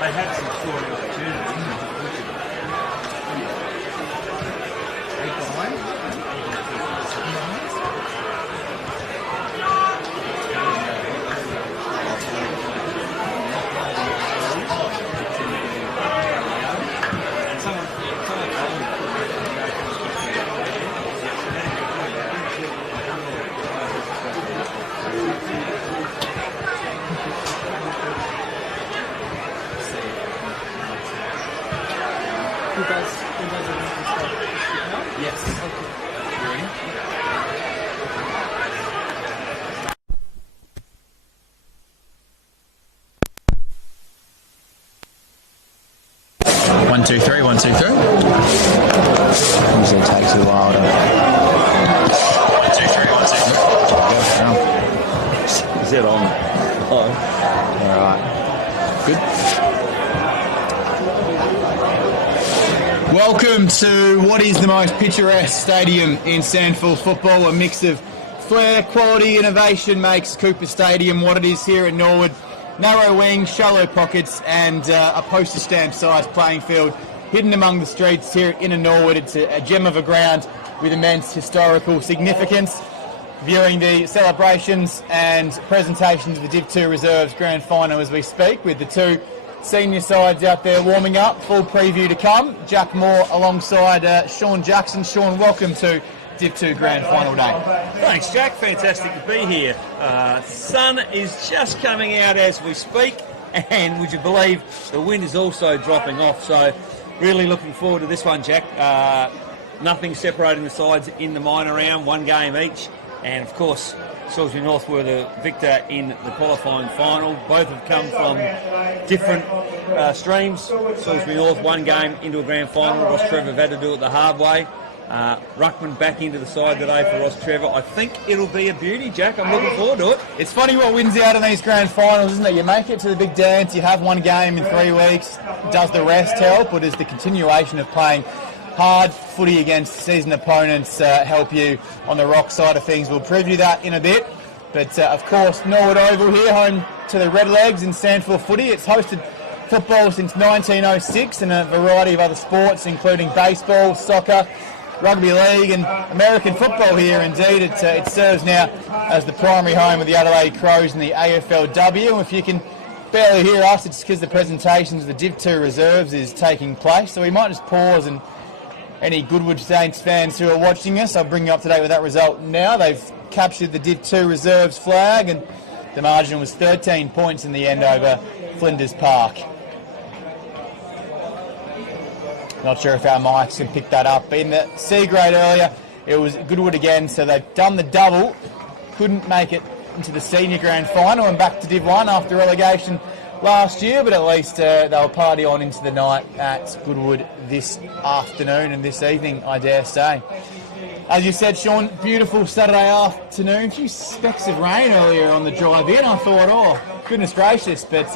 They had some scoring opportunities. One, two, three. Usually takes a while to... 1, 2, 3, 1, 2, 3. Is it on? Oh. Alright. Good. Welcome to what is the most picturesque stadium in SANFL football. A mix of flair, quality, innovation makes Cooper Stadium what it is here at Norwood. Narrow wings, shallow pockets, and a poster stamp sized playing field hidden among the streets here in Norwood. It's a gem of a ground with immense historical significance. Viewing the celebrations and presentations of the Div 2 Reserves Grand Final as we speak, with the two senior sides out there warming up. Full preview to come. Jack Moore alongside Sean Jackson. Sean, welcome to Div 2 Grand Final Day. Thanks, Jack. Fantastic to be here. Sun is just coming out as we speak, and would you believe the wind is also dropping off, so really looking forward to this one, Jack. Nothing separating the sides in the minor round, one game each, and of course Salisbury North were the victor in the qualifying final. Both have come from different streams. Salisbury North one game into a grand final. Rostrevor have had to do it the hard way. Ruckman back into the side today for Rostrevor. I think it'll be a beauty, Jack. I'm looking forward to it. It's funny what wins out in these grand finals, isn't it? You make it to the big dance, you have one game in 3 weeks. Does the rest help, or does the continuation of playing hard footy against seasoned opponents help you on the rock side of things? We'll preview that in a bit. But of course, Norwood Oval here, home to the Redlegs in SANFL footy. It's hosted football since 1906 and a variety of other sports, including baseball, soccer, rugby league and American football here. Indeed, it serves now as the primary home of the Adelaide Crows in the AFLW. And if you can barely hear us, it's because the presentations of the Div 2 Reserves is taking place. So we might just pause, and any Goodwood Saints fans who are watching us, I'll bring you up to date with that result now. They've captured the Div 2 Reserves flag, and the margin was 13 points in the end over Flinders Park. Not sure if our mics can pick that up. In the C grade earlier, it was Goodwood again, so they've done the double. Couldn't make it into the senior grand final and back to Div 1 after relegation last year, but at least they'll party on into the night at Goodwood this afternoon and this evening, I dare say. As you said, Sean, beautiful Saturday afternoon. A few specks of rain earlier on the drive in. I thought, oh, goodness gracious, but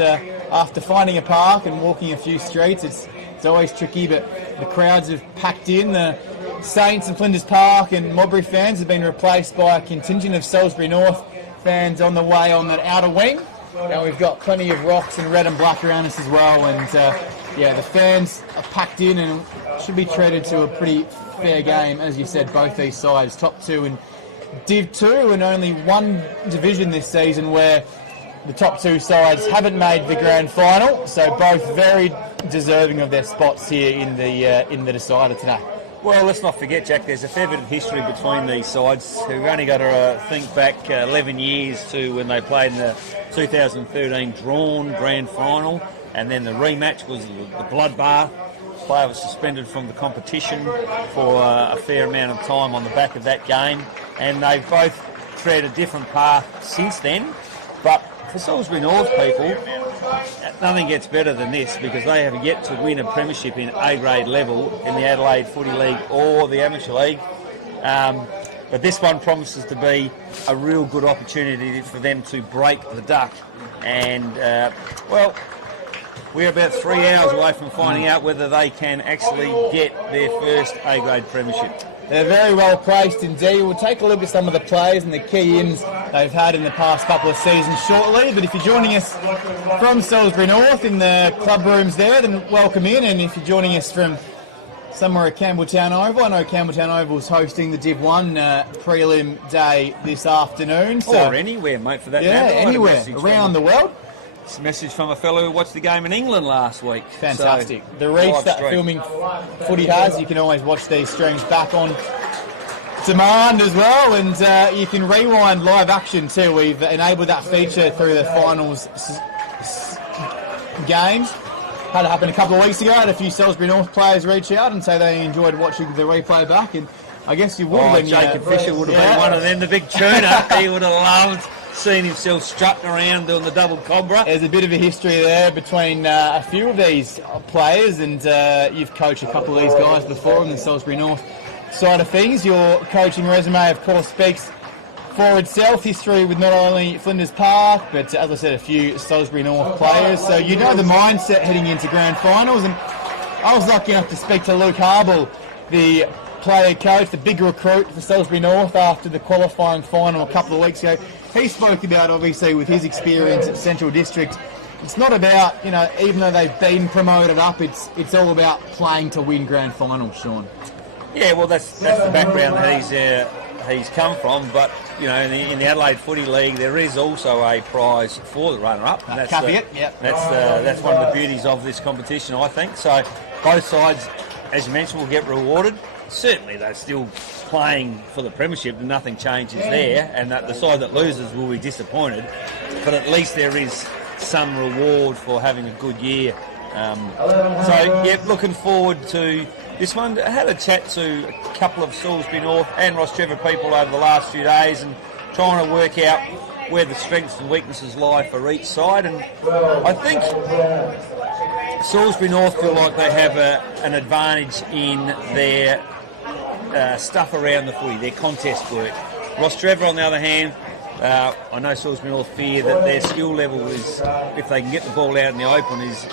after finding a park and walking a few streets, it's always tricky, but the crowds have packed in. The Saints and Flinders Park and Modbury fans have been replaced by a contingent of Salisbury North fans on the way on that outer wing. And we've got plenty of rocks and red and black around us as well. And the fans are packed in and should be treated to a pretty fair game. As you said, both these sides, top two in Div 2, and only one division this season where the top two sides haven't made the grand final, so both very deserving of their spots here in the decider today. Well, let's not forget, Jack, there's a fair bit of history between these sides. We've only got to think back 11 years to when they played in the 2013 drawn grand final, and then the rematch was the bloodbath. The player was suspended from the competition for a fair amount of time on the back of that game, and they've both tread a different path since then. But for Salisbury North people, nothing gets better than this, because they have yet to win a premiership in A-grade level in the Adelaide Footy League or the Amateur League. But this one promises to be a real good opportunity for them to break the duck. And, we're about 3 hours away from finding out whether they can actually get their first A-grade premiership. They're very well placed indeed. We'll take a look at some of the players and the key ins they've had in the past couple of seasons shortly. But if you're joining us from Salisbury North in the club rooms there, then welcome in. And if you're joining us from somewhere at Campbelltown Oval, I know Campbelltown Oval's hosting the Div 1 prelim day this afternoon. So, or anywhere, mate, for that yeah, matter. anywhere around the world. It's a message from a fellow who watched the game in England last week. Fantastic. So, The reach live that stream. filming footy has, you can always watch these streams back on demand as well, and you can rewind live action too. We've enabled that feature through the finals games. Had it happen a couple of weeks ago. Had a few Salisbury North players reach out and say they enjoyed watching the replay back, and I guess you would. when Jacob Fisher would have been one of them, the big tuner. He would have loved seeing himself strutting around doing the double cobra. There's a bit of a history there between a few of these players, and you've coached a couple of these guys before on the Salisbury North side of things. Your coaching resume, of course, speaks for itself. History with not only Flinders Park, but as I said, a few Salisbury North players. So you know the mindset heading into grand finals. And I was lucky enough to speak to Luke Harble, the player coach, the big recruit for Salisbury North after the qualifying final a couple of weeks ago. He spoke about, obviously, with his experience at Central District, it's not about, even though they've been promoted up, it's all about playing to win grand finals, Sean. Yeah, well, that's the background that he's come from. But in the Adelaide Footy League, there is also a prize for the runner-up. And that's caveat, yep. That's one of the beauties of this competition, I think. So both sides, as you mentioned, will get rewarded. Certainly, they're still playing for the premiership, and nothing changes there. And that the side that loses will be disappointed. But at least there is some reward for having a good year. Looking forward to this one. I had a chat to a couple of Salisbury North and Rostrevor people over the last few days and trying to work out where the strengths and weaknesses lie for each side. And I think Salisbury North feel like they have an advantage in their stuff around the footy, their contest work. Rostrevor, on the other hand, I know Salisbury North fear that their skill level is, if they can get the ball out in the open, is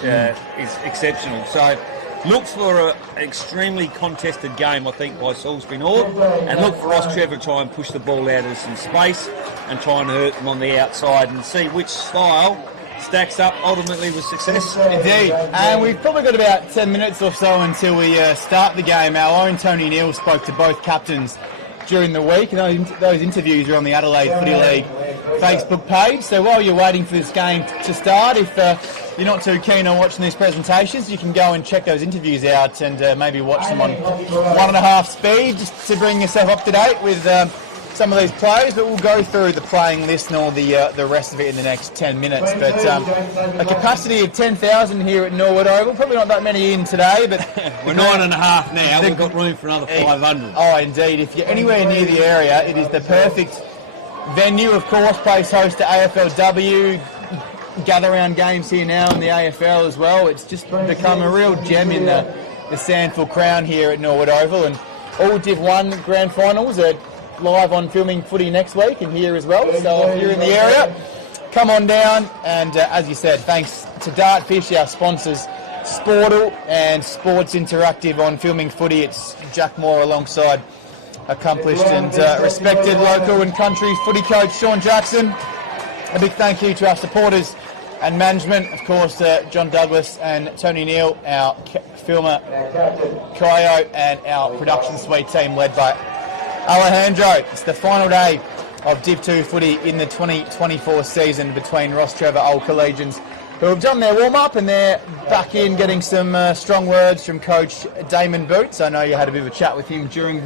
exceptional. So look for an extremely contested game, I think, by Salisbury North, and look for Rostrevor to try and push the ball out of some space and try and hurt them on the outside and see which style stacks up ultimately with success. Indeed. And we've probably got about 10 minutes or so until we start the game. Our own Tony Neal spoke to both captains during the week, and those interviews are on the Adelaide Footy League Facebook page. So while you're waiting for this game to start, if you're not too keen on watching these presentations, you can go and check those interviews out and maybe watch them on 1.5 speed just to bring yourself up to date with some of these players. But we'll go through the playing list and all the rest of it in the next 10 minutes. But a capacity of 10,000 here at Norwood Oval. Probably not that many in today, but we're 9.5 now. We've got room for another 500. Oh, indeed. If you're anywhere near the area, it is the perfect venue. Of course, plays host to AFLW. Gather round games here now in the AFL as well. It's just become a real gem in the Sandford Crown here at Norwood Oval, and all Div 1 grand finals are live on Filming Footy next week and here as well. So if you're in the area, come on down. And as you said, thanks to Dartfish, our sponsors, Sportal and Sports Interactive on Filming Footy. It's Jack Moore alongside accomplished and respected local and country footy coach Sean Jackson. A big thank you to our supporters and management, of course, John Douglas and Tony Neal, our filmer Kyo, and our production suite team led by Alejandro. It's the final day of Div 2 footy in the 2024 season between Rostrevor Old Collegians, who have done their warm-up and they're back in getting some strong words from Coach Damon Boots. I know you had a bit of a chat with him during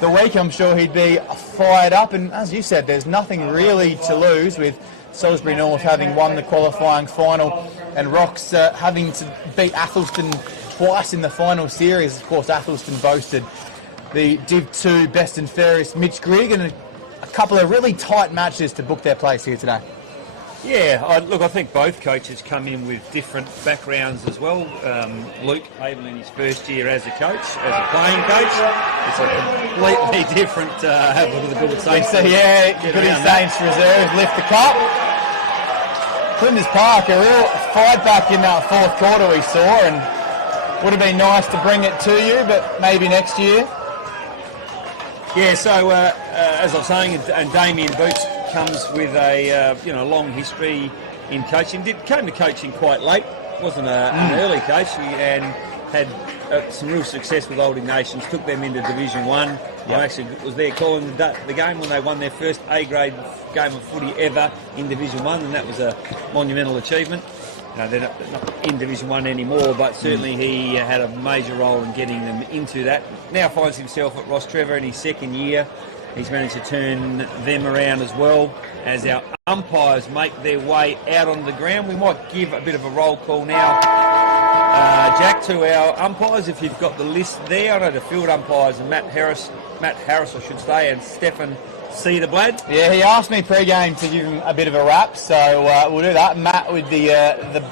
the week. I'm sure he'd be fired up. And as you said, there's nothing really to lose with Salisbury North having won the qualifying final and Rocks having to beat Athelston twice in the final series. Of course, Athelston boasted the Div 2 best and fairest Mitch Grigg, and a couple of really tight matches to book their place here today. Yeah, I think both coaches come in with different backgrounds as well. Luke Haven in his first year as a coach, as a playing coach, it's a completely different have a look at the Good Saints. So yeah, Good Saints reserve lift the cup. Flinders Park, a real fight back in that fourth quarter we saw, and would have been nice to bring it to you, but maybe next year. Yeah, so as I was saying, and Damien Boots comes with a long history in coaching. Came to coaching quite late, wasn't an early coach, and had some real success with Olding Nations. Took them into Division 1. Yep. I actually was there calling the game when they won their first A-grade game of footy ever in Division 1, and that was a monumental achievement. They're not in Division 1 anymore, but certainly he had a major role in getting them into that. Now finds himself at Rostrevor in his second year. He's managed to turn them around as well. As our umpires make their way out on the ground, we might give a bit of a roll call now, Jack, to our umpires. If you've got the list there, I know the field umpires are Matt Harris, I should say, and Stefan Cedarblad. Yeah, he asked me pre-game to give him a bit of a wrap, so we'll do that. Matt with the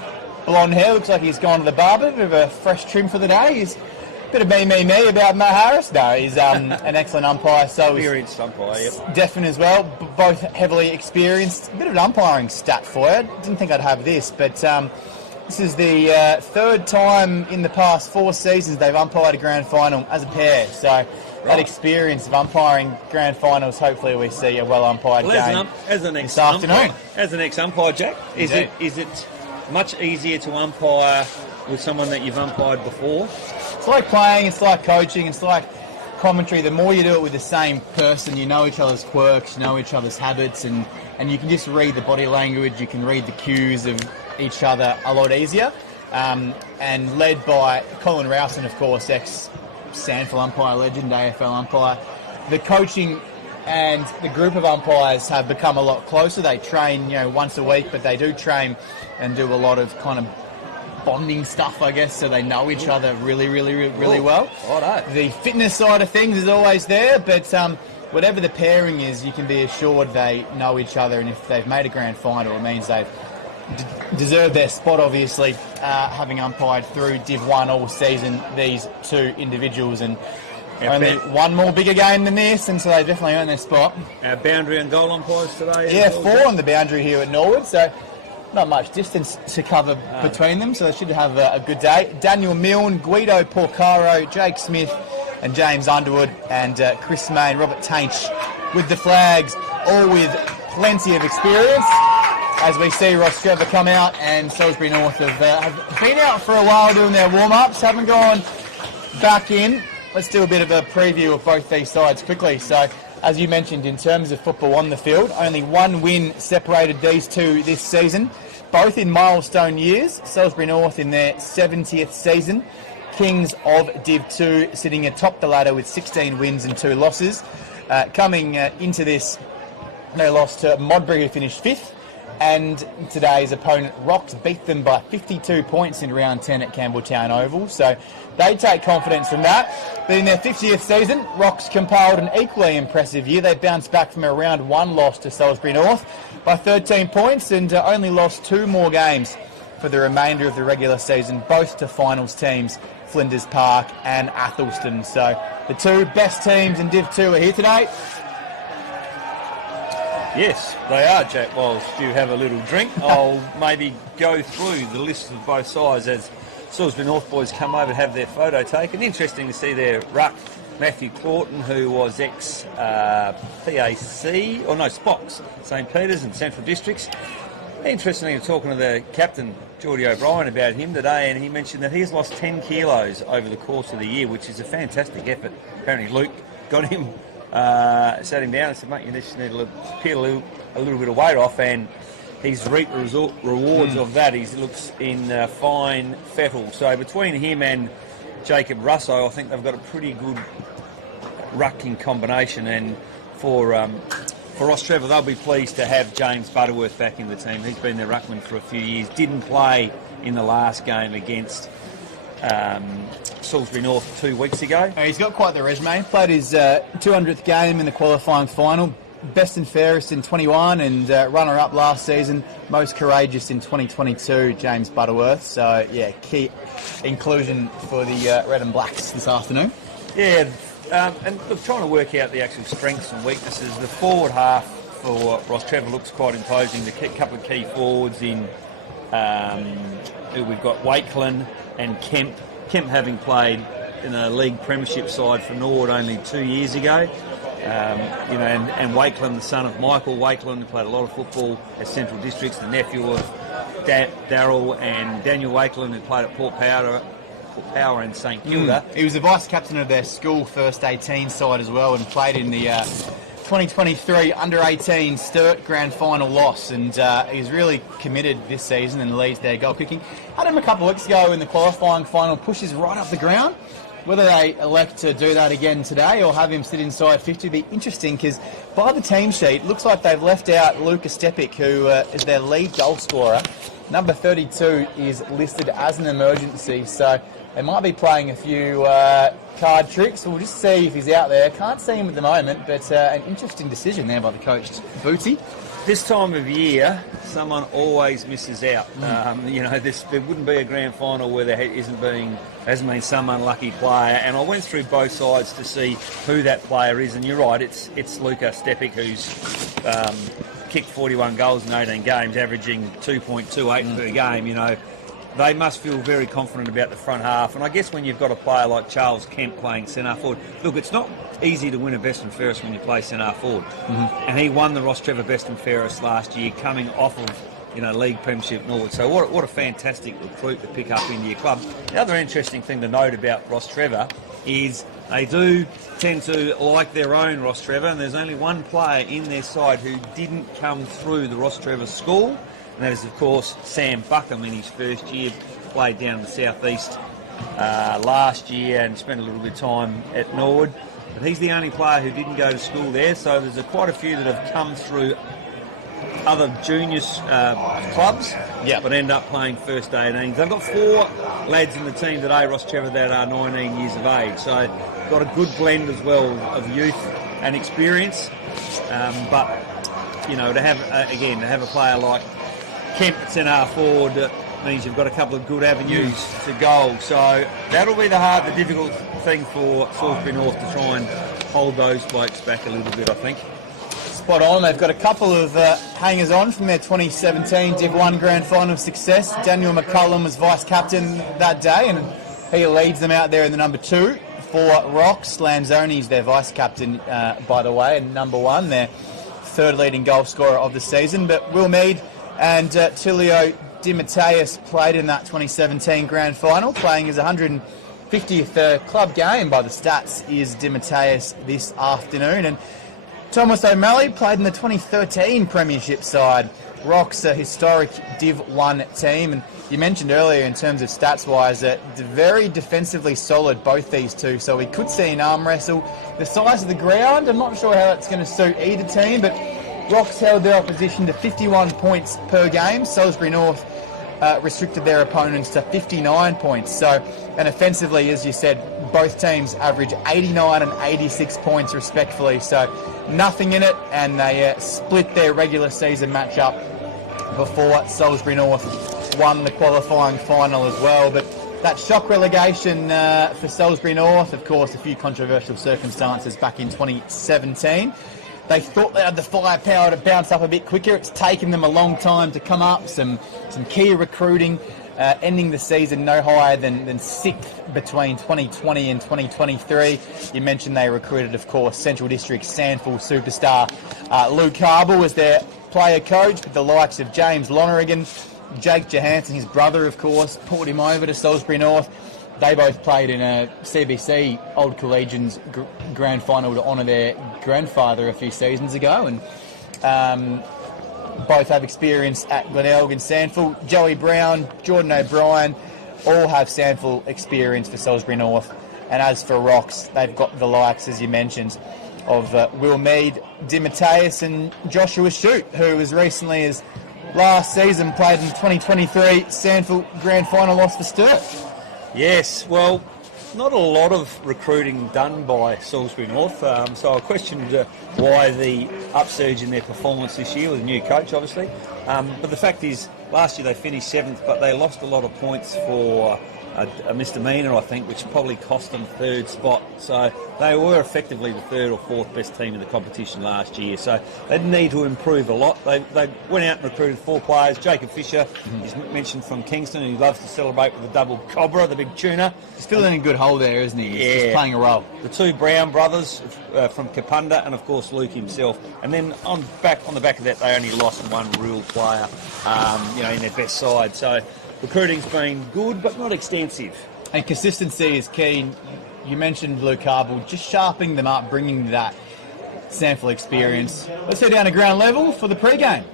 blonde hair, looks like he's gone to the barber, bit of a fresh trim for the day. He's a bit of me about Matt Harris. No, he's an excellent umpire. So experienced umpire, yep. Stefan as well, both heavily experienced. A bit of an umpiring stat for you. Didn't think I'd have this, but this is the third time in the past 4 seasons they've umpired a grand final as a pair. So that experience of umpiring grand finals, hopefully we see a well-umpired game as an this afternoon. As an ex-umpire, Jack, is it much easier to umpire with someone that you've umpired before? It's like playing, it's like coaching, it's like commentary. The more you do it with the same person, you know each other's quirks, you know each other's habits, and you can just read the body language, you can read the cues of each other a lot easier. And led by Colin Rowson, of course, ex-Sandford umpire legend, AFL umpire. The coaching and the group of umpires have become a lot closer. They train, once a week, but they do train and do a lot of kind of bonding stuff, I guess, so they know each other really well. Righto. The fitness side of things is always there, but whatever the pairing is, you can be assured they know each other, and if they've made a grand final, it means they've deserved their spot, obviously, having umpired through Div 1 all season, these two individuals, and only one more bigger game than this, and so they definitely earn their spot. Our boundary and goal umpires today? Yeah, 4 on the boundary here at Norwood, so not much distance to cover between them, so they should have a good day. Daniel Milne, Guido Porcaro, Jake Smith and James Underwood, and Chris May and Robert Tainch with the flags, all with plenty of experience. As we see Rostrevor come out, and Salisbury North have been out for a while doing their warm-ups, haven't gone back in. Let's do a bit of a preview of both these sides quickly. So, as you mentioned, in terms of football on the field, only one win separated these two this season, both in milestone years. Salisbury North in their 70th season. Kings of Div 2 sitting atop the ladder with 16 wins and 2 losses. Coming into this, they lost to Modbury, who finished 5th. And today's opponent, Rocks, beat them by 52 points in round 10 at Campbelltown Oval. So they take confidence from that. But in their 50th season, Rocks compiled an equally impressive year. They bounced back from a round 1 loss to Salisbury North by 13 points and only lost 2 more games for the remainder of the regular season, both to finals teams, Flinders Park and Athelston. So the 2 best teams in Div 2 are here today. Yes, they are, Jack. Whilst you have a little drink, I'll maybe go through the list of both sides as Salisbury North boys come over and have their photo taken. Interesting to see their ruck, Matthew Claughton, who was Spox, St Peters and Central Districts. Interestingly, I'm talking to the captain, Geordie O'Brien, about him today, and he mentioned that he's lost 10 kilos over the course of the year, which is a fantastic effort. Apparently Luke got him, sat him down and said, mate, you just need to peel a little bit of weight off, and he's reaped the rewards of that. He looks in fine fettle. So between him and Jacob Russo, I think they've got a pretty good rucking combination, and for Rostrevor, they'll be pleased to have James Butterworth back in the team. He's been their ruckman for a few years. Didn't play in the last game against Salisbury North 2 weeks ago. He's got quite the resume. Played his 200th game in the qualifying final. Best and fairest in 21 and runner-up last season. Most courageous in 2022, James Butterworth. So, yeah, key inclusion for the Red and Blacks this afternoon. Yeah, and look, trying to work out the actual strengths and weaknesses. The forward half for Rostrevor looks quite imposing. The couple of key forwards in who we've got Wakelin and Kemp. Kemp having played in a league premiership side for Norwood only 2 years ago. You know, and Wakeland, the son of Michael Wakeland, who played a lot of football at Central Districts, the nephew of Darryl and Daniel Wakeland, who played at Port Power and St Kilda. He was the vice captain of their school first 18 side as well, and played in the 2023 under-18 Sturt grand final loss, and he's really committed this season and leads their goal kicking. Had him a couple of weeks ago in the qualifying final, pushes right up the ground. Whether they elect to do that again today or have him sit inside 50 would be interesting, because by the team sheet, it looks like they've left out Luca Stepic, who is their lead goal scorer. Number 32 is listed as an emergency, so they might be playing a few card tricks. We'll just see if he's out there. Can't see him at the moment, but an interesting decision there by the coach, Footy. This time of year, someone always misses out. You know, there wouldn't be a grand final where there hasn't been some unlucky player. And I went through both sides to see who that player is. And you're right, it's Luca Stepic, who's kicked 41 goals in 18 games, averaging 2.28 per game. You know, they must feel very confident about the front half. And I guess when you've got a player like Charles Kemp playing centre forward, look, it's not easy to win a best and fairest when you play centre forward. And he won the Rostrevor best and fairest last year, coming off of, you know, League Premiership Norwood. So what a fantastic recruit to pick up into your club. The other interesting thing to note about Rostrevor is they do tend to like their own Rostrevor, and there's only one player in their side who didn't come through the Rostrevor school, and that is, of course, Sam Buckham in his first year. Played down in the southeast last year and spent a little bit of time at Norwood. But he's the only player who didn't go to school there, so there's quite a few that have come through other juniors clubs, but end up playing first 18s. They've got 4 lads in the team today, Rostrevor, that are 19 years of age, so got a good blend as well of youth and experience. But you know, to have a player like Kemp at centre forward means you've got a couple of good avenues to goal. So that'll be the difficult thing for Salisbury North, to try and hold those blokes back a little bit, I think. Spot on. They've got a couple of hangers-on from their 2017 Div 1 Grand Final success. Daniel McCullum was vice-captain that day, and he leads them out there in the number 2. For Rox, Lanzoni's their vice-captain, by the way, and number 1, their third leading goal scorer of the season. But Will Mead and Tulio Di Matteis played in that 2017 Grand Final, playing his 150th club game by the stats is Di Matteis this afternoon. And Thomas O'Malley played in the 2013 Premiership side. Rock's a historic Div 1 team, and you mentioned earlier in terms of stats-wise that very defensively solid, both these two, so we could see an arm wrestle. The size of the ground, I'm not sure how that's going to suit either team, but Rock's held their opposition to 51 points per game. Salisbury North restricted their opponents to 59 points. So, and offensively, as you said, both teams average 89 and 86 points respectively. So nothing in it, and they split their regular season match-up before Salisbury North won the qualifying final as well. But that shock relegation for Salisbury North, of course, a few controversial circumstances back in 2017. They thought they had the firepower to bounce up a bit quicker. It's taken them a long time to come up. Some key recruiting, ending the season no higher than 6th between 2020 and 2023. You mentioned they recruited, of course, Central District Sandful superstar Luke Harble as their player coach, with the likes of James Lonergan, Jake Johansson, his brother, of course, pulled him over to Salisbury North. They both played in a CBC Old Collegians grand final to honour their grandfather a few seasons ago, and both have experience at Glenelg and Sandful. Joey Brown, Jordan O'Brien, all have Sandful experience for Salisbury North. And as for Rocks, they've got the likes, as you mentioned, of Will Mead, Di Matteis and Joshua Shute, who as recently as last season played in the 2023 Sandful grand final loss for Sturt. Yes, well, not a lot of recruiting done by Salisbury North, so I questioned why the upsurge in their performance this year with a new coach, obviously. But the fact is, last year they finished 7th, but they lost a lot of points for a misdemeanor, I think, which probably cost them third spot. So they were effectively the third or fourth best team in the competition last year. So they need to improve a lot. They went out and recruited 4 players. Jacob Fisher, he's mentioned from Kingston, and he loves to celebrate with the double cobra, the big tuna. He's still in a good hole there, isn't he? He's just playing a role. The 2 Brown brothers from Kapunda, and of course Luke himself. And then on the back of that, they only lost 1 real player, in their best side. So recruiting's been good, but not extensive. And consistency is key. You mentioned Luke Harble, just sharpening them up, bringing that sample experience. Let's head down to ground level for the pre-game.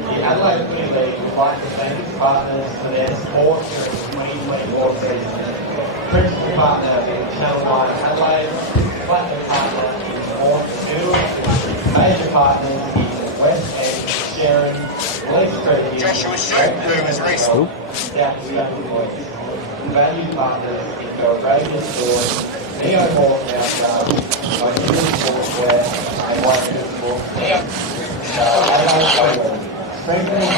The Adelaide Footy League would like to thank its partners for their support during the 2024 season. Principal partner being Channel 9 Adelaide, platinum partner is Morton Stuart, major partners is West End, Sharon, Leeds Street, Joshua Shoot, who was recently valued partners is the Radio Stores, Neo Morton Outguard, Mohican Sportswear, and White Sports. Adelaide strengthening the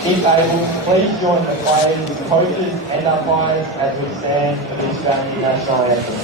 if able, please join the players, coaches and umpires as we stand for the Australian National Anthem.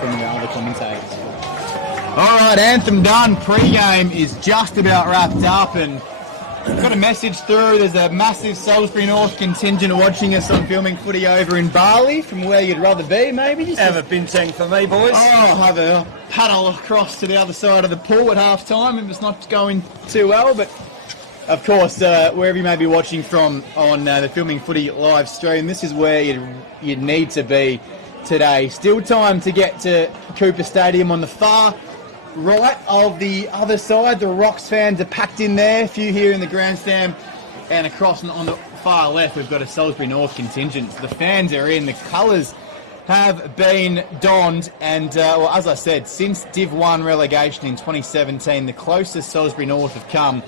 From the other commentators. All right, anthem done. Pre-game is just about wrapped up, and we've got a message through. There's a massive Salisbury North contingent watching us on Filming Footy over in Bali, from where you'd rather be, maybe. Have a bintang for me, boys. Oh, have a paddle across to the other side of the pool at half time if it's not going too well. But of course, wherever you may be watching from on the Filming Footy live stream, this is where you'd need to be today. Still time to get to Cooper Stadium. On the far right of the other side, the Rocks fans are packed in there, a few here in the grandstand, and across on the far left we've got a Salisbury North contingent. The fans are in, the colours have been donned, and as I said, since Div 1 relegation in 2017, the closest Salisbury North have come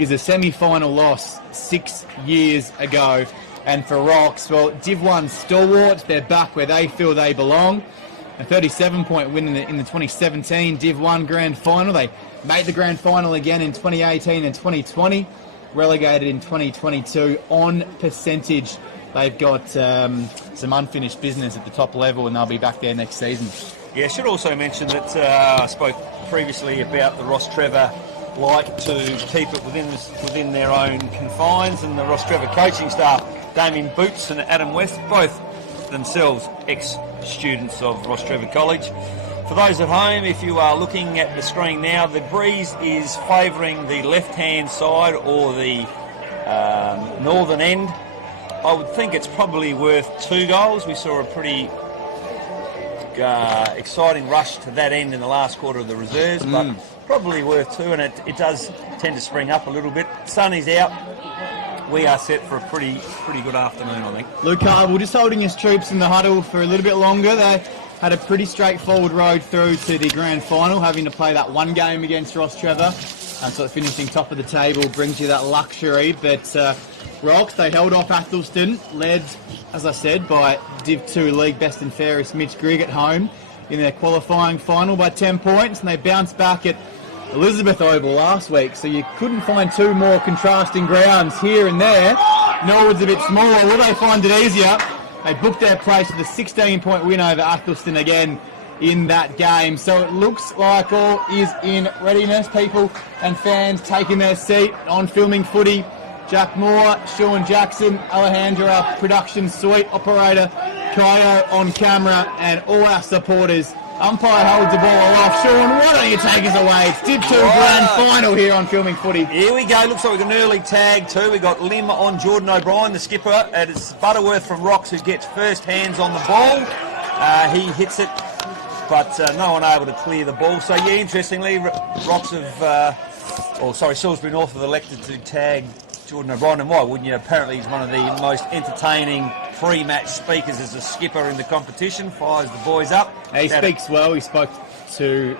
is a semi-final loss 6 years ago. And for Rocks, well, Div 1 stalwarts, they're back where they feel they belong. A 37-point win in the 2017 Div 1 Grand Final. They made the Grand Final again in 2018 and 2020. Relegated in 2022 on percentage. They've got some unfinished business at the top level, and they'll be back there next season. Yeah, I should also mention that I spoke previously about the Rostrevor like to keep it within their own confines, and the Rostrevor coaching staff, Damien Boots and Adam West, both themselves ex-students of Rostrevor College. For those at home, if you are looking at the screen now, the breeze is favouring the left-hand side or the northern end. I would think it's probably worth 2 goals. We saw a pretty exciting rush to that end in the last quarter of the reserves, but probably worth 2, and it does tend to spring up a little bit. Sun is out. We are set for a pretty good afternoon, I think. Luke Harble just holding his troops in the huddle for a little bit longer. They had a pretty straightforward road through to the grand final, having to play that one game against Rostrevor. So finishing top of the table brings you that luxury. But Rocks, they held off Athelston, led, as I said, by Div 2 League best and fairest Mitch Grigg at home in their qualifying final by 10 points. And they bounced back at Elizabeth Oval last week, so you couldn't find two more contrasting grounds here and there. Norwood's a bit smaller. Will they find it easier? They booked their place with a 16-point win over Athelston again in that game. So it looks like all is in readiness. People and fans taking their seat on Filming Footy. Jack Moore, Sean Jackson, Alejandro, our production suite operator, Kyo on camera, and all our supporters. Umpire holds the ball aloft. Sean, why don't you take us away? It's Div 2 Grand Final here on Filming Footy. Here we go. Looks like we've got an early tag too. We've got Lim on Jordan O'Brien, the skipper. And it's Butterworth from Rocks who gets first hands on the ball. He hits it, but no one able to clear the ball. So, yeah, interestingly, Rocks Salisbury North have elected to tag Jordan O'Brien. And why wouldn't you? Apparently he's one of the most entertaining pre-match speakers as a skipper in the competition. Fires the boys up. He speaks well. He spoke to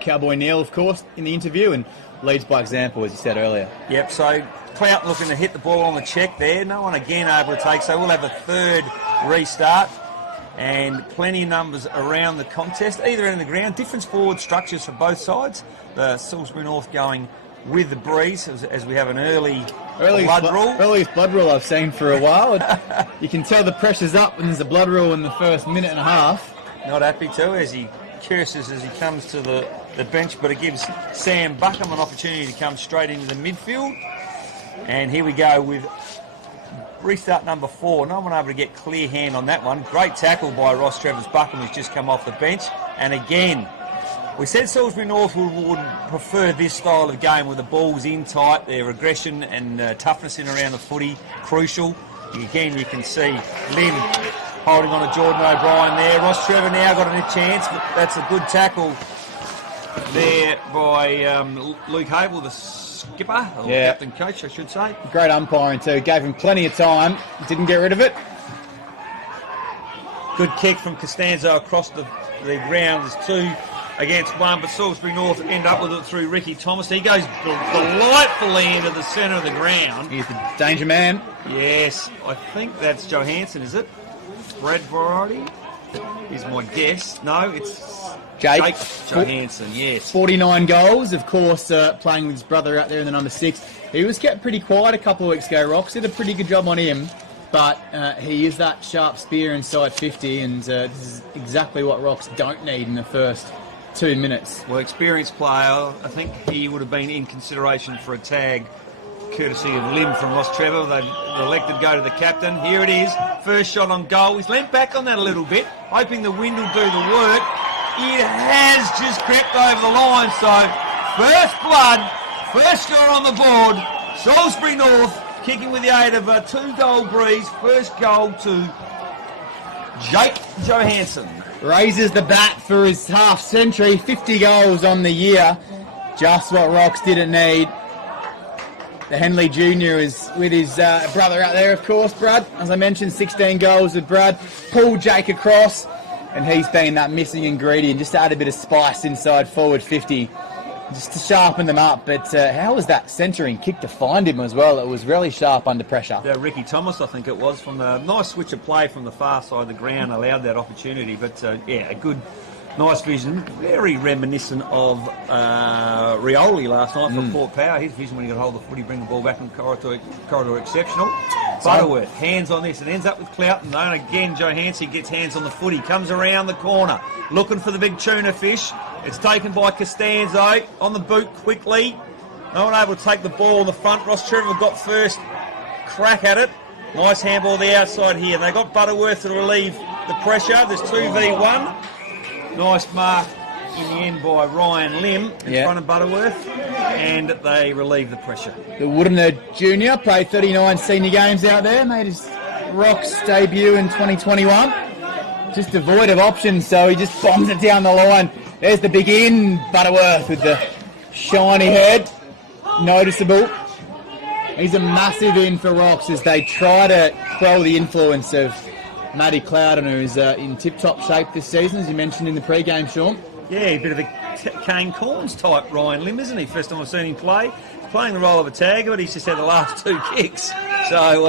Cowboy Neil, of course, in the interview, and leads by example, as you said earlier. Yep, so Clout looking to hit the ball on the check there. No one again able to take, so we'll have a third restart. And plenty of numbers around the contest, either end of the ground. Different forward structures for both sides. The Salisbury North going with the breeze as we have an earliest blood rule I've seen for a while. You can tell the pressure's up when there's a blood rule in the first minute and a half. Not happy too, as he curses as he comes to the bench, but it gives Sam Buckham an opportunity to come straight into the midfield. And here we go with restart number 4. No one able to get clear hand on that one. Great tackle by Rostrevor's Buckham, who's just come off the bench. And again, we said Salisbury North would prefer this style of game where the ball's in tight, their aggression and toughness in around the footy, crucial. Again, you can see Lynn holding on to Jordan O'Brien there. Rostrevor now got a chance, but that's a good tackle there by Luke Hable, the skipper, or captain coach, I should say. Great umpiring too. Gave him plenty of time. Didn't get rid of it. Good kick from Costanzo across the ground. There's 2 against 1, but Salisbury North end up with it through Ricky Thomas. He goes delightfully into the centre of the ground. He's the danger man. Yes, I think that's Johansson, is it? Red variety is my guess. No, it's Jake Johansson, yes. 49 goals, of course, playing with his brother out there in the number 6. He was kept pretty quiet a couple of weeks ago. Rocks did a pretty good job on him, but he is that sharp spear inside 50, and this is exactly what Rocks don't need in the first 2 minutes. Well, experienced player. I think he would have been in consideration for a tag, courtesy of Lim from Rostrevor. They've elected to go to the captain. Here it is. First shot on goal. He's leant back on that a little bit, hoping the wind will do the work. It has just crept over the line. So, first blood, first shot on the board. Salisbury North kicking with the aid of a 2-goal breeze. First goal to Jake Johansson. Raises the bat for his half century, 50 goals on the year. Just what Rocks didn't need. The Henley Jr. is with his brother out there, of course, Brad. As I mentioned, 16 goals with Brad. Pulled Jake across, and he's been that missing ingredient, just to add a bit of spice inside forward 50, just to sharpen them up. But how was that centering kick to find him as well? It was really sharp under pressure. Ricky Thomas, I think it was, from the nice switch of play from the far side of the ground, allowed that opportunity. But a good, nice vision. Very reminiscent of Rioli last night for Port Power. His vision when he got hold of the footy, bring the ball back in the corridor exceptional. Butterworth, hands on this, and ends up with Cloughton. And again, Johansson gets hands on the footy, comes around the corner, looking for the big tuna fish. It's taken by Costanzo, on the boot quickly. No one able to take the ball in the front. Rostrevor got first crack at it. Nice handball the outside here. They got Butterworth to relieve the pressure. There's 2v1. Nice mark in the end by Ryan Lim in front of Butterworth, and they relieve the pressure. The Woodener Jr. played 39 senior games out there, made his Rocks debut in 2021. Just devoid of options, so he just bombs it down the line. There's the big in, Butterworth with the shiny head, noticeable. He's a massive in for Rocks as they try to quell the influence of Matty Clouden, who's in tip-top shape this season, as you mentioned in the pre-game, Sean. Yeah, a bit of a Kane Corns type Ryan Lim, isn't he? First time I've seen him play. He's playing the role of a tagger, but he's just had the last 2 kicks. So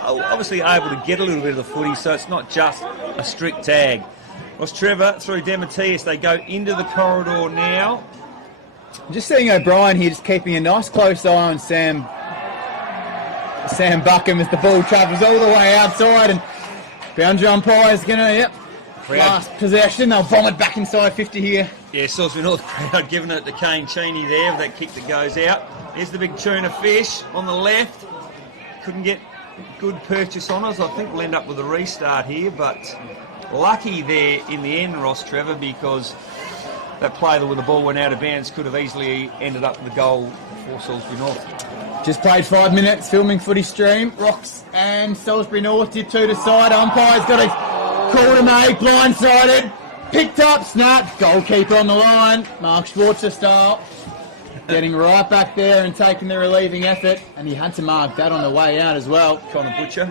obviously able to get a little bit of the footy, so it's not just a strict tag. Rostrevor through Demetrius. They go into the corridor now. Just seeing O'Brien here, just keeping a nice close eye on Sam Buckham as the ball travels all the way outside, and boundary umpire's going to, last possession. They'll bomb it back inside 50 here. Yeah, Salisbury North crowd giving it to Kane Cheney there with that kick that goes out. Here's the big tuna fish on the left. Couldn't get good purchase on us. I think we'll end up with a restart here, but lucky there in the end, Rostrevor, because that play with the ball went out of bounds could have easily ended up with a goal for Salisbury North. Just played 5 minutes, filming footy stream. Rocks and Salisbury North did 2 to side. Umpire's got a call to make, blindsided. Picked up, snapped, goalkeeper on the line. Mark Schwarzer style. Getting right back there and taking the relieving effort. And he had to mark that on the way out as well. Connor Butcher.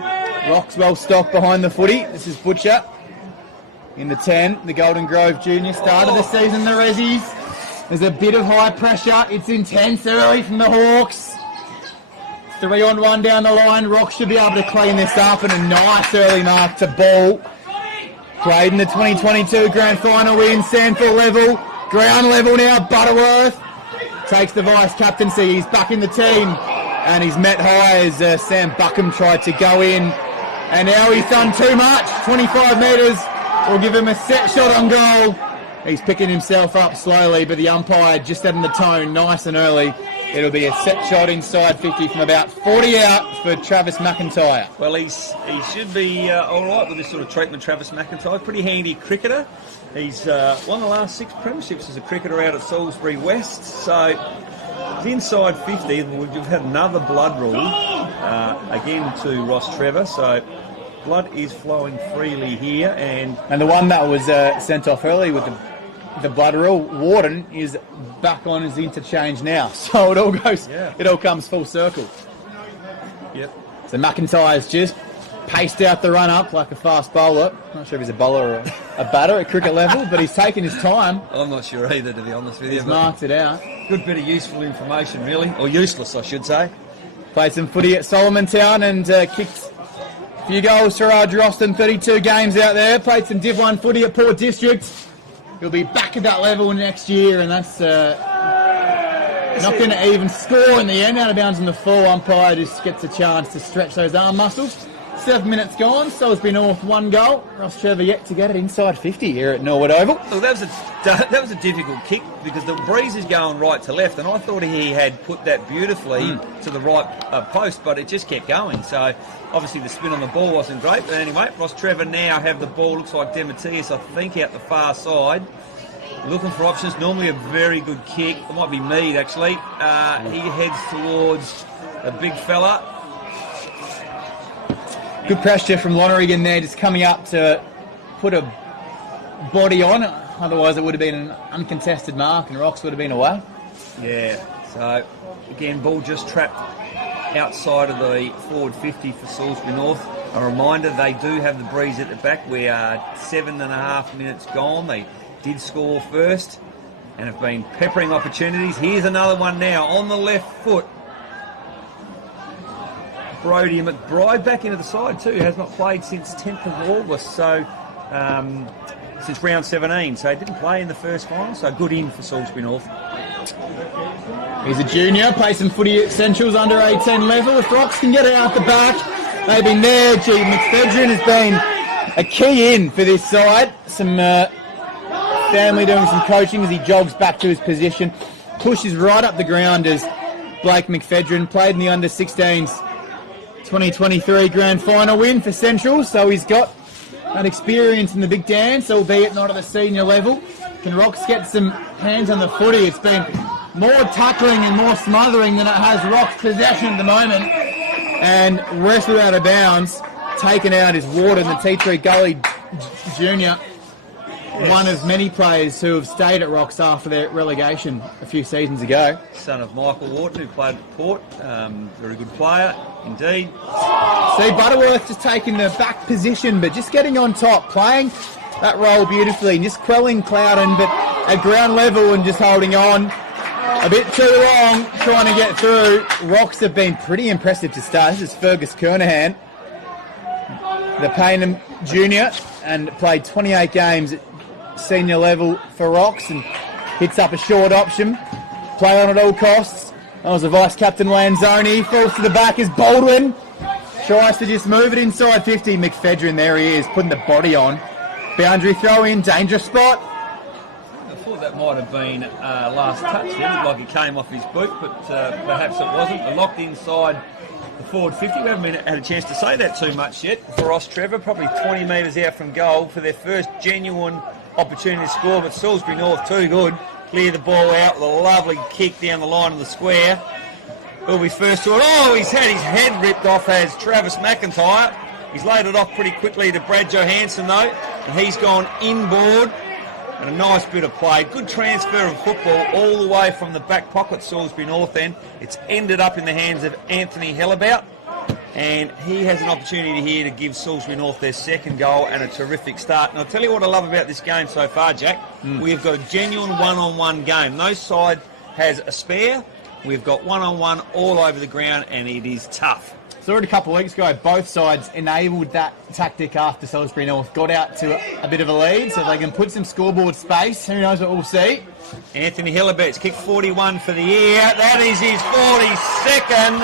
Rocks well stocked behind the footy. This is Butcher in the 10. The Golden Grove Junior started the season, the Rezzies. There's a bit of high pressure. It's intense early from the Hawks. 3-on-1 down the line. Rocks should be able to clean this up, and a nice early mark to ball. Played in the 2022 Grand Final win, Sandford level. Ground level now, Butterworth takes the vice captaincy. He's back in the team, and he's met high as Sam Buckham tried to go in. And now he's done too much. 25 metres will give him a set shot on goal. He's picking himself up slowly, but the umpire just setting the tone nice and early. It'll be a set shot inside 50 from about 40 out for Travis McIntyre. Well, he should be all right with this sort of treatment, Travis McIntyre. Pretty handy cricketer. He's won the last 6 premierships as a cricketer out at Salisbury West. So he's inside 50. We've had another blood rule again to Rostrevor. So blood is flowing freely here. And the one that was sent off early with the blood rule, Warden, is back on his interchange now. So it all goes, it all comes full circle. Yep. So McIntyre's just paced out the run up like a fast bowler. Not sure if he's a bowler or a batter at cricket level, but he's taken his time. I'm not sure either, to be honest with you. He's marked it out. Good bit of useful information, really. Or useless, I should say. Played some footy at Solomon Town and kicked a few goals for Austin, 32 games out there. Played some Div 1 footy at Port District. He'll be back at that level next year, and that's not going to even score in the end. Out of bounds in the full. Umpire just gets a chance to stretch those arm muscles. 7 minutes gone. Salisbury North 1 goal. Rostrevor yet to get it inside 50 here at Norwood Oval. Look, that was a difficult kick because the breeze is going right to left, and I thought he had put that beautifully to the right post, but it just kept going. So obviously the spin on the ball wasn't great. But anyway, Rostrevor now have the ball. Looks like Demetrius, I think, out the far side. Looking for options. Normally a very good kick. It might be Mead, actually. He heads towards a big fella. Good pressure from Lonergan there, just coming up to put a body on. Otherwise it would have been an uncontested mark and Rocks would have been away. Yeah, so again, ball just trapped outside of the forward 50 for Salisbury North. A reminder, they do have the breeze at the back. We are 7.5 minutes gone. They did score first and have been peppering opportunities. Here's another one now on the left foot. Brodie McBride back into the side too. Has not played since 10th of August, so since round 17. So he didn't play in the first final, so good in for Salisbury North. He's a junior, plays some footy at Centrals under 18 level. If Rocks can get it out the back, they've been there. McFedrin has been a key in for this side. Some family doing some coaching as he jogs back to his position. Pushes right up the ground as Blake McFedrin played in the under 16s 2023 Grand Final win for Central, so he's got that experience in the big dance, albeit not at the senior level. Can Rocks get some hands on the footy? It's been more tackling and more smothering than it has Rocks possession at the moment. And wrestled out of bounds, taken out is Warden, the T3 Gully Junior. Yes. One of many players who have stayed at Rocks after their relegation a few seasons ago. Son of Michael Wharton, who played at Port. Very good player, indeed. See, Butterworth just taking the back position, but just getting on top, playing that role beautifully, and just quelling Clouden, but at ground level and just holding on. A bit too long, trying to get through. Rocks have been pretty impressive to start. This is Fergus Kernahan, the Paynham Junior, and played 28 games at senior level for Rocks and hits up a short option. play on at all costs. That was the vice-captain Lanzoni. Falls to the back is Baldwin. Tries to just move it inside 50. McFedrin, there he is, putting the body on. Boundary throw in, dangerous spot. I thought that might have been last touch. It looked like it came off his boot, but perhaps it wasn't. They're locked inside the forward 50. We haven't had a chance to say that too much yet for Rostrevor. Probably 20 metres out from goal for their first genuine opportunity to score, but Salisbury North too good. Clear the ball out with a lovely kick down the line of the square. Will be first to it. Oh, he's had his head ripped off as Travis McIntyre. He's laid it off pretty quickly to Brad Johansson though, and he's gone inboard. And a nice bit of play. Good transfer of football all the way from the back pocket, Salisbury North end. It's ended up in the hands of Anthony Hellabout, and he has an opportunity here to give Salisbury North their second goal and a terrific start. And I'll tell you what I love about this game so far, Jack. We've got a genuine one-on-one game. No side has a spare. We've got one-on-one all over the ground, and it is tough. So already a couple of weeks ago, both sides enabled that tactic after Salisbury North got out to a bit of a lead, so they can put some scoreboard space. Who knows what we'll see? Anthony Hellabout's kicked 41 for the year. That is his 42nd.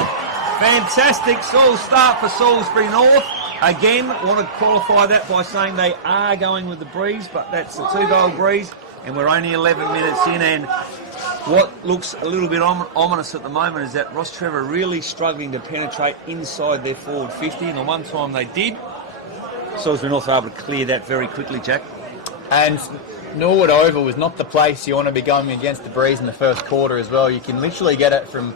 Fantastic start for Salisbury North. Again, want to qualify that by saying they are going with the breeze, but that's a 2-goal breeze, and we're only 11 minutes in, and what looks a little bit ominous at the moment is that Rostrevor are really struggling to penetrate inside their forward 50, and the one time they did, Salisbury North were able to clear that very quickly, Jack. And Norwood Oval was not the place you want to be going against the breeze in the first quarter as well. You can literally get it from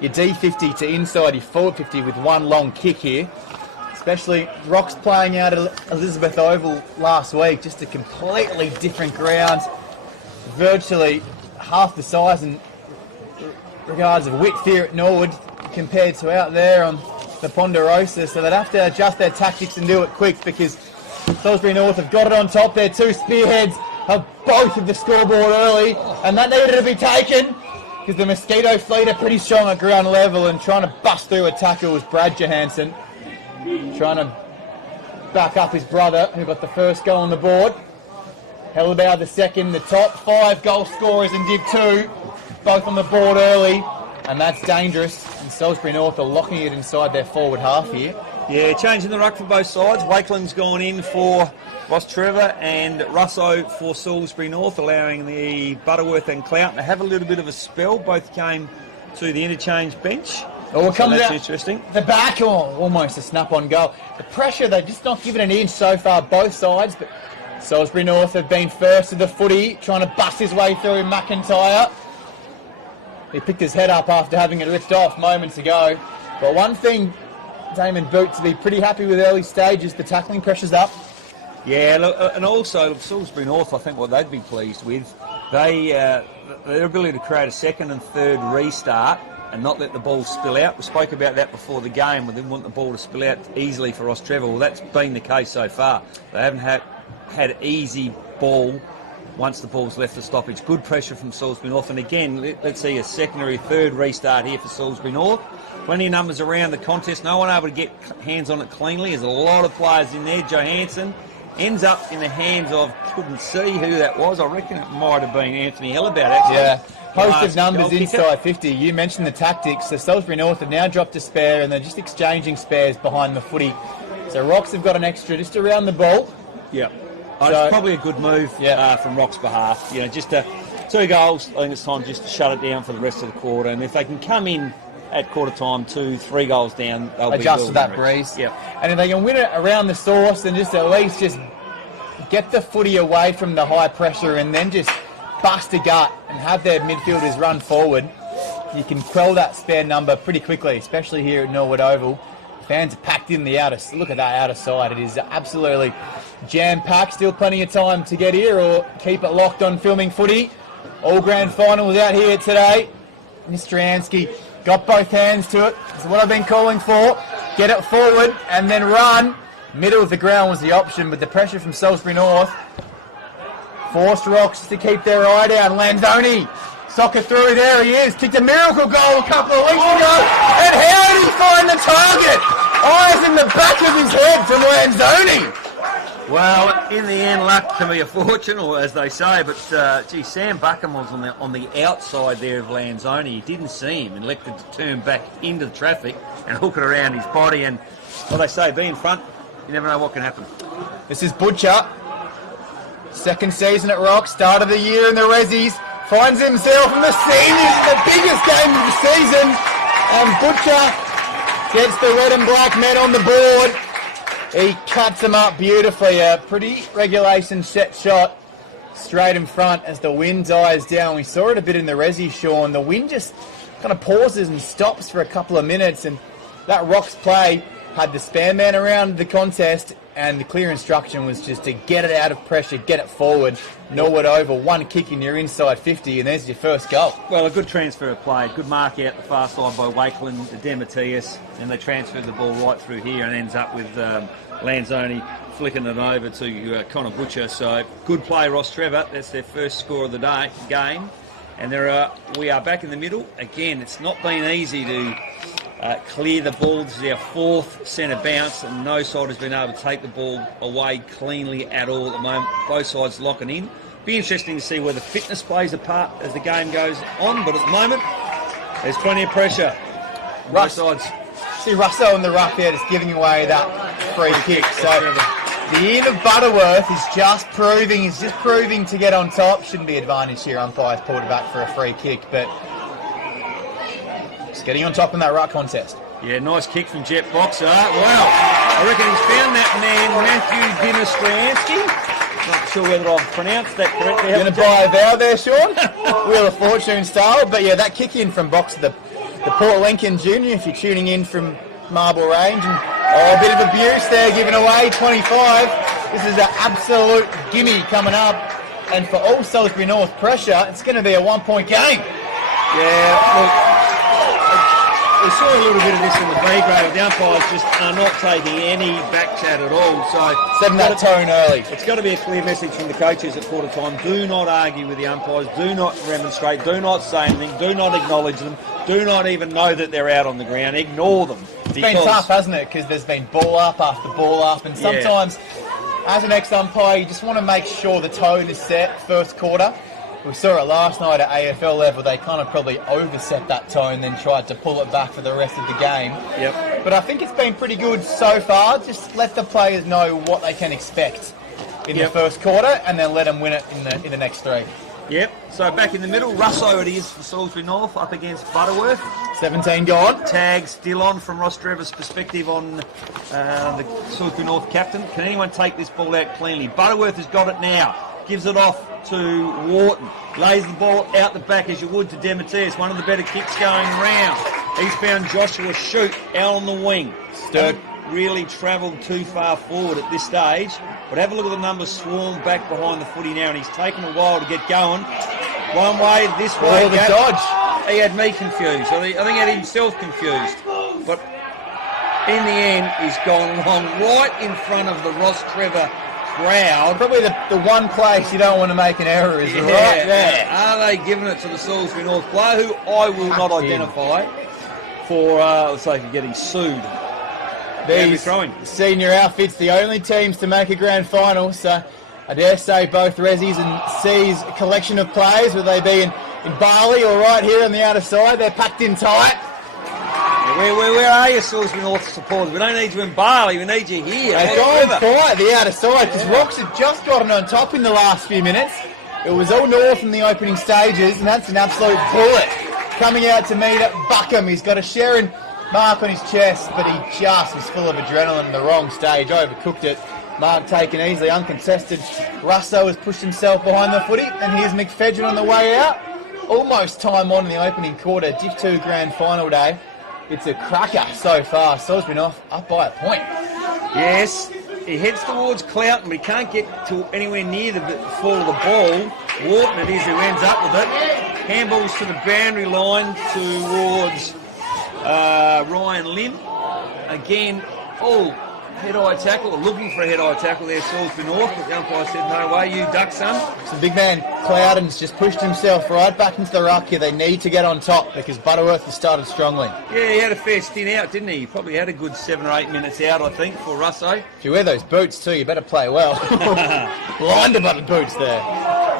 your D50 to inside your forward 50 with one long kick here. Especially Rocks playing out at Elizabeth Oval last week, just a completely different ground, virtually half the size in regards of width here at Norwood compared to out there on the Ponderosa, so they'd have to adjust their tactics and do it quick because Salisbury North have got it on top. Their two spearheads have both of the scoreboard early, and that needed to be taken because the Mosquito Fleet are pretty strong at ground level, and trying to bust through a tackle was Brad Johansson, trying to back up his brother who got the first goal on the board. Hellabout the second, the top 5 goal scorers in Div 2, both on the board early, and that's dangerous. And Salisbury North are locking it inside their forward half here. Yeah, changing the ruck for both sides. Wakeland's gone in for Rostrevor and Russo for Salisbury North, allowing the Butterworth and Cloughton to have a little bit of a spell. Both came to the interchange bench. Oh, it comes that's out interesting. The back, almost a snap on goal. The pressure, they've just not given an inch so far, both sides, but Salisbury North have been first to the footy, trying to bust his way through McIntyre. He picked his head up after having it ripped off moments ago. But one thing, Damon Boot to be pretty happy with early stages, the tackling pressure's up. Yeah, look, and also Salisbury North, I think what they'd be pleased with, their ability to create a second and third restart and not let the ball spill out. We spoke about that before the game. We didn't want the ball to spill out easily for Rostrevor. Well, that's been the case so far. They haven't had easy ball once the ball's left the stoppage. Good pressure from Salisbury North, and again, let's see a secondary third restart here for Salisbury North. Plenty of numbers around the contest, no one able to get hands on it cleanly. There's a lot of players in there. Johansson ends up in the hands of, couldn't see who that was, I reckon it might have been Anthony Hellabout actually. Yeah, host of numbers inside 50. You mentioned the tactics. The Salisbury North have now dropped a spare and they're just exchanging spares behind the footy. So Rocks have got an extra just around the ball. Yeah. It's probably a good move from Rock's behalf. You know, just 2 goals. I think it's time just to shut it down for the rest of the quarter. And if they can come in at quarter time 2-3 goals down, they'll adjust be to that breeze. Yeah. And if they can win it around the source and just at least just get the footy away from the high pressure and then just bust a gut and have their midfielders run forward, you can quell that spare number pretty quickly, especially here at Norwood Oval. Fans are packed in the outer. Look at that outer side. It is absolutely jam-packed. Still plenty of time to get here or keep it locked on filming footy. All grand finals out here today. Mr. Ansky got both hands to it. That's what I've been calling for. Get it forward and then run. Middle of the ground was the option, but the pressure from Salisbury North forced Rocks to keep their eye down. Lanzoni, soccer through, there he is. Kicked a miracle goal a couple of weeks ago. And how did he find the target? Eyes in the back of his head from Lanzoni. Well, in the end, luck can be a fortune, or as they say. But gee, Sam Buckham was on the outside there of Lanzoni. He didn't see him and elected to turn back into the traffic and hook it around his body. And well, they say, be in front. You never know what can happen. This is Butcher. Second season at Rock, start of the year in the Rezzies. Finds himself in the seniors, the biggest game of the season. And Butcher gets the red and black men on the board. He cuts them up beautifully. A pretty regulation set shot straight in front as the wind dies down. We saw it a bit in the Rezzy, Sean. The wind just kind of pauses and stops for a couple of minutes, and that Rocks play had the span man around the contest, and the clear instruction was just to get it out of pressure, get it forward, gnaw it over, one kick in your inside 50, and there's your first goal. Well, a good transfer of play, good mark out the far side by Wakeland to Demetrius, and they transferred the ball right through here and ends up with Lanzoni flicking it over to Connor Butcher. So good play, Rostrevor. That's their first score of the game. And we are back in the middle. Again, it's not been easy to clear the ball. This is our fourth centre bounce, and no side has been able to take the ball away cleanly at all at the moment. Both sides locking in. Be interesting to see whether fitness plays a part as the game goes on, but at the moment, there's plenty of pressure. Both sides. See Russo in the rough here just giving away that free kick. So the Ian of Butterworth is just proving to get on top. Shouldn't be advantage here. Umpires pulled it back for a free kick, but just getting on top in that ruck contest. Yeah, nice kick from Jet Boxer. Well, I reckon he's found that man, Matthew Dinostransky. Not sure whether I've pronounced that correctly. You're going to buy a vowel there, Sean? Wheel of Fortune style. But yeah, that kick in from Boxer, the Port Lincoln Junior, if you're tuning in from Marble Range. And, a bit of abuse there given away, 25. This is an absolute gimme coming up. And for all Salisbury North pressure, it's going to be a 1-point game. Yeah, look, we saw a little bit of this in the B grade. The umpires just are not taking any back chat at all. So setting that tone early. It's got to be a clear message from the coaches at quarter time. Do not argue with the umpires. Do not remonstrate. Do not say anything. Do not acknowledge them. Do not even know that they're out on the ground. Ignore them. It's been tough, hasn't it? Because there's been ball up after ball up, and sometimes, as an ex-umpire, you just want to make sure the tone is set first quarter. We saw it last night at AFL level. They kind of probably overset that tone, then tried to pull it back for the rest of the game. Yep. But I think it's been pretty good so far. Just let the players know what they can expect in the first quarter, and then let them win it in the next three. Yep. So back in the middle, Russo it is for Salisbury North up against Butterworth. 17 gone. Tag still on from Rostrevor's perspective on the Salisbury North captain. Can anyone take this ball out cleanly? Butterworth has got it now. Gives it off to Wharton. Lays the ball out the back as you would to Demetrius. One of the better kicks going around. He's found Joshua Shute out on the wing. Haven't really travelled too far forward at this stage. But have a look at the numbers swarm back behind the footy now, and he's taken a while to get going. One way, this way. The dodge. He had me confused. I think he had himself confused. But in the end, he's gone along right in front of the Rostrevor crowd. Probably the one place you don't want to make an error is right there. Are they giving it to the Salisbury North player, who I will not identify for the sake of getting sued? These senior outfits, the only teams to make a grand final, so I dare say both Rezzies and C's collection of players, whether they be in Bali or right here on the outer side, they're packed in tight. Where are you, Salisbury North supporters? We don't need you in Bali, we need you here. They've gone quiet the outer side, because Rocks have just gotten on top in the last few minutes. It was all north in the opening stages, and that's an absolute bullet. Coming out to meet it, Buckham, he's got a Sharon mark on his chest, but he just was full of adrenaline in the wrong stage, overcooked it. Mark taken easily, uncontested. Russo has pushed himself behind the footy, and here's McFedrin on the way out. Almost time on in the opening quarter, Div 2 grand final day. It's a cracker so far. Salisbury North up by a point. Yes, he heads towards Cloughton, but he can't get to anywhere near the fall of the ball. Wharton it is who ends up with it. Handballs to the boundary line towards Ryan Lim. Again, head-high tackle, or looking for a head-high tackle there, Salisbury North, but the umpire said, no way, you duck, son. So the big man, Cloudens, just pushed himself right back into the ruck here. They need to get on top because Butterworth has started strongly. Yeah, he had a fair stint out, didn't he? He probably had a good 7 or 8 minutes out, I think, for Russo. If you wear those boots too, you better play well. Blinded by the boots there.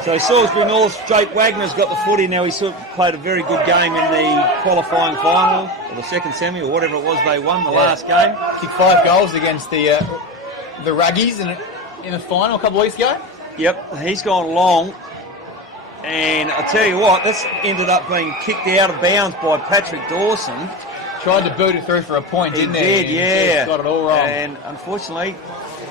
So Salisbury North, Jake Wagner's got the footy now. He sort of played a very good game in the qualifying final, or the second semi, or whatever it was they won the last game. Kicked 5 goals against the Ruggies in the final a couple of weeks ago. Yep, he's gone long. And I tell you what, this ended up being kicked out of bounds by Patrick Dawson. Tried to boot it through for a point, didn't he? He did, yeah. Got it all wrong. And unfortunately,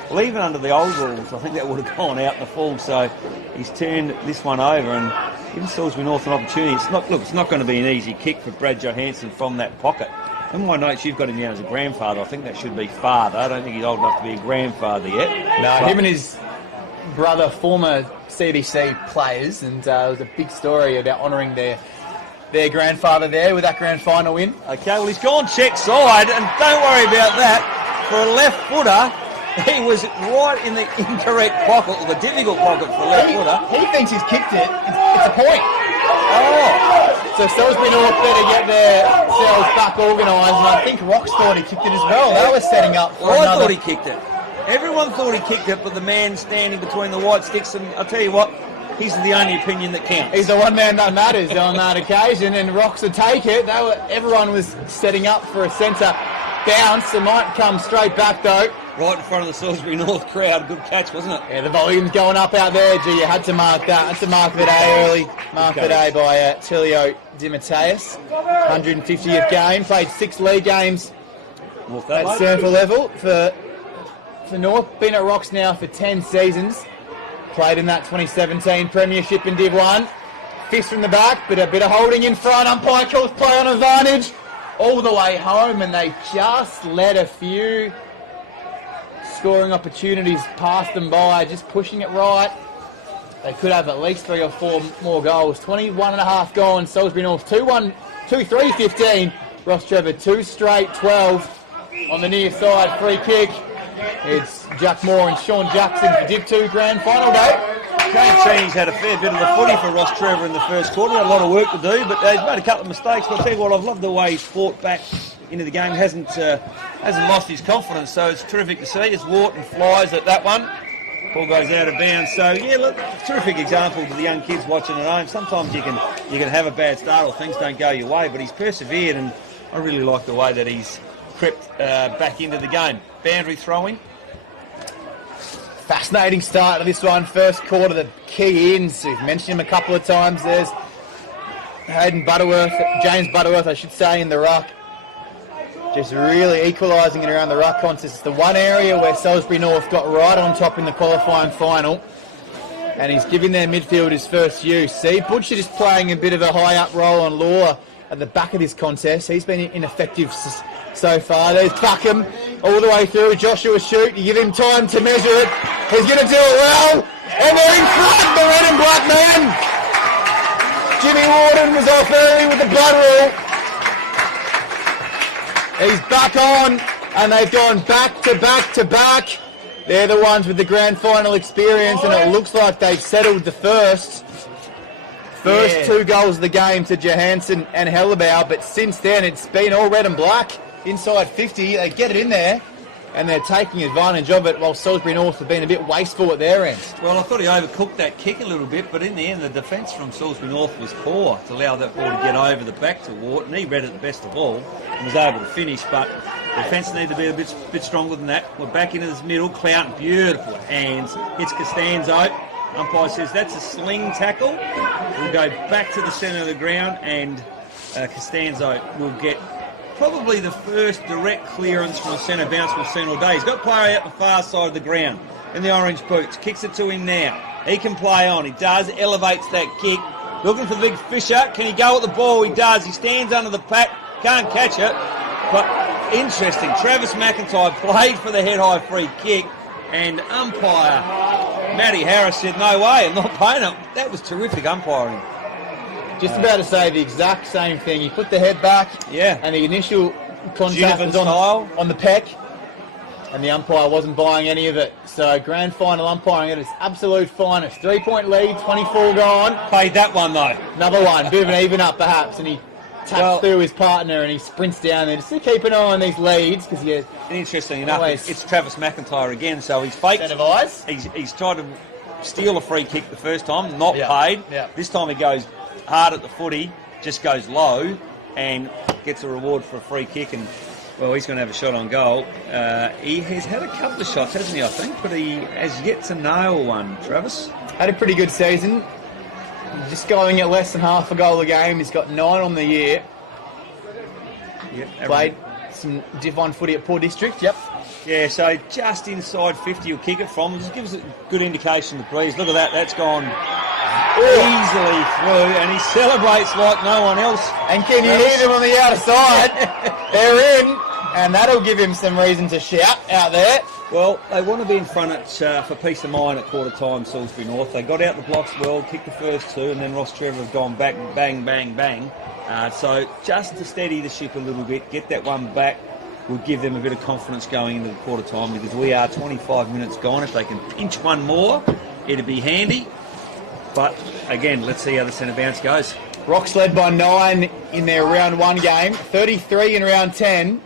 well, even under the old rules, I think that would have gone out in the full. So he's turned this one over and given Salisbury North an opportunity. It's not going to be an easy kick for Brad Johansson from that pocket. In my notes, you've got him down as a grandfather. I think that should be father. I don't think he's old enough to be a grandfather yet. No, him and his brother, former CBC players, and it was a big story about honouring their grandfather there with that grand final win. Okay, well, he's gone check side, and don't worry about that. For a left footer, he was right in the incorrect pocket, or the difficult pocket for a left footer. He thinks he's kicked it. It's a point. Oh. So Salisbury North better get themselves back organised, and I think Rocks thought he kicked it as well. They were setting up for Well, I another... thought he kicked it. Everyone thought he kicked it, but the man standing between the white sticks, and I'll tell you what, he's the only opinion that counts. He's the one man that matters on that occasion, and Rocks would take it. Everyone was setting up for a centre bounce. It might come straight back, though. Right in front of the Salisbury North crowd. Good catch, wasn't it? Yeah, the volume's going up out there. Gee, you had to mark that. Had to mark the day early. Mark the day by Tilio Di Matteis. 150th game. Played 6 league games at centre level for North. Been at Rocks now for 10 seasons. Played in that 2017 Premiership in Div 1. Fist from the back, but a bit of holding in front. Umpire calls play on advantage all the way home, and they just let a few scoring opportunities pass them by, just pushing it right. They could have at least 3 or 4 more goals. 21.5 gone. Salisbury North 2-1, 2-3, 15. Rostrevor 2 straight, 12 on the near side. Free kick. It's Jack Moore and Sean Jackson for Div 2 grand final day. Kane Cheney's had a fair bit of the footy for Rostrevor in the first quarter. Had a lot of work to do, but he's made a couple of mistakes. But I'll tell you what, I've loved the way he's fought back into the game. Hasn't lost his confidence, so it's terrific to see. It's Wharton flies at that one. Ball goes out of bounds. So yeah, look, terrific example to the young kids watching at home. Sometimes you can have a bad start or things don't go your way, but he's persevered, and I really like the way that he's crept back into the game. Boundary throwing. Fascinating start to this one. First quarter, the key ins. We've mentioned him a couple of times. There's James Butterworth, I should say, in the ruck. Just really equalising it around the ruck contest. It's the one area where Salisbury North got right on top in the qualifying final. And he's giving their midfield his first use. See, Butcher just playing a bit of a high-up role on Law at the back of this contest. He's been ineffective so far. There's Buckham all the way through. Joshua Shoot. You give him time to measure it. He's going to do it well. And they're in front, the red and black man. Jimmy Warden was off early with the blood rule. He's back on, and they've gone back to back to back. They're the ones with the grand final experience, and it looks like they've settled the first 2 goals of the game to Johansson and Hellebauer, but since then it's been all red and black. Inside 50, they get it in there, and they're taking advantage of it, while Salisbury North have been a bit wasteful at their end. Well, I thought he overcooked that kick a little bit, but in the end the defence from Salisbury North was poor to allow that ball to get over the back to Wharton. He read it the best of all and was able to finish, but the defence needed to be a bit stronger than that. We're back into this middle. Clout, beautiful hands, hits Costanzo. Umpire says that's a sling tackle. We'll go back to the centre of the ground, and Costanzo will get probably the first direct clearance from a centre bounce we've seen all day. He's got a player out the far side of the ground in the orange boots. Kicks it to him now. He can play on. He does. Elevates that kick. Looking for the big Fisher. Can he go at the ball? He does. He stands under the pack. Can't catch it. But interesting. Travis McIntyre played for the head-high free kick, and umpire Matty Harris said, no way, I'm not paying it. That was terrific umpiring. Just about to say the exact same thing. You put the head back, yeah, and the initial contact was on the pec. and the umpire wasn't buying any of it. So grand final umpiring at its absolute finest. 3-point lead, 24 gone. Paid that one though. Another one, bit of an even up perhaps, and he taps through his partner and he sprints down there just to keep an eye on these leads because he has Interesting enough, always it's Travis McIntyre again. So he's faked. set of eyes. He's tried to steal a free kick the first time, not Yeah. paid. Yeah. This time he goes hard at the footy, just goes low, and gets a reward for a free kick. And well, he's going to have a shot on goal. He has had a couple of shots, hasn't he? I think, but he has yet to nail one. Travis. Had a pretty good season. Just going at less than half a goal a game. He's got 9 on the year. Yep. Played some Div 1 footy at Port District. Yep. Yeah, so just inside 50 he'll kick it from. Just gives it a good indication of the breeze. Look at that, that's gone easily through, and he celebrates like no one else. And can you hear them on the outside? They're in, and that'll give him some reason to shout out there. Well, they want to be in front for peace of mind at quarter time, Salisbury North. They got out the blocks well, kicked the first 2, and then Rostrevor have gone back, bang, bang, bang. So just to steady the ship a little bit, get that one back, will give them a bit of confidence going into the quarter time, because we are 25 minutes gone. If they can pinch one more, it'd be handy. But again, let's see how the centre bounce goes. Rocks led by 9 in their round 1 game, 33 in round 10.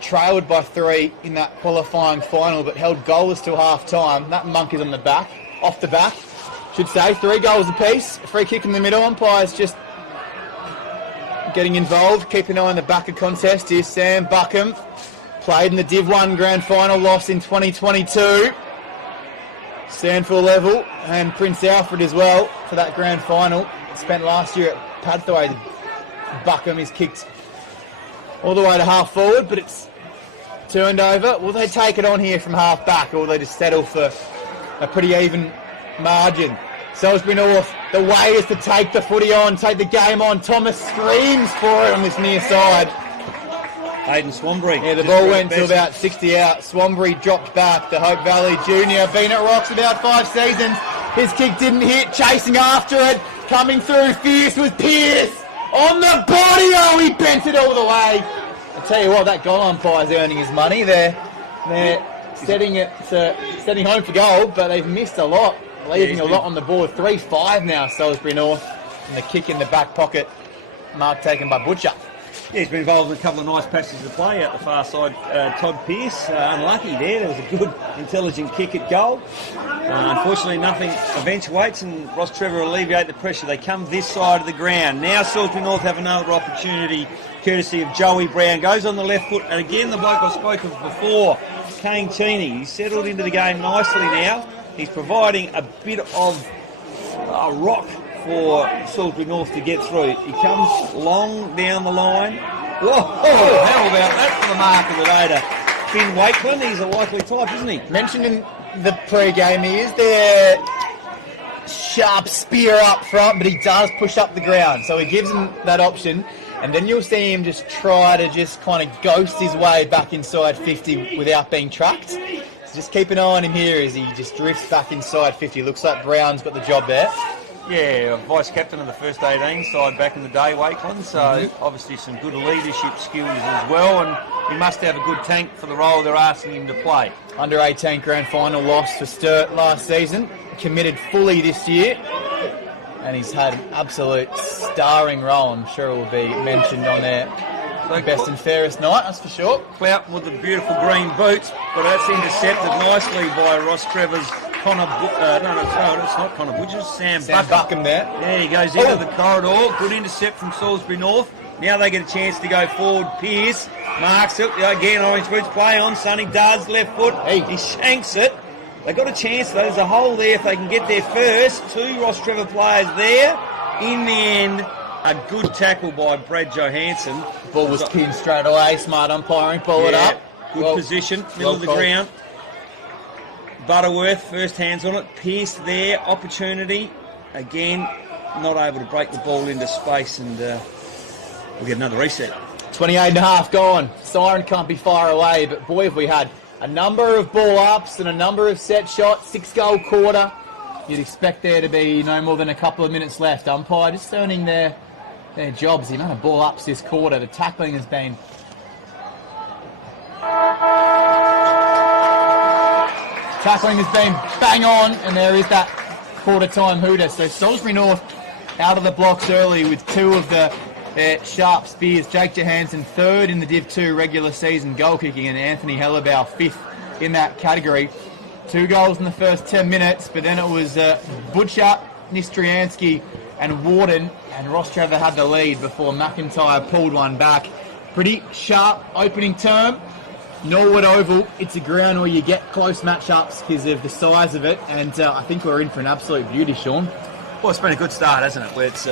Trailed by 3 in that qualifying final, but held goalless till half time. That monk is on the back, off the back, should say. 3 goals apiece. A free kick in the middle. Umpires just getting involved. Keep an eye on the back of contest. Here's Sam Buckham. Played in the Div 1 grand final, loss in 2022. Stanford level, and Prince Alfred as well for that grand final. Spent last year at Padthaway. Buckham is kicked all the way to half forward, but it's turned over. Will they take it on here from half back, or will they just settle for a pretty even margin? Salisbury North, the way is to take the footy on, take the game on. Thomas screams for it on this near side. Hayden Swanbury. Yeah, the ball went to about 60 out. Swanbury dropped back. The Hope Valley Junior, been at Rocks about 5 seasons. His kick didn't hit, chasing after it. Coming through fierce was Pierce. On the body, oh, he bent it all the way. I tell you what, that goal umpire's earning his money. They're setting home for goal, but they've missed a lot, leaving a lot on the board. 3-5 now, Salisbury North, and the kick in the back pocket. Mark taken by Butcher. Yeah, he's been involved in a couple of nice passages of play out the far side. Todd Pearce, unlucky there. There was a good, intelligent kick at goal. Unfortunately, nothing eventuates, and Rostrevor alleviate the pressure. They come this side of the ground. Now Salisbury North have another opportunity, courtesy of Joey Brown. Goes on the left foot, and again the bloke I spoke of before, Kane Cheney. He's settled into the game nicely now. He's providing a bit of a rock for Salisbury North to get through. He comes long down the line. Whoa, how about that for the mark of the day to Finn Wakeland? He's a likely type, isn't he? Mentioned in the pre-game, he is their sharp spear up front, but he does push up the ground. So he gives him that option, and then you'll see him just try to just kind of ghost his way back inside 50 without being tracked. So just keep an eye on him here as he just drifts back inside 50. Looks like Brown's got the job there. Yeah, vice-captain of the first 18 side back in the day, Wakeland, so obviously some good leadership skills as well, and he must have a good tank for the role they're asking him to play. Under 18 grand final loss for Sturt last season, committed fully this year, and he's had an absolute starring role. I'm sure it will be mentioned on their best and fairest night, that's for sure. Clout with the beautiful green boots, but that's intercepted nicely by Rostrevor's Connor. It's not Connor Butchers. Sam Buckham there. There he goes into the corridor. Good intercept from Salisbury North. Now they get a chance to go forward. Pierce marks it again. Orange boots play on. Sonny does left foot. He shanks it. They got a chance. There's a hole there if they can get there first. 2 Rostrevor players there. In the end, a good tackle by Brad Johansson. Ball was pinned straight away. Smart umpiring. Pull it up. Good position. Middle of the ground. Butterworth, first hands on it. Pierce there. Opportunity. Again, not able to break the ball into space, and we'll get another reset. 28.5 gone. Siren can't be far away, but boy, have we had a number of ball ups and a number of set shots. 6-goal quarter. You'd expect there to be no more than a couple of minutes left. Umpire just earning their jobs. The amount of ball ups this quarter. The tackling has been Tackling has been bang on, and there is that quarter-time hooter. So Salisbury North out of the blocks early with two of the sharp spears. Jake Johansson, third in the Div 2 regular season goal kicking, and Anthony Hellebauer, fifth in that category. 2 goals in the first 10 minutes, but then it was Butcher, Nistriansky and Warden, and Rostrevor had the lead before McIntyre pulled one back. Pretty sharp opening term. Norwood Oval, it's a ground where you get close matchups because of the size of it, and I think we're in for an absolute beauty, Sean. Well, it's been a good start, hasn't it? Where it's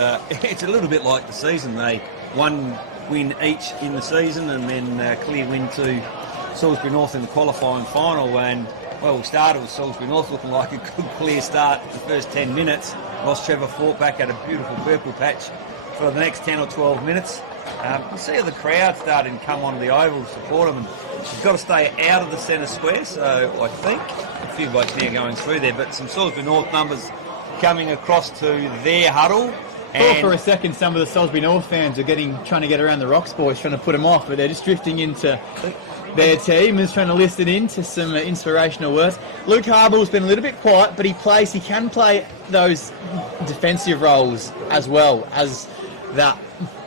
a little bit like the season. They one win each in the season, and then clear win to Salisbury North in the qualifying final. And well, we started with Salisbury North looking like a good clear start the first 10 minutes. Rostrevor fought back at a beautiful purple patch for the next 10 or 12 minutes. You see how the crowd starting to come onto the oval to support them. And you've got to stay out of the centre square, so I think a few blokes now going through there, but some Salisbury North numbers coming across to their huddle. Thought for a second some of the Salisbury North fans are trying to get around the Rocks boys, trying to put them off, but they're just drifting into their team and trying to listen into some inspirational words. Luke Harbull's been a little bit quiet, but he can play those defensive roles as well as that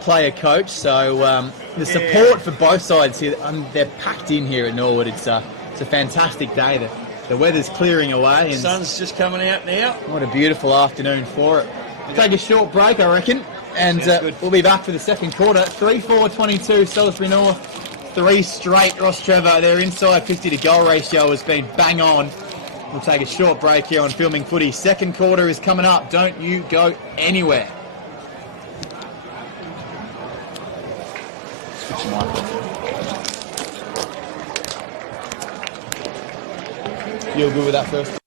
player coach. So the support for both sides here, they're packed in here at Norwood. It's a fantastic day. The weather's clearing away. The sun's just coming out now. What a beautiful afternoon for it. Take a short break, I reckon, and we'll be back for the second quarter. 3-4-22 Salisbury North. 3 straight Rostrevor. Their inside 50 to goal ratio has been bang on. We'll take a short break here on Filming Footy. Second quarter is coming up. Don't you go anywhere. Switch the mic off. You're good with that first?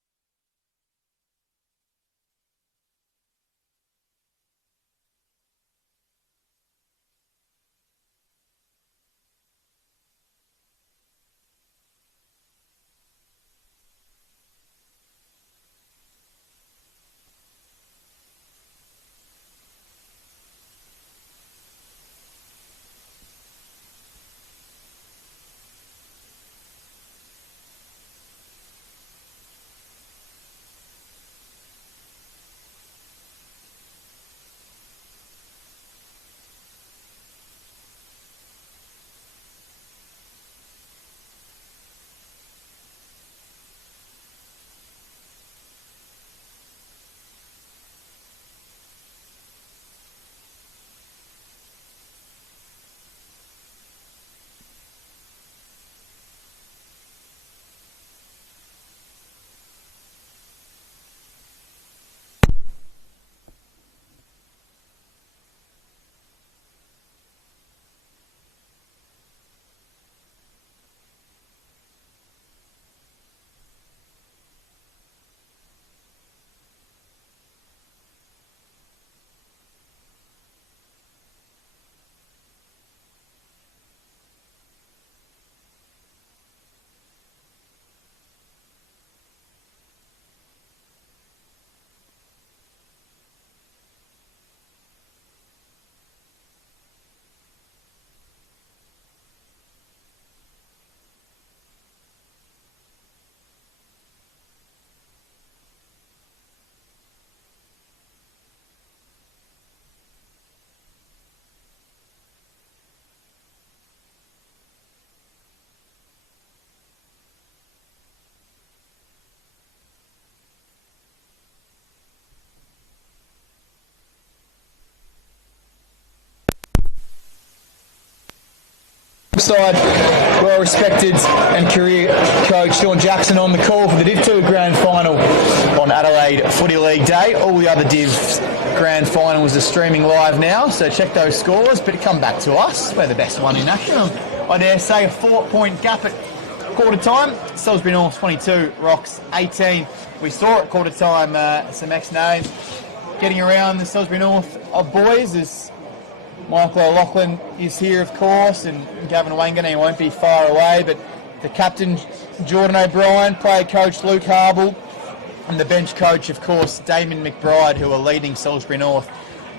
Side, well-respected and career coach Sean Jackson on the call for the Div 2 Grand Final on Adelaide Footy League Day. All the other Divs Grand Finals are streaming live now, so check those scores, but come back to us. We're the best one in action. I dare say a 4-point gap at quarter time. Salisbury North 22, Rocks 18. We saw at quarter time some ex-names getting around the Salisbury North boys as Michael O'Loughlin is here, of course, and Gavin Wangan, he won't be far away, but the captain, Jordan O'Brien, player coach Luke Harbull, and the bench coach, of course, Damon McBride, who are leading Salisbury North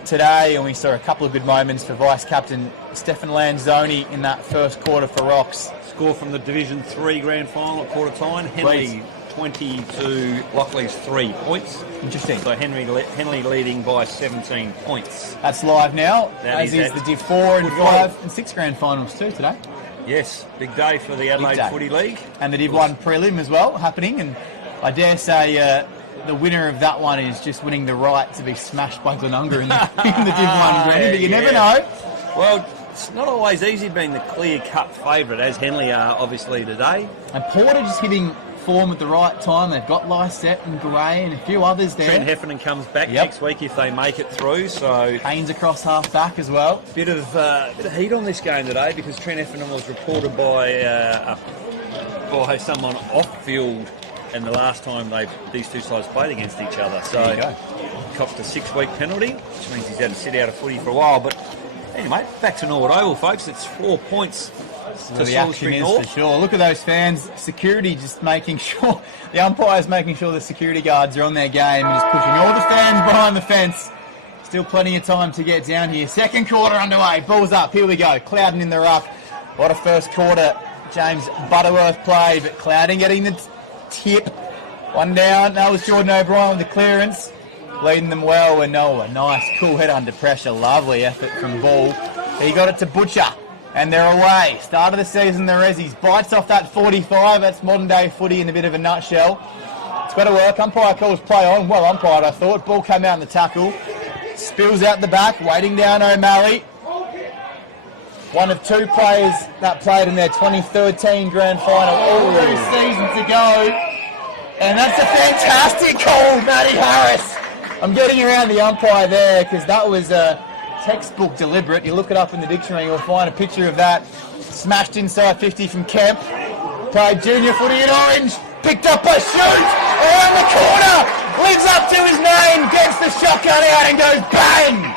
today. And we saw a couple of good moments for vice-captain Stefan Lanzoni in that first quarter for Rocks. Score from the Division 3 Grand Final at quarter time. Henley 20 to Lockleys 3 points. Interesting. So Henley leading by 17 points. That's live now, That as is is at the Div 4 and Footy 5 and 6 grand finals too today. Yes, big day for the Adelaide day. Footy League. And the Div 1 prelim as well happening, and I dare say the winner of that one is just winning the right to be smashed by Glenunga in the Div 1 granny, but you never know. Well, it's not always easy being the clear-cut favourite, as Henley are obviously today. And Porter just hitting form at the right time. They've got Lysette and Gray and a few others there. Trent Heffernan comes back next week if they make it through, so Haynes across half back as well. bit of heat on this game today because Trent Heffernan was reported by someone off-field and the last time these two sides played against each other. So copped a 6-week penalty, which means he's had to sit out of footy for a while. But anyway, back to Norwood Oval, folks. It's 4 points to The action Salisbury is North. for sure. Look at those fans. Security just making sure, the umpires making sure the security guards are on their game and just pushing all the fans behind the fence. Still plenty of time to get down here. Second quarter underway. Balls up. Here we go. Clouden in the ruck. What a first quarter James Butterworth played, but Clouden getting the tip. One down. That was Jordan O'Brien with the clearance. Leading them well. And Noah, nice, cool head under pressure. Lovely effort from Ball. He got it to Butcher. And they're away. Start of the season, the Rezzies. Bites off that 45. That's modern day footy in a bit of a nutshell. It's got to work. Umpire calls play on. Well umpired, I thought. Ball came out in the tackle. Spills out the back. Waiting down O'Malley. One of two players that played in their 2013 grand final all 2 seasons ago. And that's a fantastic call, Matty Harris. I'm getting around the umpire there because that was textbook deliberate. You look it up in the dictionary, you'll find a picture of that. Smashed inside 50 from Kemp. Played junior footy in orange. Picked up by Shoot. Around the corner. Lives up to his name. Gets the shotgun out and goes bang.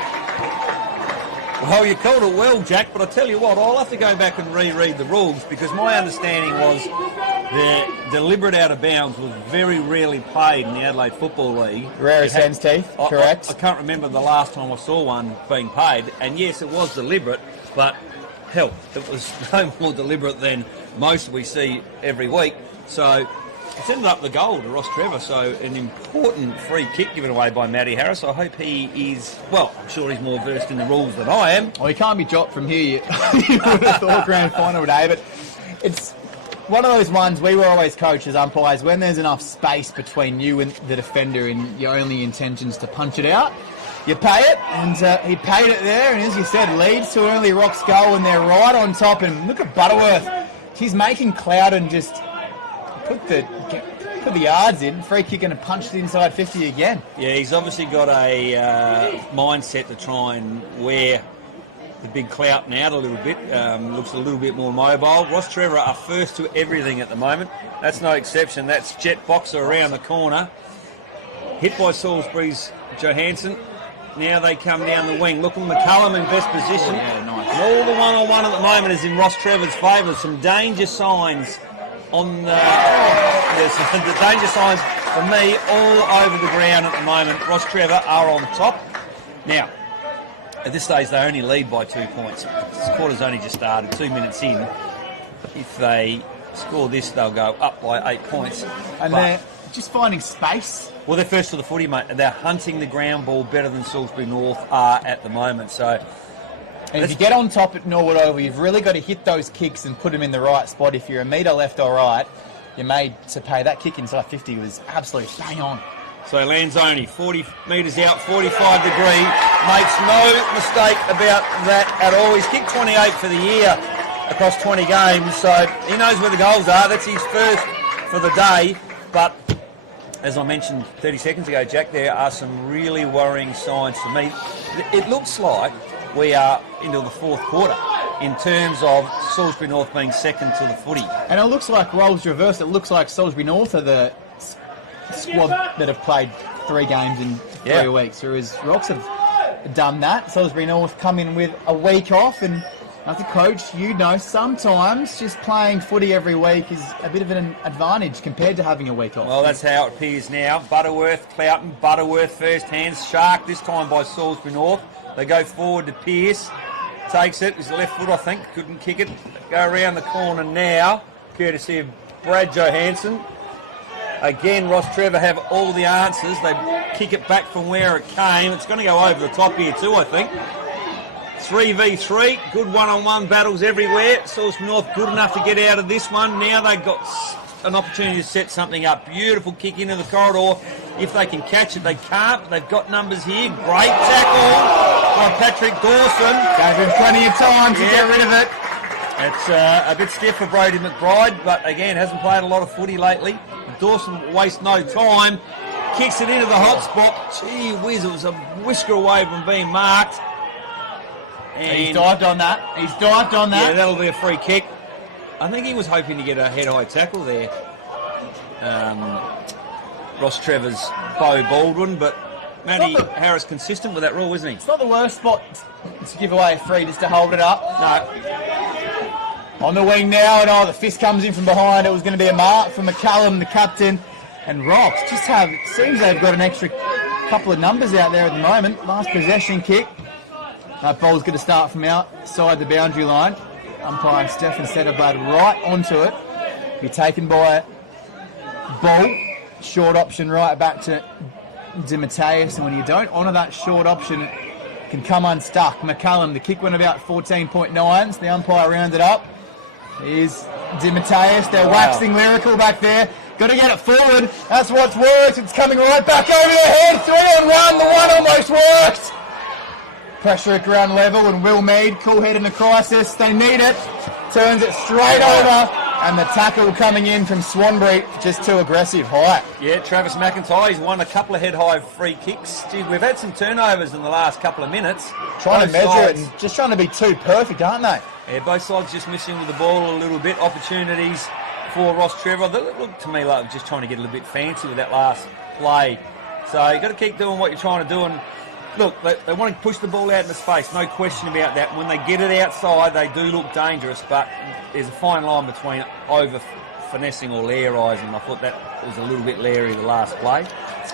Well, you called it well, Jack, but I tell you what, I'll have to go back and reread the rules because my understanding was the deliberate out of bounds was very rarely payed in the Adelaide Football League. Rare as hen's teeth, correct. I can't remember the last time I saw one being paid, and yes, it was deliberate, but hell, it was no more deliberate than most we see every week. So it's ended up the goal to Rostrevor, so an important free kick given away by Matty Harris. I hope he is, well, I'm sure he's more versed in the rules than I am. Well, he can't be dropped from here. You would have thought grand final today, but it's one of those ones we were always coached as umpires when there's enough space between you and the defender and your only intention's to punch it out. You pay it, and he paid it there, and as you said, leads to early Rocks goal, and they're right on top. And look at Butterworth. He's making Clouden just put the yards in, free kick and punched it inside 50 again. Yeah, he's obviously got a mindset to try and wear the big Cloughton out a little bit. Looks a little bit more mobile. Rostrevor are first to everything at the moment. That's no exception. That's Jet Boxer around the corner. Hit by Salisbury's Johansson. Now they come down the wing. Look at McCullum in best position. Yeah, nice. And all the one-on-one at the moment is in Rostrevor's favour. Some danger signs on there's the danger signs for me all over the ground at the moment. Rostrevor are on top. Now, at this stage, they only lead by 2 points. This quarter's only just started, 2 minutes in. If they score this, they'll go up by 8 points. And they're just finding space. Well, they're first to the footy, mate. They're hunting the ground ball better than Salisbury North are at the moment. So, And if you get on top at Norwood Oval, you've really got to hit those kicks and put them in the right spot. If you're a metre left or right, you're made to pay. That kick inside 50 was absolutely bang on. So Lanzoni, 40 metres out, 45 degree, makes no mistake about that at all. He's kicked 28 for the year across 20 games, so he knows where the goals are. That's his first for the day. But as I mentioned 30 seconds ago, Jack, there are some really worrying signs for me. It looks like we are into the fourth quarter in terms of Salisbury North being second to the footy. And it looks like roles reversed. It looks like Salisbury North are the squad that have played 3 games in 3 weeks, whereas Rocks have done that. Salisbury North come in with a week off, and as a coach, you know sometimes just playing footy every week is a bit of an advantage compared to having a week off. Well, that's how it appears now. Butterworth, Cloughton, Butterworth first hands, Shark this time by Salisbury North. They go forward to Pearce, takes it, his left foot I think, couldn't kick it. Go around the corner now, courtesy of Brad Johansson. Again, Rostrevor have all the answers. They kick it back from where it came. It's going to go over the top here too, I think. 3v3, good one-on-one battles everywhere. Salisbury North good enough to get out of this one. Now they've got an opportunity to set something up. Beautiful kick into the corridor. If they can catch it, they can't. They've got numbers here. Great tackle by Patrick Dawson. Gave him plenty of time to get rid of it. It's a bit stiff for Brody McBride, but again, hasn't played a lot of footy lately. Dawson wastes no time. Kicks it into the hot spot. Gee whiz, it was a whisker away from being marked. And He's dived on that. Yeah, that'll be a free kick. I think he was hoping to get a head-high tackle there. Rostrevor's Beau Baldwin, but Matty Harris consistent with that rule, isn't he? It's not the worst spot to give away a free, just to hold it up. No. On the wing now, and the fist comes in from behind. It was going to be a mark for McCallum, the captain, and Rocks. It seems they've got an extra couple of numbers out there at the moment. Last possession kick. That ball's going to start from outside the boundary line. Umpire Stefan Setterblad right onto it. Be taken by Ball. Short option right back to DeMatteis, and when you don't honour that short option, it can come unstuck. McCallum, the kick went about 14.9s. The umpire rounded up. Here's DeMatteis. They're waxing lyrical back there. Got to get it forward. That's what's worked. It's coming right back over the head. 3-on-1. The one almost worked. Pressure at ground level, and Will Mead, cool head in the crisis. They need it. Turns it straight over, and the tackle coming in from Swanbury, just too aggressive height. Yeah, Travis McIntyre, he's won a couple of head-high free kicks. Gee, we've had some turnovers in the last couple of minutes. Trying to measure it and just trying to be too perfect, aren't they? Yeah, both sides just missing with the ball a little bit. Opportunities for Rostrevor. They look to me like just trying to get a little bit fancy with that last play. So you've got to keep doing what you're trying to do. And look, they want to push the ball out into space, no question about that. When they get it outside, they do look dangerous, but there's a fine line between over-finessing or lairising. I thought that was a little bit leery the last play.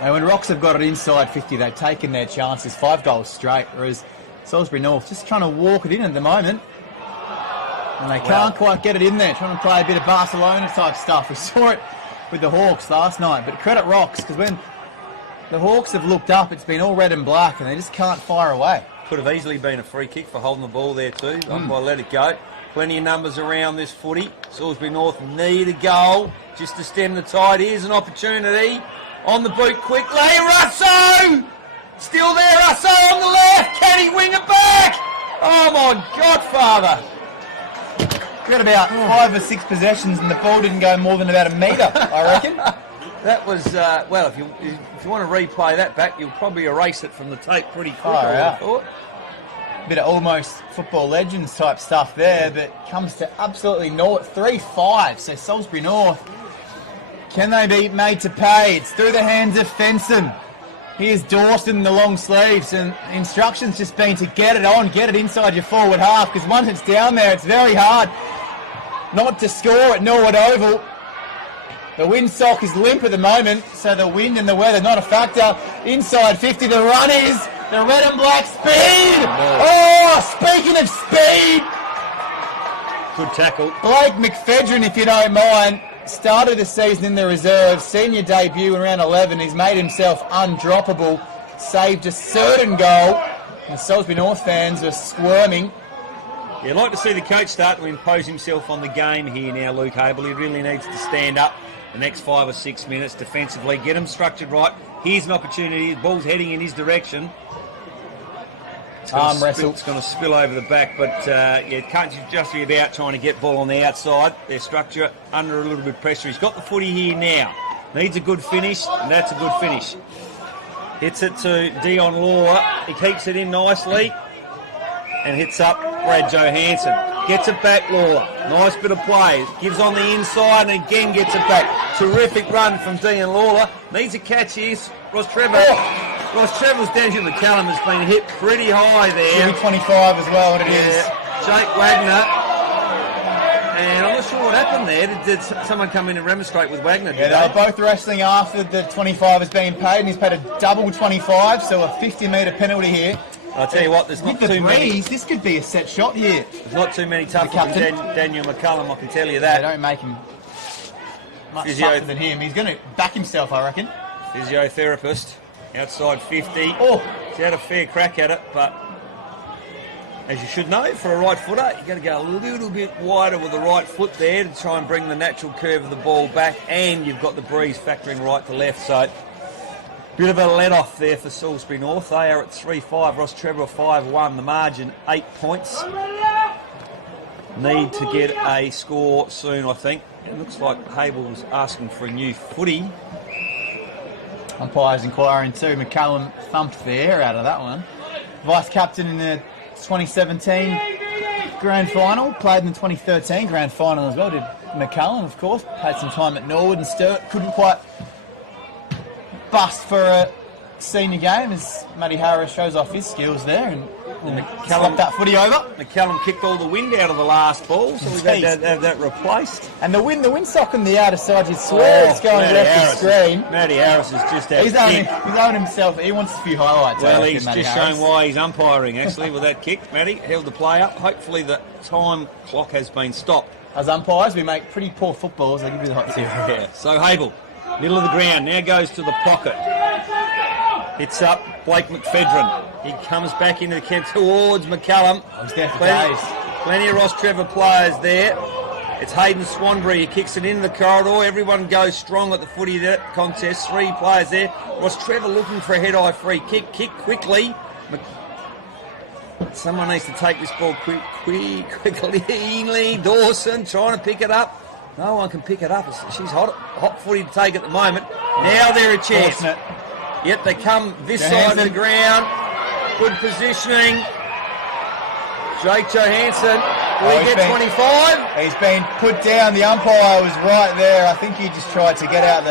And when Rocks have got it inside 50, they've taken their chances, 5 goals straight, whereas Salisbury North just trying to walk it in at the moment. And they can't quite get it in there, trying to play a bit of Barcelona-type stuff. We saw it with the Hawks last night, but credit Rocks, because when the Hawks have looked up, it's been all red and black, and they just can't fire away. Could have easily been a free kick for holding the ball there too. Umpire let it go. Plenty of numbers around this footy. Salisbury North need a goal just to stem the tide. Here's an opportunity. On the boot quickly. Russo! Still there, Russo on the left. Can he wing it back? Oh my Godfather. We got about 5 or 6 possessions, and the ball didn't go more than about a metre, I reckon. That was, well, if you want to replay that back, you'll probably erase it from the tape pretty quick, I would have thought. Bit of almost football legends type stuff there, but comes to absolutely naught. 3-5, so Salisbury North. Can they be made to pay? It's through the hands of Fenson. Here's Dawson in the long sleeves, and the instructions just been to get it on, get it inside your forward half, because once it's down there, it's very hard not to score at Norwood Oval. The windsock is limp at the moment, so the wind and the weather not a factor. Inside 50, the run is the red and black speed. Oh, speaking of speed. Good tackle. Blake McFedrin, if you don't mind, started the season in the reserve, senior debut in round 11. He's made himself undroppable, saved a certain goal. And the Salisbury North fans are squirming. Yeah, I'd like to see the coach start to impose himself on the game here now, Luke Hable. He really needs to stand up the next 5 or 6 minutes defensively, get him structured right. Here's an opportunity, the ball's heading in his direction. Arm wrestle. It's going to spill over the back, but it can't just be about trying to get ball on the outside. Their structure under a little bit of pressure. He's got the footy here now. Needs a good finish, and that's a good finish. Hits it to Dion Lawler. He keeps it in nicely and hits up Brad Johansson. Gets it back, Lawler. Nice bit of play. Gives on the inside and again gets it back. Terrific run from Dion Lawler. Needs a catch here. Rostrevor. Rostrevor's Daniel McCallum has been hit pretty high there. 25 as well, what it is. Jake Wagner. And I'm not sure what happened there. Did someone come in and remonstrate with Wagner? Yeah, they were both wrestling after the 25 has been paid, and he's paid a double 25, so a 50-metre penalty here. I'll tell you what, there's not With the too breeze, many. this could be a set shot here. There's not too many tough than Daniel McCallum, I can tell you that. They don't make him much Physio- tougher than him. He's going to back himself, I reckon. Physiotherapist, outside 50. Oh. He's had a fair crack at it, but as you should know, for a right footer, you've got to go a little bit wider with the right foot there to try and bring the natural curve of the ball back, and you've got the breeze factoring right to left. So, bit of a let-off there for Salisbury North. They are at 3-5, Rostrevor 5-1. The margin 8 points. Need to get a score soon, I think. It looks like Hable's asking for a new footy. Umpires inquiring too. McCallum thumped the air out of that one. Vice-captain in the 2017 Grand Final. Played in the 2013 Grand Final as well. Did McCallum, of course. Had some time at Norwood and Sturt. Couldn't quite bust for a senior game as Matty Harris shows off his skills there and slap that footy over. McCallum kicked all the wind out of the last ball, so we've had to have that replaced. And the windsock on the outer side, you swear it's going left the screen. Matty Harris is just out He's owning himself. He wants a few highlights. Well, he's just shown why he's umpiring, actually, with that kick. Matty held the play up. Hopefully the time clock has been stopped. As umpires, we make pretty poor footballs. They give you the hot tip. Yeah. So Hable, middle of the ground, now goes to the pocket. Hits up Blake McFedrin. He comes back into the camp towards McCallum. He's there for days. Plenty of Rostrevor players there. It's Hayden Swanbury. He kicks it into the corridor. Everyone goes strong at the footy contest. 3 players there. Rostrevor looking for a head-eye free kick. Kick quickly. Someone needs to take this ball quickly. Dawson trying to pick it up. No one can pick it up. She's hot footy to take at the moment. Now they're a chance. Yep, they come this side of the ground. Good positioning. Jake Johansson. Will he get 25? He's been put down. The umpire was right there. I think he just tried to get out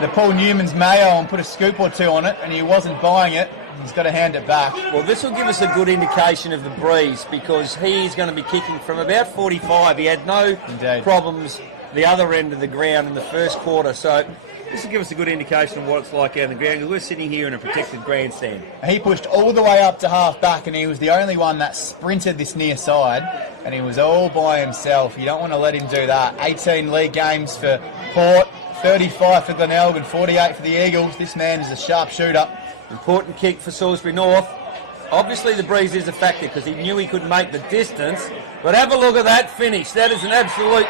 the Paul Newman's mayo and put a scoop or two on it, and he wasn't buying it. He's got to hand it back. Well, this will give us a good indication of the breeze because he's going to be kicking from about 45. He had no problems the other end of the ground in the first quarter. So this will give us a good indication of what it's like out on the ground because we're sitting here in a protected grandstand. He pushed all the way up to half back and he was the only one that sprinted this near side and he was all by himself. You don't want to let him do that. 18 league games for Port, 35 for Glenelg, 48 for the Eagles. This man is a sharp shooter. Important kick for Salisbury North. Obviously the breeze is a factor because he knew he could make the distance. But have a look at that finish. That is an absolute...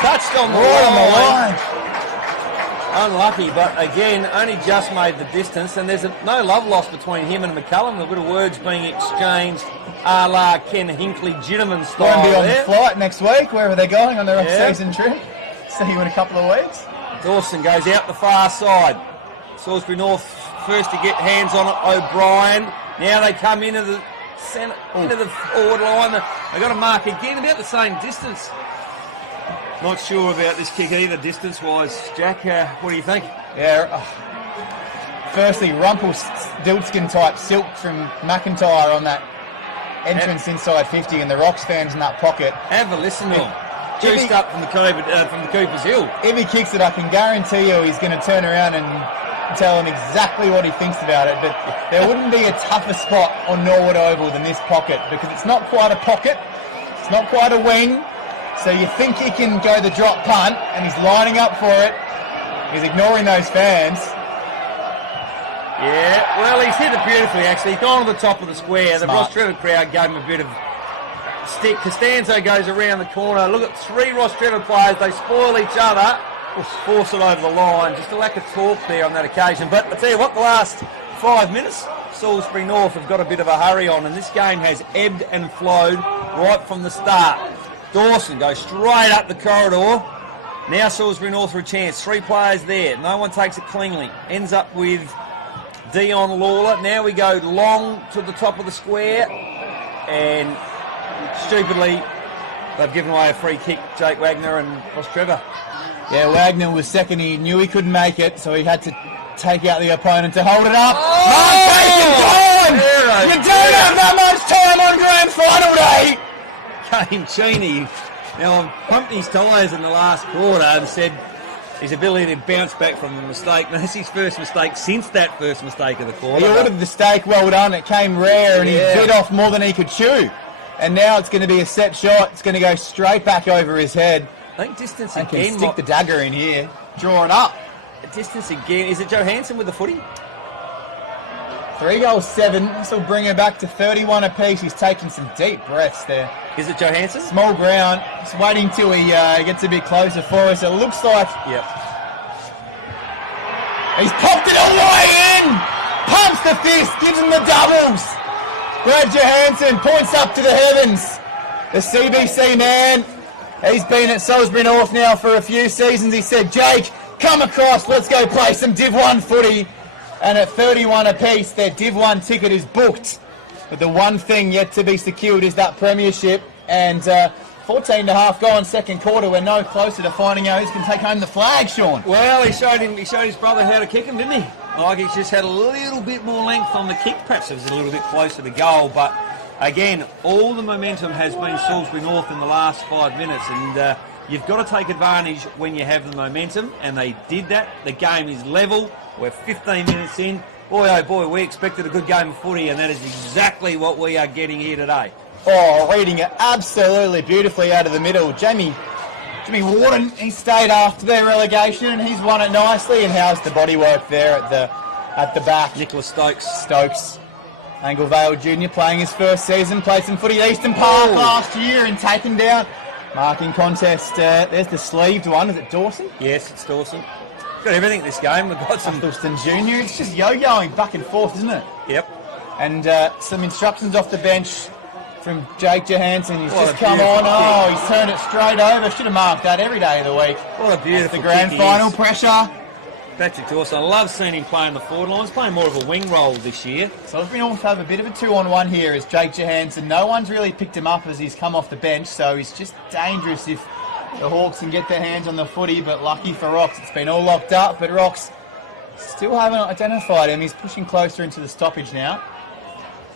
touched on the line. Unlucky, but again, only just made the distance. And there's no love lost between him and McCallum. A bit of words being exchanged a la Ken Hinckley gentleman style. Going to be on the flight next week, wherever they're going on their off-season trip. See you in a couple of weeks. Dawson goes out the far side. Salisbury North first to get hands on it, O'Brien. Now they come into the centre, into the forward line. They've got to mark again, about the same distance. Not sure about this kick either, distance-wise. Jack, what do you think? Yeah, firstly, Rumpelstiltskin type silk from McIntyre on that entrance inside 50 and the Rocks fans in that pocket. Have a listen to him. Juiced up from the Cooper's Hill. If he kicks it, I can guarantee you he's going to turn around and tell him exactly what he thinks about it. But there wouldn't be a tougher spot on Norwood Oval than this pocket because it's not quite a pocket, it's not quite a wing. So you think he can go the drop punt and he's lining up for it. He's ignoring those fans. Yeah, well, he's hit it beautifully, actually. He's gone to the top of the square. Smart. The Rostrevor crowd gave him a bit of stick. Costanzo goes around the corner. Look at 3 Rostrevor players. They spoil each other. Force it over the line. Just a lack of talk there on that occasion. But I tell you what, the last 5 minutes, Salisbury North have got a bit of a hurry on, and this game has ebbed and flowed right from the start. Dawson goes straight up the corridor. Now Salisbury North for a chance. 3 players there. No one takes it cleanly. Ends up with Dion Lawler. Now we go long to the top of the square. And stupidly, they've given away a free kick, Jake Wagner and Rostrevor. Yeah, Wagner was second. He knew he couldn't make it, so he had to take out the opponent to hold it up. You don't have that much time on grand final day. Game Cheney. Now, I've pumped his tyres in the last quarter and said his ability to bounce back from a mistake. That's his first mistake since that first mistake of the quarter. He ordered the steak well done. It came rare and he bit off more than he could chew. And now it's going to be a set shot. It's going to go straight back over his head. I think distance And again. can stick the dagger in here. Draw it up. Distance again. Is it Johansson with the footy? 3 goals, 7. This will bring her back to 31 apiece. He's taking some deep breaths there. Is it Johansson? Small ground. Just waiting till he gets a bit closer for us. It looks like Yep. he's popped it all the way in. Pumps the fist. Gives him the doubles. Brad Johansson points up to the heavens. The CBC man. He's been at Salisbury North now for a few seasons. He said, Jake, come across. Let's go play some Div 1 footy. And at 31 apiece, their Div 1 ticket is booked. But the one thing yet to be secured is that premiership. And 14 and a half gone second quarter. We're no closer to finding out who's going to take home the flag, Sean. Well, he showed his brother how to kick him, didn't he? Like he's just had a little bit more length on the kick. Perhaps it was a little bit closer to goal. But again, all the momentum has been Salisbury North in the last 5 minutes. And you've got to take advantage when you have the momentum. And they did that. The game is level. We're 15 minutes in. Boy, oh boy, we expected a good game of footy, and that is exactly what we are getting here today. Oh, reading it absolutely beautifully out of the middle. Jimmy Warden, he stayed after their relegation, and he's won it nicely. And how's the bodywork there at the back? Nicholas Stokes. Anglevale Jr. playing his first season, played some footy at Eastern Park last year and taken down. Marking contest, there's the sleeved one. Is it Dawson? Yes, it's Dawson. Got everything this game. We've got some... Huddleston Jr. It's just yo-yoing back and forth, isn't it? Yep. And some instructions off the bench from Jake Johansson. He's What just a come beautiful on. Oh, kick. he's turned it straight over. Should have marked that every day of the week. What a beautiful The grand kick he final is. pressure. Patrick Dawson. I love seeing him play on the forward line. He's playing more of a wing role this year. So we've been all have a bit of a 2-on-1 here as Jake Johansson. No one's really picked him up as he's come off the bench, so he's just dangerous if the Hawks can get their hands on the footy, but lucky for Rox, it's been all locked up, but Rox still haven't identified him. He's pushing closer into the stoppage now.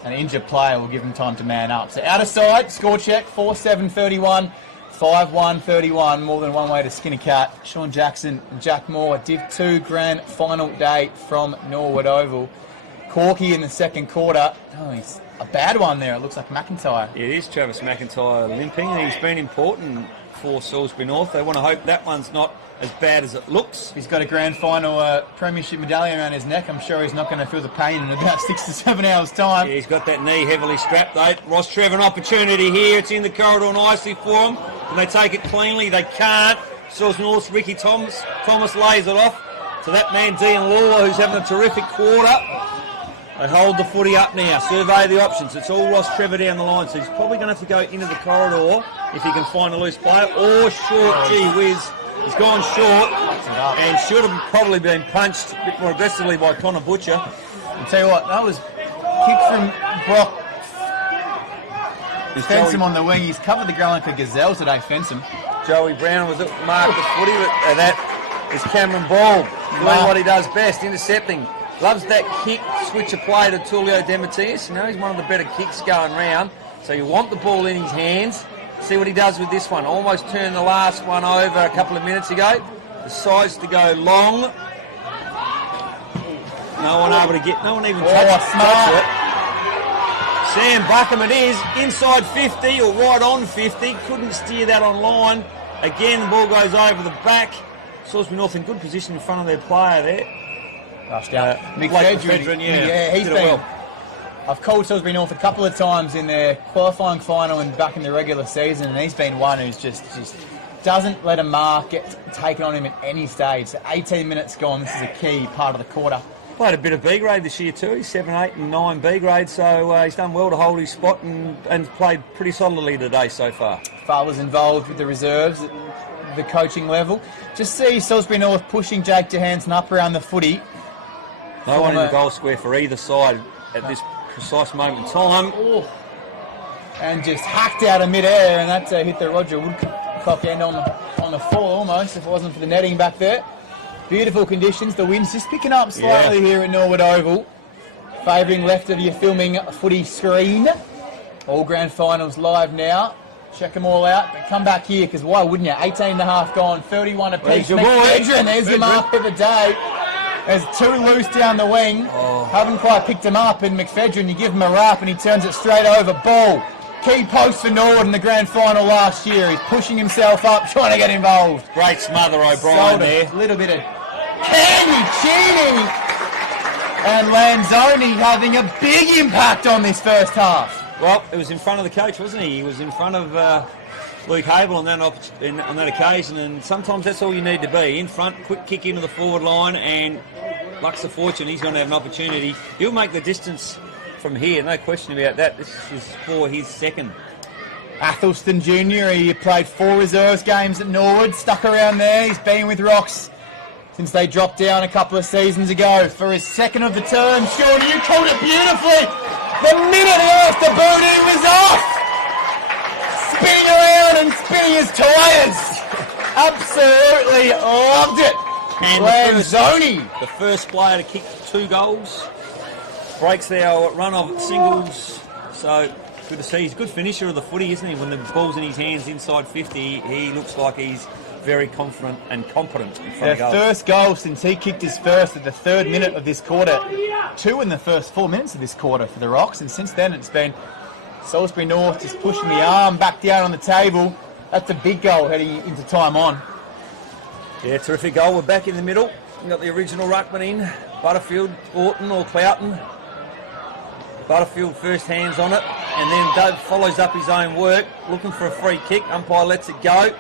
An injured player will give him time to man up. So out of side, score check, 4-7-31, 5-1-31, more than one way to skin a cat. Sean Jackson and Jack Moore, Div 2 grand final day from Norwood Oval. Corky in the second quarter. Oh, he's a bad one there. It looks like McIntyre. It is Travis McIntyre limping. He's been important for Salisbury North. They want to hope that one's not as bad as it looks. He's got a grand final premiership medallion around his neck. I'm sure he's not going to feel the pain in about 6 to 7 hours' time. Yeah, he's got that knee heavily strapped though. Rostrevor an opportunity here. It's in the corridor nicely for him. Can they take it cleanly? They can't. Salisbury North's Ricky Thomas lays it off to that man Dean Lawler, who's having a terrific quarter. They hold the footy up now, survey the options. It's all Rostrevor down the line, so he's probably going to have to go into the corridor if he can find a loose player, or short, gee whiz. He's gone short and should have probably been punched a bit more aggressively by Connor Butcher. I'll tell you what, that was kick from Brock Fensom on the wing. He's covered the ground like a gazelle today, Fensom. Joey Brown was marked the footy, and that is Cameron Ball doing what he does best, intercepting. Loves that kick, switch of play to Tulio Dematius. You know, he's one of the better kicks going round. So you want the ball in his hands. See what he does with this one. Almost turned the last one over a couple of minutes ago. Decides to go long. No one even touched it. Sam Buckham it is, inside 50 or right on 50. Couldn't steer that on line. Again, the ball goes over the back. Salisbury North in good position in front of their player there. Rushed out. McFedrin, he's did it been... well. I've called Salisbury North a couple of times in their qualifying final and back in the regular season, and he's been one who's just doesn't let a mark get taken on him at any stage. So 18 minutes gone, this is a key part of the quarter. Played a bit of B grade this year too. He's 7, 8 and 9 B grade, so he's done well to hold his spot and played pretty solidly today so far. Father's involved with the reserves at the coaching level. Just see Salisbury North pushing Jake Johansson up around the footy. No one in the goal square for either side at this precise moment in time. And just hacked out of mid-air, and that hit the Roger Woodcock end on the fall almost, if it wasn't for the netting back there. Beautiful conditions. The wind's just picking up slightly here at Norwood Oval. Favouring left of your filming footy screen. All grand finals live now. Check them all out, but come back here, because why wouldn't you? 18 and a half gone, 31 apiece. McFedrin, there's your mark of the day. There's two loose down the wing. Haven't quite picked him up, and McFedrin, you give him a wrap and he turns it straight over. Ball key post for Norwood in the grand final last year. He's pushing himself up, trying to get involved. Great smother, O'Brien Sold there. a little bit of candy cheating. And Lanzoni having a big impact on this first half. Well, it was in front of the coach, wasn't he? He was in front of Luke Hable on that occasion, and sometimes that's all you need to be. In front, quick kick into the forward line, and luck's a fortune, he's going to have an opportunity. He'll make the distance from here, no question about that. This is for his second. Athelston Jr., he played 4 reserves games at Norwood, stuck around there. He's been with Rocks since they dropped down a couple of seasons ago. For his second of the term, Sean, you called it beautifully. The minute he asked the boot, he was off. Spinning around and spinning his tyres. Absolutely loved it. And Lanzoni. the first player to kick 2 goals. Breaks their run of singles. So good to see. He's a good finisher of the footy, isn't he? When the ball's in his hands inside 50, he looks like he's very confident and competent in front Their of goals. first goal since he kicked his first at the 3rd minute of this quarter. 2 in the first 4 minutes of this quarter for the Rocks, and since then it's been Salisbury North just pushing the arm back down on the table. That's a big goal heading into time on. Yeah, terrific goal. We're back in the middle. We've got the original ruckman in. Butterfield, Orton or Cloughton. Butterfield first hands on it, and then Doug follows up his own work, looking for a free kick. Umpire lets it go.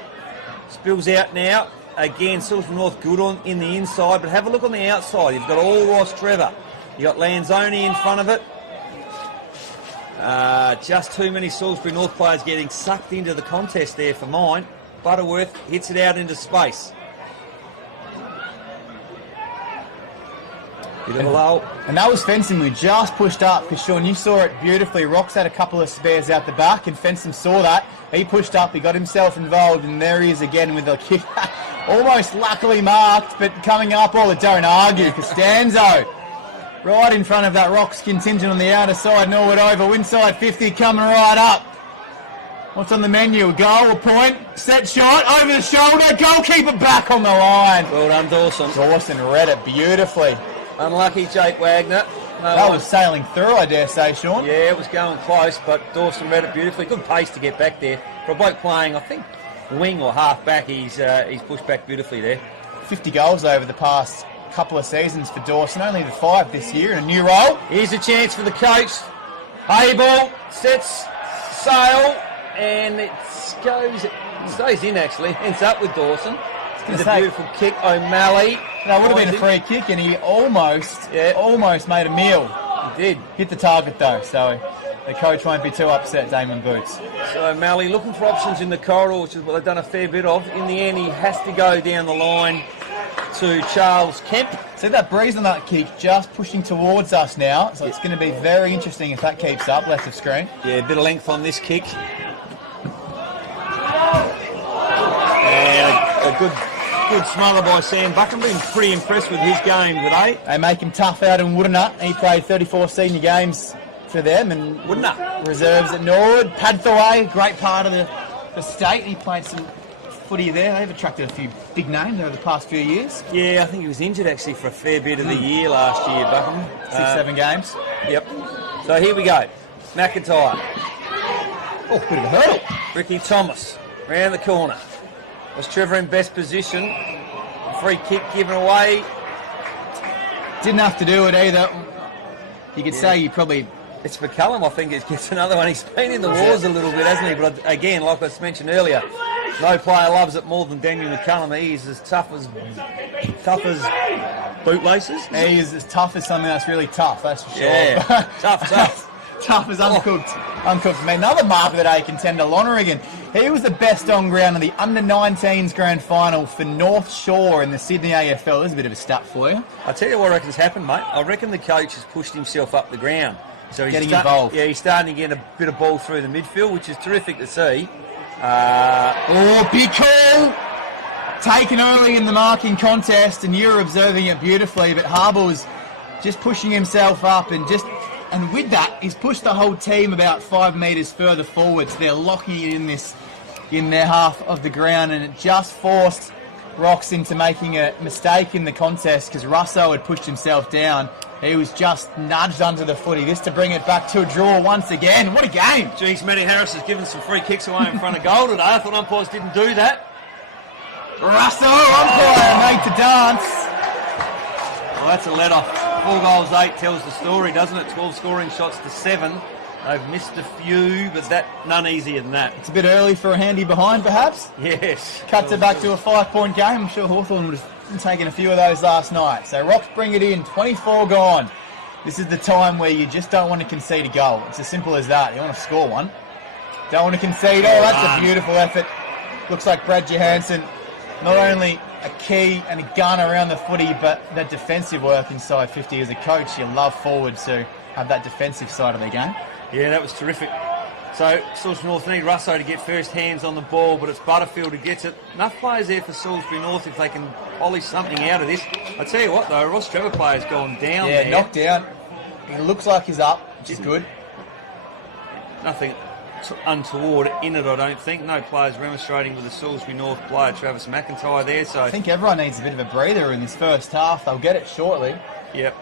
Spills out now. Again, Salisbury North good on in the inside, but have a look on the outside. You've got all Rostrevor. You've got Lanzoni in front of it. Just too many Salisbury North players getting sucked into the contest there for mine. Butterworth hits it out into space. Bit of a lull. And that was fencing. We just pushed up because, Sean, you saw it beautifully. Rocks had a couple of spares out the back, and Fensom saw that. He pushed up, he got himself involved, and there he is again with a kick. Almost luckily marked, but coming up, don't argue. Costanzo right in front of that Rocks contingent on the outer side. Norwood over, inside 50, coming right up. What's on the menu? A goal, a point, set shot, over the shoulder, goalkeeper back on the line. Well done, Dawson. Dawson read it beautifully. Unlucky Jake Wagner. That was sailing through, I dare say, Sean. Yeah, it was going close, but Dawson read it beautifully. Good pace to get back there. For a bloke playing, I think, wing or half back, he's pushed back beautifully there. 50 goals over the past couple of seasons for Dawson, only the 5 this year in a new role. Here's a chance for the coach. Hayball sets sail, and it stays in actually, ends up with Dawson. It's a beautiful kick. O'Malley. That would have been a free kick, and he almost made a meal. He did. Hit the target though, so the coach won't be too upset, Damon Boots. So O'Malley looking for options in the corridor, which is what they've done a fair bit of. In the end, he has to go down the line to Charles Kemp. See that breeze on that kick just pushing towards us now, so it's going to be very interesting if that keeps up, left of screen. Yeah, a bit of length on this kick. And a good smother by Sam Buck. I'm being pretty impressed with his game today. They make him tough out in Woodinut. He played 34 senior games for them, and Woodinut reserves at Norwood. Padthaway, great part of the state. He played some footy there. They've attracted a few big names over the past few years. Yeah, I think he was injured actually for a fair bit of the year last year, Buckham. 6-7 games. Yep. So here we go. McIntyre. Oh, bit of a hurdle. Ricky Thomas round the corner. Rostrevor in best position. Free kick given away. Didn't have to do it either. You could say you probably... It's McCullum, I think, it gets another one. He's been in the wars a little bit, hasn't he? But again, like I mentioned earlier, no player loves it more than Daniel McCullum. He is as tough as bootlaces. He is as tough as something that's really tough, that's for sure. Yeah, tough. Tough as uncooked meat. Another mark of the day contender, Lonergan. He was the best on ground in the under-19s grand final for North Shore in the Sydney AFL. There's a bit of a stat for you. I tell you what I reckon's happened, mate. I reckon the coach has pushed himself up the ground. So he's getting involved. Yeah, he's starting to get a bit of ball through the midfield, which is terrific to see. Big call! Taken early in the marking contest, and you're observing it beautifully, but Harbour was just pushing himself up, and with that, he's pushed the whole team about 5 metres further forward, so they're locking it in their half of the ground, and it just forced Rocks into making a mistake in the contest because Russo had pushed himself down He was just nudged under the footy. This to bring it back to a draw once again. What a game. Geez, Matty Harris has given some free kicks away in front of goal today. I thought umpires didn't do that. Russell, umpire, made to dance. Well, that's a let-off. 4 goals, 8 tells the story, doesn't it? 12 scoring shots to 7. They've missed a few, but none easier than that. It's a bit early for a handy behind, perhaps. Yes. Cuts it back to a 5-point game. I'm sure Hawthorn would have taken a few of those last night. So Rocks bring it in, 24 gone. This is the time where you just don't want to concede a goal. It's as simple as that. You want to score one. Don't want to concede. Oh, that's a beautiful effort. Looks like Brad Johansson, not only a key and a gun around the footy, but that defensive work inside 50. As a coach, you love forwards to have that defensive side of the game. Yeah, that was terrific. So Salisbury North need Russo to get first hands on the ball, but it's Butterfield who gets it. Enough players there for Salisbury North if they can polish something out of this. I tell you what though, Rostrevor player's gone down there. Yeah, knocked down. He looks like he's up, which is good. Nothing untoward in it, I don't think. No players remonstrating with the Salisbury North player, Travis McIntyre there. So I think everyone needs a bit of a breather in this first half. They'll get it shortly. Yep.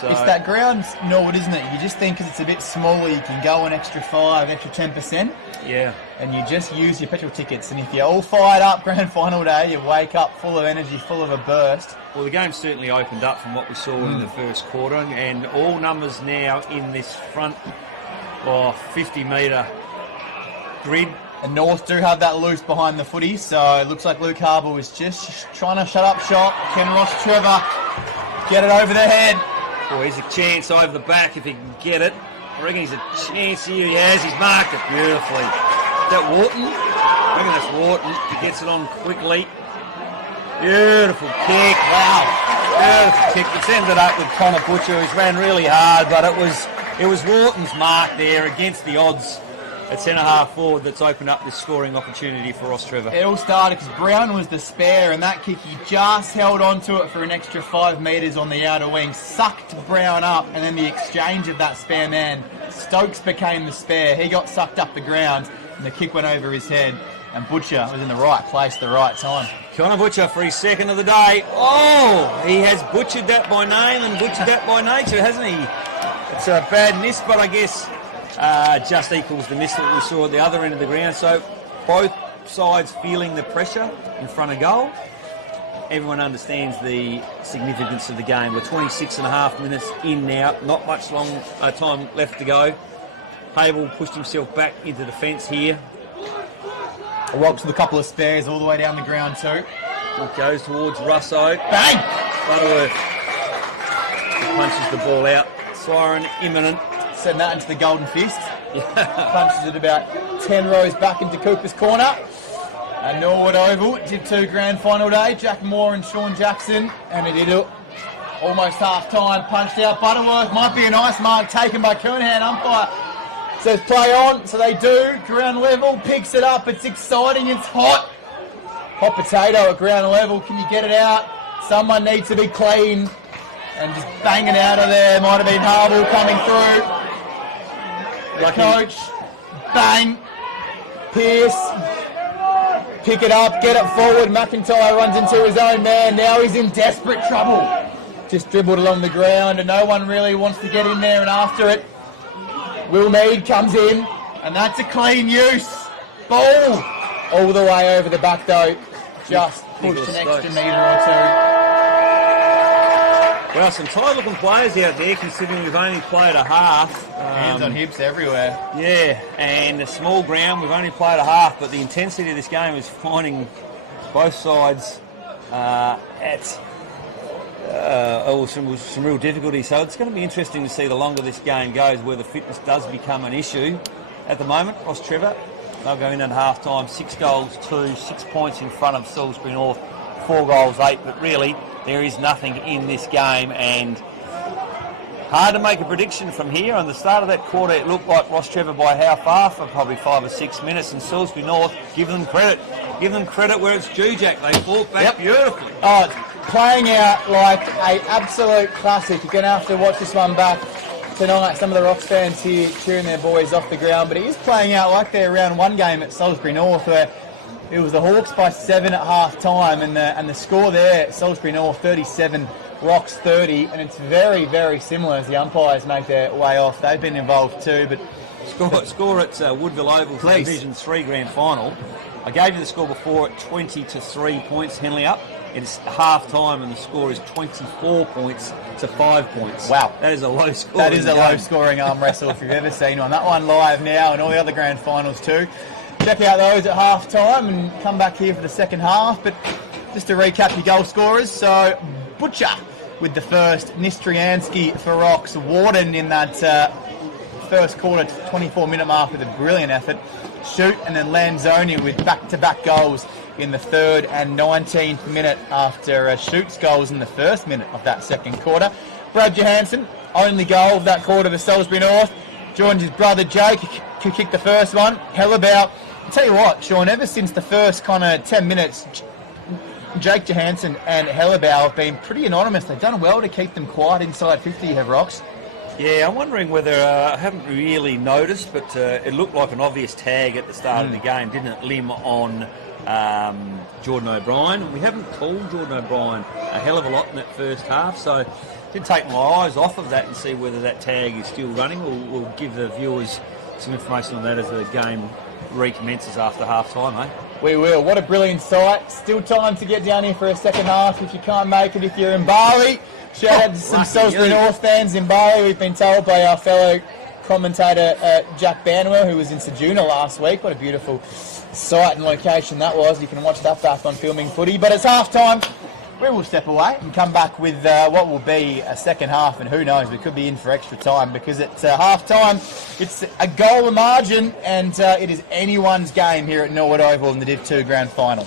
So It's that ground, Norwood, isn't it? You just think because it's a bit smaller, you can go an extra 5, extra 10%. Yeah. And you just use your petrol tickets. And if you're all fired up grand final day, you wake up full of energy, full of a burst. Well, the game certainly opened up from what we saw in the first quarter, and all numbers now in this front 50-metre grid. And North do have that loose behind the footy, so it looks like Luke Harbour was just trying to shut up shop. Can Rostrevor get it over the head? Boy, he's a chance over the back if he can get it. I reckon he's a chance here. He has. He's marked it beautifully. Is that Wharton? I reckon that's Wharton. He gets it on quickly. Beautiful kick. Wow. Beautiful kick. It's ended up with Connor Butcher, who's ran really hard, but it was Wharton's mark there against the odds at centre-half forward that's opened up this scoring opportunity for Rostrevor. It all started because Brown was the spare, and that kick, he just held on to it for an extra 5 metres on the outer wing, sucked Brown up, and then the exchange of that spare man, Stokes became the spare. He got sucked up the ground, and the kick went over his head, and Butcher was in the right place at the right time. Connor Butcher for his second of the day. Oh, he has butchered that by name and butchered that by nature, hasn't he? It's a bad miss, but I guess just equals the miss that we saw at the other end of the ground. So both sides feeling the pressure in front of goal. Everyone understands the significance of the game. We're 26 and a half minutes in now. Not much time left to go. Hable pushed himself back into defence here. Rocks with a couple of spares all the way down the ground too. It goes towards Russo. Bang! Butterworth. He punches the ball out. Siren imminent. Send that into the golden fist. Punches it about 10 rows back into Cooper's corner. And Norwood Oval did 2 grand final day. Jack Moore and Sean Jackson. And it did it almost half time. Punched out Butterworth. Might be a nice mark taken by Kernhan. Umpire says play on. So they do. Ground level. Picks it up. It's exciting. It's hot. Hot potato at ground level. Can you get it out? Someone needs to be clean. And just bang it out of there. Might have been Harville coming through. The coach, bang, Pearce, pick it up, get it forward. McIntyre runs into his own man. Now he's in desperate trouble. Just dribbled along the ground and no one really wants to get in there and after it. Will Mead comes in and that's a clean use. Ball all the way over the back though. Just pushed an extra metre or two. Well, some tight-looking players out there, considering we've only played a half. Hands on hips everywhere. Yeah, and a small ground, we've only played a half, but the intensity of this game is finding both sides some real difficulty. So it's going to be interesting to see the longer this game goes, where the fitness does become an issue. At the moment, Rostrevor, they'll go in at half-time, 6 goals, 2, 6 points in front of Salisbury North, 4 goals, 8, but really there is nothing in this game, and hard to make a prediction from here. On the start of that quarter, it looked like Rostrevor by how far for probably 5 or 6 minutes, and Salisbury North, give them credit where it's due, Jack. They fought back beautifully. Oh, it's playing out like an absolute classic. You're going to have to watch this one back tonight. Some of the Rocks fans here cheering their boys off the ground, but it is playing out like their round 1 game at Salisbury North, where it was the Hawks by 7 at half time, and the score there, Salisbury North 37, Rocks 30, and it's very, very similar as the umpires make their way off. They've been involved too, but Score at Woodville Oval for the Please. Division 3 Grand Final. I gave you the score before at 20-3 points, Henley up. It's half time and the score is 24 points to 5 points. Wow. That is a low score. that is a low-scoring arm wrestle if you've ever seen one. That one live now, and all the other grand finals too. Check out those at half time and come back here for the second half. But just to recap your goal scorers, so Butcher with the first, Nistriansky for Rocks, Warden in that first quarter, 24-minute mark with a brilliant effort. Shoot, and then Lanzoni with back-to-back goals in the third and 19th minute after Shoot's goals in the first minute of that second quarter. Brad Johansson, only goal of that quarter for Salisbury North, joined his brother Jake, who kicked the first one. Hellabout. I'll tell you what, Sean, ever since the first kind of 10 minutes, Jake Johansson and Hellabout have been pretty anonymous. They've done well to keep them quiet inside 50, have Rocks. Yeah, I'm wondering whether, I haven't really noticed, but it looked like an obvious tag at the start of the game, didn't it, Lim, on Jordan O'Brien. We haven't called Jordan O'Brien a hell of a lot in that first half, so I did take my eyes off of that and see whether that tag is still running. We'll give the viewers some information on that as the game recommences after half time, eh? We will. What a brilliant sight. Still time to get down here for a second half if you can't make it, if you're in Bali. Shout out to some lucky Salisbury you. North fans in Bali. We've been told by our fellow commentator Jack Banwell, who was in Sejuna last week. What a beautiful sight and location that was. You can watch that back on Filming Footy. But it's half time. We will step away and come back with what will be a second half, and who knows, we could be in for extra time because at half time it's a goal margin, and it is anyone's game here at Norwood Oval in the Div 2 Grand Final.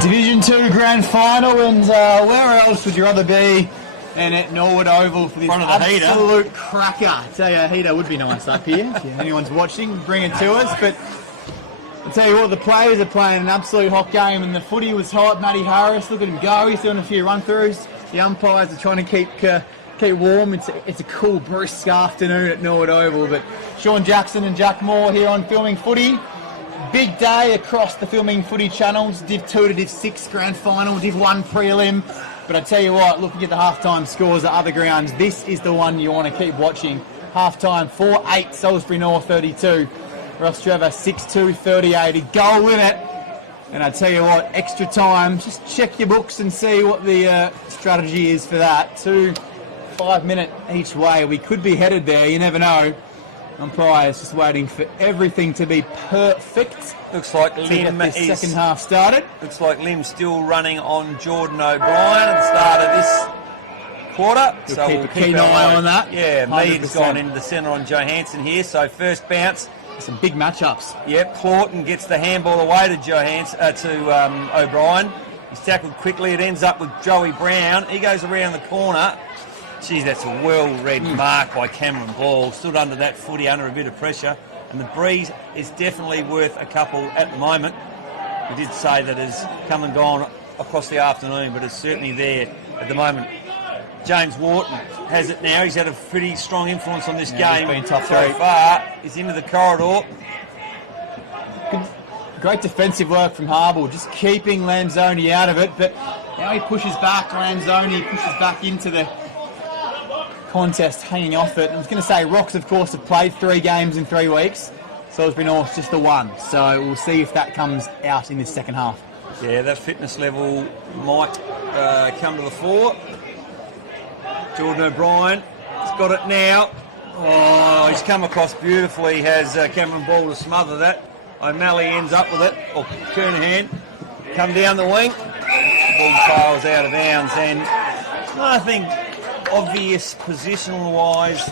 Division 2 Grand Final, and where else would you rather be than at Norwood Oval for this Front of the heater. absolute cracker? I tell you, a heater would be nice up here. If anyone's watching, bring it to us. But I'll tell you what, the players are playing an absolute hot game, and the footy was hot. Matty Harris, look at him go. He's doing a few run-throughs. The umpires are trying to keep warm. It's a cool, brisk afternoon at Norwood Oval. But Sean Jackson and Jack Moore here on Filming Footy. Big day across the Filming Footy channels. Div 2 to Div 6 Grand Final, Div 1 prelim. But I tell you what, looking at the halftime scores at other grounds, this is the one you want to keep watching. Halftime 4-8, Salisbury North 32. Rostrevor 6-2, 38. A goal with it. And I tell you what, extra time, just check your books and see what the strategy is for that. 2 5-minute each way. We could be headed there, you never know. Umpires just waiting for everything to be perfect. Looks like To Lim get this is. second half started. Looks like Lim's still running on Jordan O'Brien at the start of this quarter. We'll keep a keen eye on that. Yeah, 100%. Mead's gone into the centre on Johansson here. So first bounce. Some big matchups. Yep, Clawton gets the handball away to O'Brien. He's tackled quickly. It ends up with Joey Brown. He goes around the corner. Geez, that's a well-read mark by Cameron Ball. Stood under that footy under a bit of pressure. And the breeze is definitely worth a couple at the moment. We did say that it's come and gone across the afternoon, but it's certainly there at the moment. James Wharton has it now. He's had a pretty strong influence on this game he's been top so three. far. He's into the corridor. Great defensive work from Harble, just keeping Lanzoni out of it. But now he pushes back. Lanzoni pushes back into the contest, hanging off it. I was going to say, Rocks, of course, have played 3 games in 3 weeks. Salisbury North just the 1. So we'll see if that comes out in this second half. Yeah, that fitness level might come to the fore. Jordan O'Brien has got it now. Oh, he's come across beautifully, has Cameron Ball to smother that. O'Malley ends up with it, or Kernahan. Come down the wing. Ball tails out of bounds, and nothing obvious positional-wise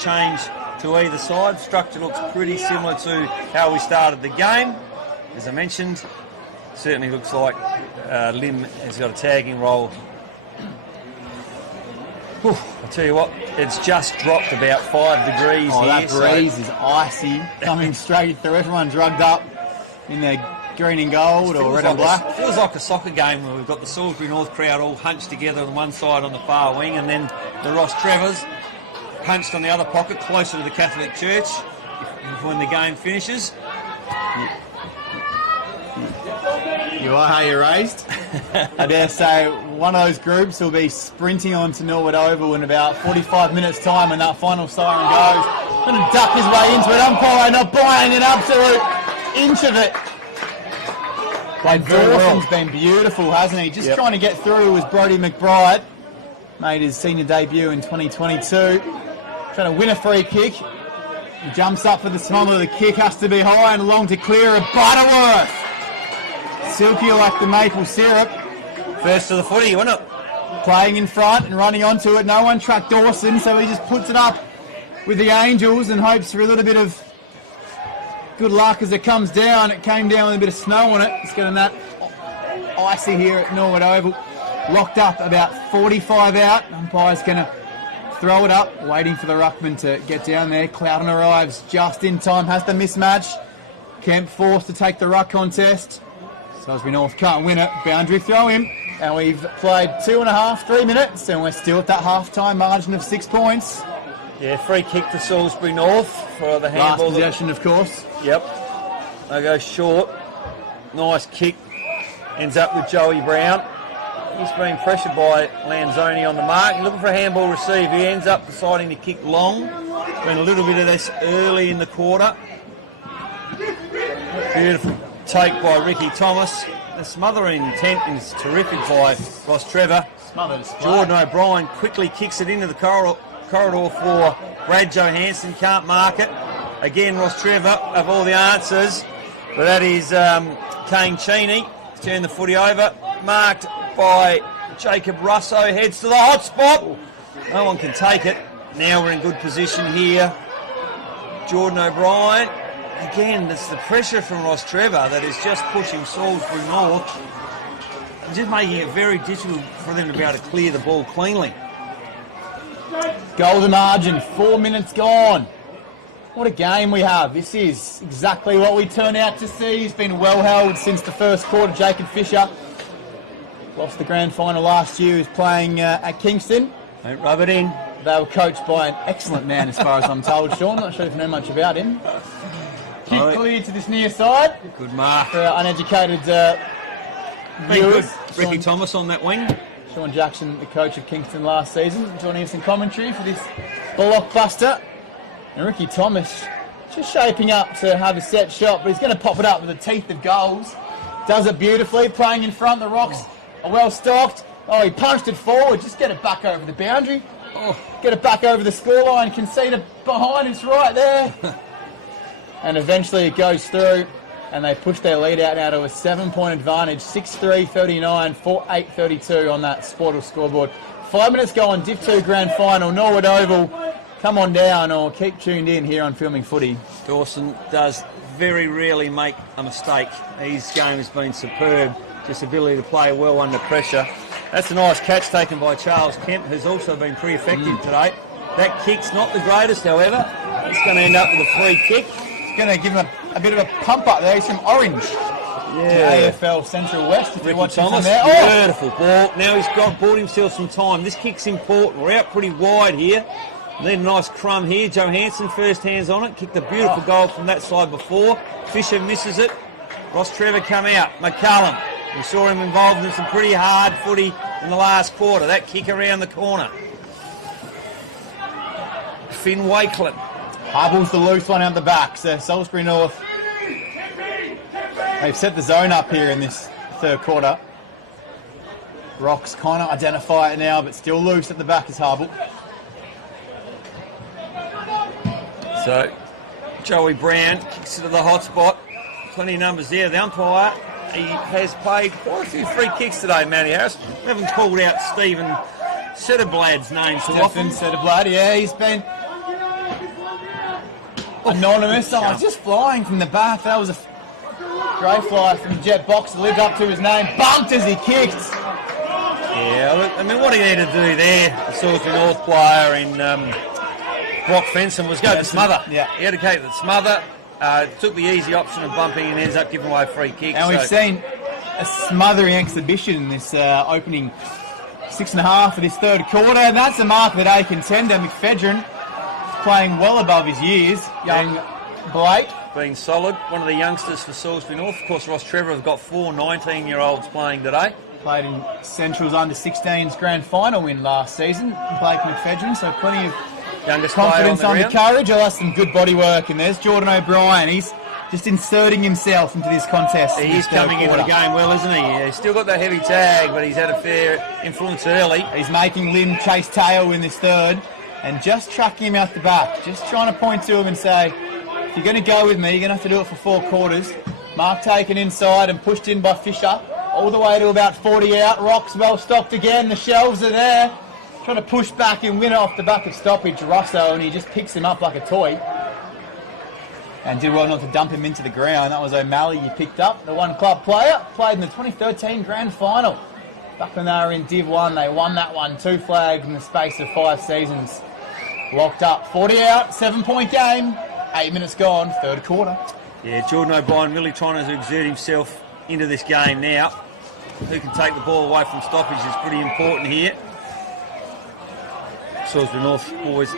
change to either side. Structure looks pretty similar to how we started the game. As I mentioned, certainly looks like Lim has got a tagging role. Whew, I tell you what, it's just dropped about 5 degrees Oh, here. that breeze is icy, coming straight through. Everyone drugged up in their green and gold or red and black. Feels like a soccer game where we've got the Salisbury North crowd all hunched together on one side on the far wing, and then the Rostrevors hunched on the other pocket closer to the Catholic Church when the game finishes. You are how you're raised. I dare say one of those groups will be sprinting onto Norwood Oval in about 45 minutes' time when that final siren goes. Going to duck his way into it. Umpire not buying an absolute inch of it. Played very well. Dawson's been beautiful, hasn't he? Just trying to get through was Brodie McBride. Made his senior debut in 2022. Trying to win a free kick. He jumps up for the smother. The kick has to be high and long to clear of Butterworth. Silky like the maple syrup. First to the footy, wasn't it? Playing in front and running onto it. No one tracked Dawson, so he just puts it up with the Angels and hopes for a little bit of good luck as it comes down. It came down with a bit of snow on it. It's getting that icy here at Norwood Oval. Locked up about 45 out. Umpire's going to throw it up, waiting for the ruckman to get down there. Clouden arrives just in time, has the mismatch. Kemp forced to take the ruck contest. Salisbury North can't win it. Boundary throw in. And we've played 2.5, 3 minutes, and we're still at that half-time margin of 6 points. Yeah, free kick to Salisbury North for the handball. Last possession, of course. Yep. They go short. Nice kick. Ends up with Joey Brown. He's been pressured by Lanzoni on the mark. Looking for a handball receive. He ends up deciding to kick long. Been a little bit of this early in the quarter. Beautiful take by Ricky Thomas. The smothering intent is terrific by Rostrevor. Jordan O'Brien quickly kicks it into the corridor for Brad Johansson. Can't mark it. Again, Rostrevor of all the answers. But that is Kane Cheney. Turn the footy over. Marked by Jacob Russo. Heads to the hot spot. No one can take it. Now we're in good position here. Jordan O'Brien. Again, it's the pressure from Rostrevor that is just pushing Salisbury North. just making it very difficult for them to be able to clear the ball cleanly. Golden margin, 4 minutes gone. What a game we have. This is exactly what we turn out to see. He's been well held since the first quarter. Jacob Fisher lost the grand final last year. He was playing at Kingston. Don't rub it in. They were coached by an excellent man as far as I'm told, Sean. Not sure if you know much about him. Kick clear to this near side. Good mark. For our uneducated Been viewers. good. Ricky Thomas on that wing. Sean Jackson, the coach of Kingston last season, joining us in commentary for this blockbuster. And Ricky Thomas just shaping up to have a set shot, but he's going to pop it up with the teeth of goals. Does it beautifully, playing in front. The Rocks are well stocked. Oh, he punched it forward. Just get it back over the boundary. Oh, get it back over the scoreline. Concede it behind. It's right there. And eventually it goes through, and they push their lead out now to a 7-point advantage. 6-3-39, 4-8-32 on that Sportal scoreboard. 5 minutes gone. Div 2 Grand Final. Norwood Oval. Come on down or keep tuned in here on Filming Footy. Dawson does very rarely make a mistake. His game has been superb. Just ability to play well under pressure. That's a nice catch taken by Charles Kemp, who's also been pretty effective today. That kick's not the greatest, however. It's going to end up with a free kick. It's going to give him a bit of a pump up there. Some orange. Yeah. AFL Central West. If Ricky you're watching Thomas, from there. beautiful ball. Now he's bought himself some time. This kick's important. We're out pretty wide here. Then a nice crumb here. Johansson first hands on it. Kicked a beautiful goal from that side before. Fisher misses it. Rostrevor come out. McCullum. We saw him involved in some pretty hard footy in the last quarter. That kick around the corner. Finn Wakeland. Harble's the loose one out the back. So Salisbury North. They've set the zone up here in this third quarter. Rocks kind of identify it now, but still loose at the back is Harble. So, Joey Brown kicks it to the hot spot. Plenty of numbers there. The umpire, he has played quite a few free kicks today, Matty Harris. We haven't called out Stephen Setterblad's name too often. Setterblad, yeah, he's been anonymous. Oh, just flying from the back. That was a great fly from the jet box. Lived up to his name. Bumped as he kicked. Yeah, look, I mean, what he needed to do there, the Salisbury North player in Brock Fenson, was go to smother. Yeah. He had to go to the smother, took the easy option of bumping and ends up giving away a free kick. And we've seen a smothering exhibition in this opening 6.5 of this third quarter, and that's a mark that A contender. McFedrin playing well above his years. Young Blake. Being solid. One of the youngsters for Salisbury North. Of course, Rostrevor have got 4 19-year-olds playing today. Played in Central's under-16s grand final win last season. Blake McFedrin, so plenty of Youngest confidence player on the under ground. courage. That's some good body work, and there's Jordan O'Brien. He's just inserting himself into this contest. He is coming into the game well, isn't he? He's still got that heavy tag, but he's had a fair influence early. He's making Lim chase tail in this third and just tracking him out the back. Just trying to point to him and say, if you're going to go with me, you're going to have to do it for 4 quarters. Mark taken inside and pushed in by Fisher. All the way to about 40 out. Rocks well stocked again. The shelves are there. Trying to push back and win it off the back of stoppage. Russo, and he just picks him up like a toy. And did well not to dump him into the ground. That was O'Malley you picked up. The one club player. Played in the 2013 grand final. Back when they were in Div 1, they won that one. 2 flags in the space of 5 seasons. Locked up. 40 out. 7-point game. 8 minutes gone. Third quarter. Yeah, Jordan O'Brien really trying to exert himself into this game now. Who can take the ball away from stoppage is pretty important here. Salisbury North boys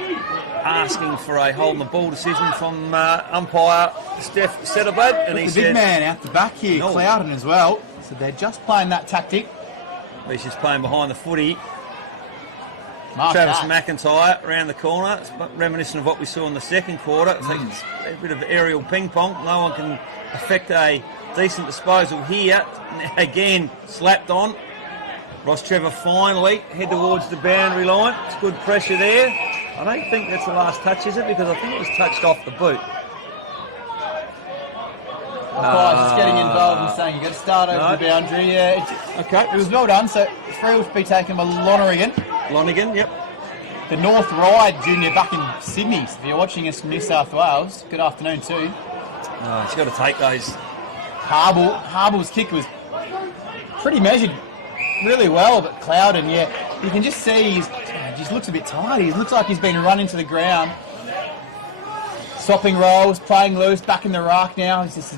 asking for a holding the ball decision from umpire Steph Setterblad, and he the said, big man out the back here, No. Clouden as well. So they're just playing that tactic. he's just playing behind the footy. Mark Travis that. McIntyre around the corner. It's reminiscent of what we saw in the second quarter. I think it's a bit of aerial ping pong. No one can affect a decent disposal here. Again, slapped on. Rostrevor finally head towards the boundary line. It's good pressure there. I don't think that's the last touch, is it? Because I think it was touched off the boot. Umpire's just getting involved and saying you've got to start over the boundary. Yeah, Okay. it was well done. So free will be taken by Lonergan. Lonigan, yep. The North Ride junior back in Sydney. So if you're watching us from New South Wales, good afternoon too. He's got to take those. Harble's kick was pretty measured really well, but Clouden, yeah, you can just see he just looks a bit tired. He looks like he's been run into the ground. Swapping roles, playing loose, back in the ruck now. It's just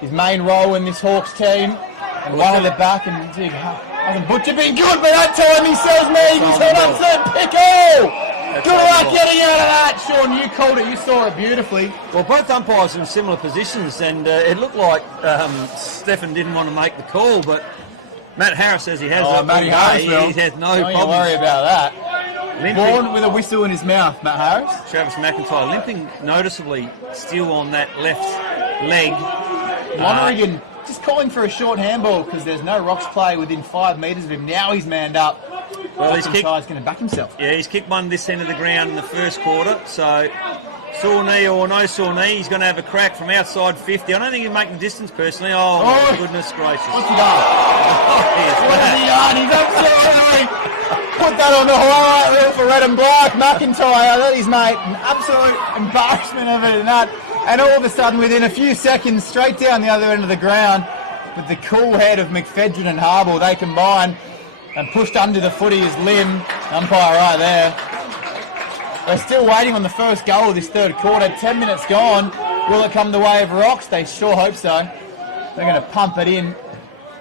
his main role in this Hawks team. And one at the back, and hasn't Butcher been good, but that time he sells me. He's an absolute pickle. Good luck getting out of that, Sean. You called it. You saw it beautifully. Well, both umpires are in similar positions, and it looked like Stefan didn't want to make the call, but Matt Harris says he has. Matty Harris he has no Don't problems. you worry about that. Born with a whistle in his mouth, Matt Harris. Travis McIntyre limping noticeably still on that left leg. Lonergan just calling for a short handball because there's no Rocks play within 5 metres of him. Now he's manned up. Well, McIntyre's going to back himself. Yeah, he's kicked one this end of the ground in the first quarter, so sore knee or no sore knee, he's going to have a crack from outside 50. I don't think he'll make the distance personally. Oh, my goodness gracious. What's he done? What has he done? He's absolutely put that on the highlight reel for red and black. McIntyre, that is, mate, an absolute embarrassment of it and that. And all of a sudden, within a few seconds, straight down the other end of the ground, with the cool head of McFedrin and Harbour, they combine and pushed under the footy his limb. Umpire right there. They're still waiting on the first goal of this third quarter. 10 minutes gone. Will it come the way of Rocks? They sure hope so. They're going to pump it in.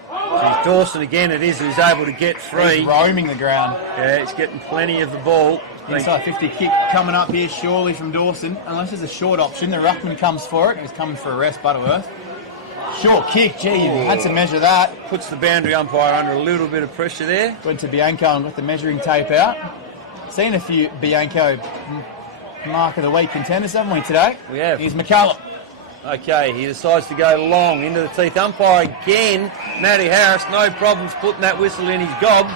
Geez, Dawson again it is who's able to get free. He's roaming the ground. Yeah, he's getting plenty of the ball. Inside 50 kick coming up here surely from Dawson. Unless there's a short option. The ruckman comes for it. He's coming for a rest, Butterworth. Short kick, gee, you had to measure that. Puts the boundary umpire under a little bit of pressure there. Went to Bianco and got the measuring tape out. Seen a few Bianco mark of the week contenders, haven't we, today? We have. Here's McCallum. Okay, he decides to go long into the teeth. Umpire again, Matty Harris, no problems putting that whistle in his gob.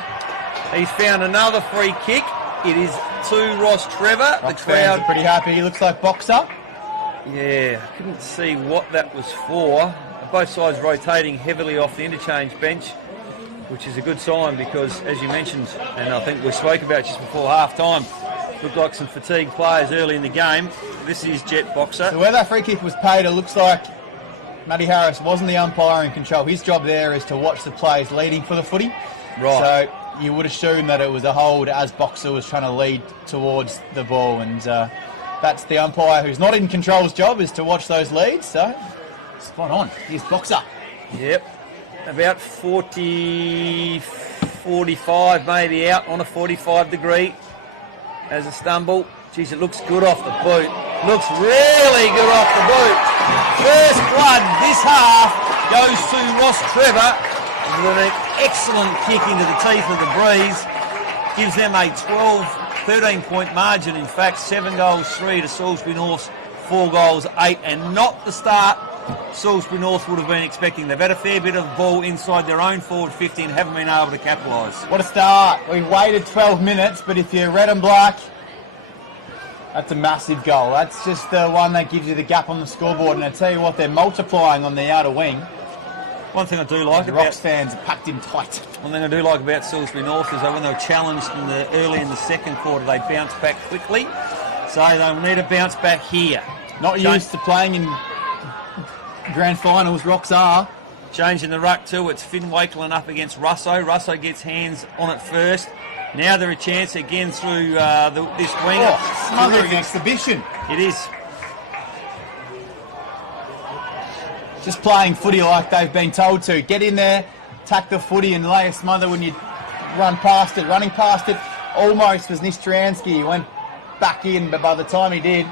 He's found another free kick. It is to Rostrevor. The crowd pretty happy. He looks like boxer. Yeah, I couldn't see what that was for. Both sides rotating heavily off the interchange bench, which is a good sign because, as you mentioned, and I think we spoke about just before half-time, looked like some fatigued players early in the game. This is Jet Boxer. So where that free kick was paid, it looks like Matty Harris wasn't the umpire in control. His job there is to watch the players leading for the footy. Right. So you would assume that it was a hold as Boxer was trying to lead towards the ball, and that's the umpire who's not in control's job, is to watch those leads. So spot on. Here's Boxer. Yep. About 40, 45 maybe out on a 45 degree as a stumble. Geez, it looks good off the boot. Looks really good off the boot. First blood this half goes to Rostrevor with an excellent kick into the teeth of the breeze. Gives them a 13-point margin. In fact, 7 goals, 3 to Salisbury North's 4 goals, 8, and not the start Salisbury North would have been expecting. They've had a fair bit of ball inside their own forward 50 and haven't been able to capitalise. What a start. We've waited 12 minutes, but if you're red and black, that's a massive goal. That's just the one that gives you the gap on the scoreboard, and I tell you what, they're multiplying on the outer wing. One thing I do like the about Rocks fans are packed in tight. One thing I do like about Salisbury North is that when they were challenged early in the second quarter, they bounced back quickly. So they'll need a bounce back here. Not used to playing in grand finals, Rocks are. Changing the ruck too, it's Finn Wakeland up against Russo. Russo gets hands on it first. Now they're a chance again through this wing. Smothering exhibition. It is. Just playing footy like they've been told to. Get in there, tack the footy and lay a smother when you run past it. Running past it almost was Nistriansky. He went back in, but by the time he did,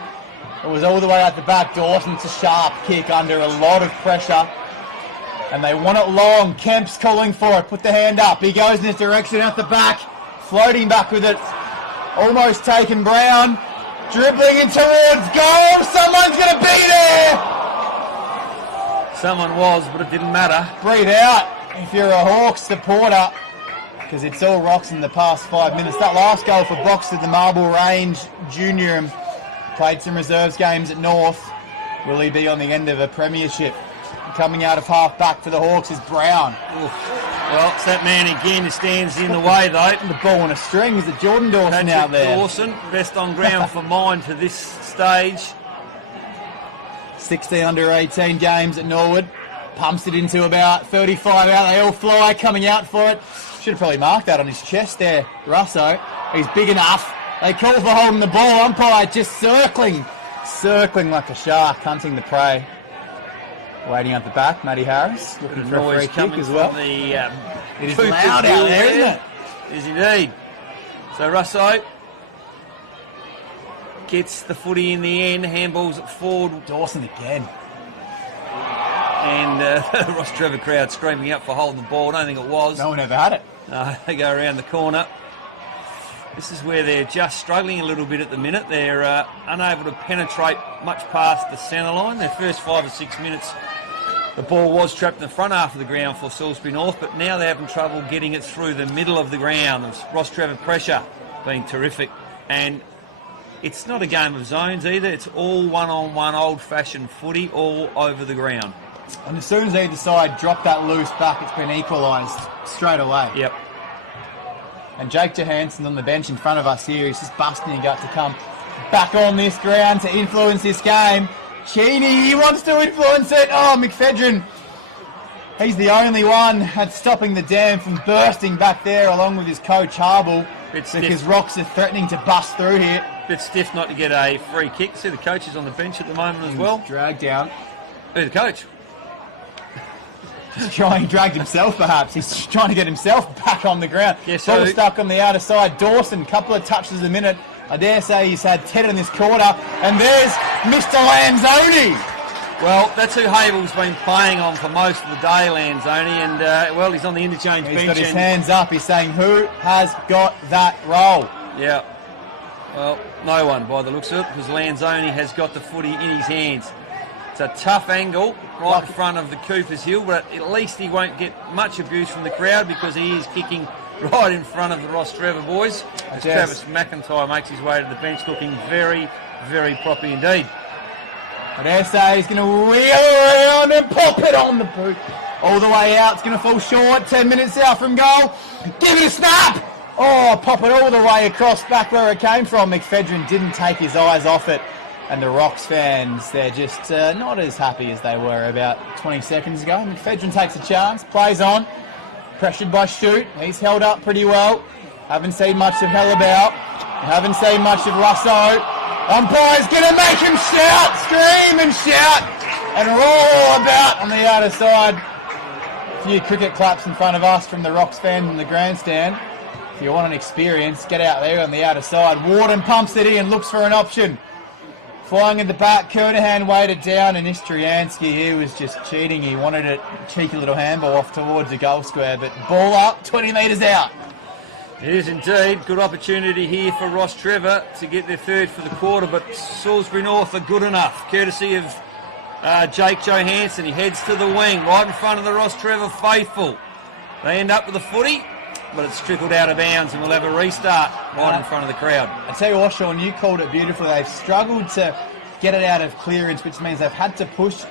it was all the way out the back. Dawson's a sharp kick under a lot of pressure. And they want it long. Kemp's calling for it. Put the hand up. He goes in his direction out the back. Floating back with it. Almost taken Brown. Dribbling in towards goal. Someone's going to be there. Someone was, but it didn't matter. Breathe out if you're a Hawks supporter, because it's all Rocks in the past 5 minutes. That last goal for Boxer, the Marble Range junior, and played some reserves games at North. Will he be on the end of a premiership? Coming out of half back for the Hawks is Brown. Oof. Well, it's that man again who stands in the way, though. The ball on a string. Is it Jordan Dawson out there? Dawson, best on ground for mine to this stage. 16 under 18 games at Norwood. Pumps it into about 35 out. They all fly coming out for it. Should have probably marked that on his chest there, Russo. He's big enough. They call for holding the ball. Umpire just circling like a shark, hunting the prey. Waiting at the back, Matty Harris, looking for a free kick as well. It is loud out there, isn't it? It is indeed. So Russo gets the footy in the end, handballs it forward. Dawson again. And the Rostrevor crowd screaming up for holding the ball. I don't think it was. No one ever had it. They go around the corner. This is where they're just struggling a little bit at the minute. They're unable to penetrate much past the centre line. Their first 5 or 6 minutes, the ball was trapped in the front half of the ground for Salisbury North, but now they're having trouble getting it through the middle of the ground. Rostrevor pressure being terrific. And it's not a game of zones either. It's all one-on-one old-fashioned footy all over the ground. And as soon as either side drop that loose back, it's been equalised straight away. Yep. And Jake Johansson's on the bench in front of us here. He's just busting his gut to come back on this ground to influence this game. Cheney, he wants to influence it. Oh, McFedrin, he's the only one that's stopping the dam from bursting back there along with his coach Harble, because Rocks are threatening to bust through here. Bit stiff not to get a free kick. See the coach is on the bench at the moment as well. Dragged down. Who, the coach? He's trying to drag himself, perhaps. He's trying to get himself back on the ground. Yes, Ball stuck on the outer side. Dawson, couple of touches a minute. I dare say he's had 10 in this quarter. And there's Mr. Lanzoni. Well, that's who Havel's been playing on for most of the day, Lanzoni. And, well, he's on the interchange bench. He's got his hands up. He's saying, who has got that role? Yeah. Well, no one by the looks of it, because Lanzoni has got the footy in his hands. It's a tough angle right in front of the Cooper's Hill, but at least he won't get much abuse from the crowd because he is kicking right in front of the Rostrevor boys. As Travis McIntyre makes his way to the bench looking very, very proppy indeed. I dare say he's going to wheel around and pop it on the boot. All the way out, it's going to fall short, 10 minutes out from goal. Give it a snap! Oh, pop it all the way across back where it came from. McFedrin didn't take his eyes off it. And the Rocks fans, they're just not as happy as they were about 20 seconds ago. McFedrin takes a chance, plays on, pressured by Shoot. He's held up pretty well. Haven't seen much of Hellebauer. Haven't seen much of Russo. Umpire's going to make him shout, scream and shout, and roll about on the outer side. A few cricket claps in front of us from the Rocks fans in the grandstand. If you want an experience, get out there on the outer side. Warden pumps it in, looks for an option. Flying at the back, Kernahan weighted down, and Istriansky, he was just cheating. He wanted a cheeky little handball off towards the goal square, but ball up, 20 metres out. It is indeed. Good opportunity here for Rostrevor to get their third for the quarter, but Salisbury North are good enough, courtesy of Jake Johansson. He heads to the wing, right in front of the Rostrevor faithful. They end up with the footy, but it's trickled out of bounds, and we'll have a restart right in front of the crowd. I tell you what, Sean, you called it beautifully. They've struggled to get it out of clearance, which means they've had to push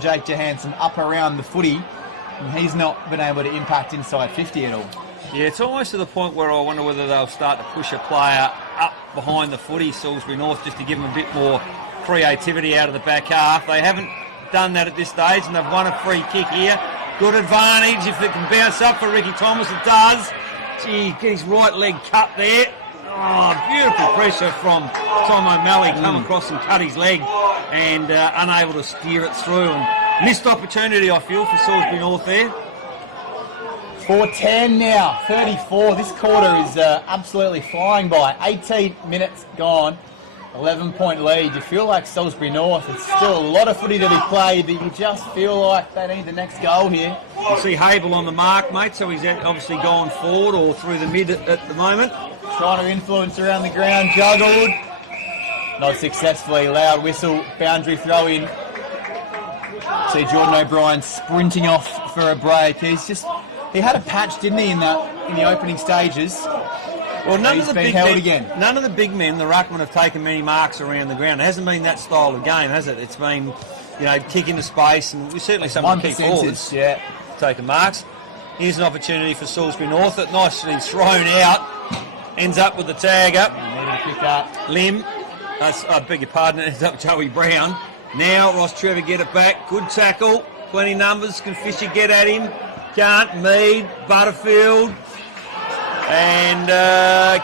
Jake Johansson up around the footy, and he's not been able to impact inside 50 at all. Yeah, it's almost to the point where I wonder whether they'll start to push a player up behind the footy, Salisbury North, just to give them a bit more creativity out of the back half. They haven't done that at this stage, and they've won a free kick here. Good advantage if it can bounce up for Ricky Thomas. It does. Gee, get his right leg cut there. Oh, beautiful pressure from Tom O'Malley. Come across and cut his leg and unable to steer it through. And missed opportunity, I feel, for Salisbury North there. 4:10 now, 34. This quarter is absolutely flying by. 18 minutes gone. 11-point lead. You feel like Salisbury North, it's still a lot of footy to be played, but you just feel like they need the next goal here. You see Havel on the mark, mate, so he's obviously gone forward or through the mid at the moment. Trying to influence around the ground, juggled. Not successfully. Loud whistle, boundary throw in. See Jordan O'Brien sprinting off for a break. He had a patch, didn't he, in the opening stages. Well, none of the big men, the ruckmen, have taken many marks around the ground. It hasn't been that style of game, has it? It's been, kick into space, and certainly some of the key forwards taking marks. Here's an opportunity for Salisbury North. It nicely thrown out. Ends up with the tag up. Lim. I beg your pardon. Ends up Joey Brown. Now Rostrevor get it back. Good tackle. Plenty numbers. Can Fisher get at him? Can't. Mead, Butterfield, and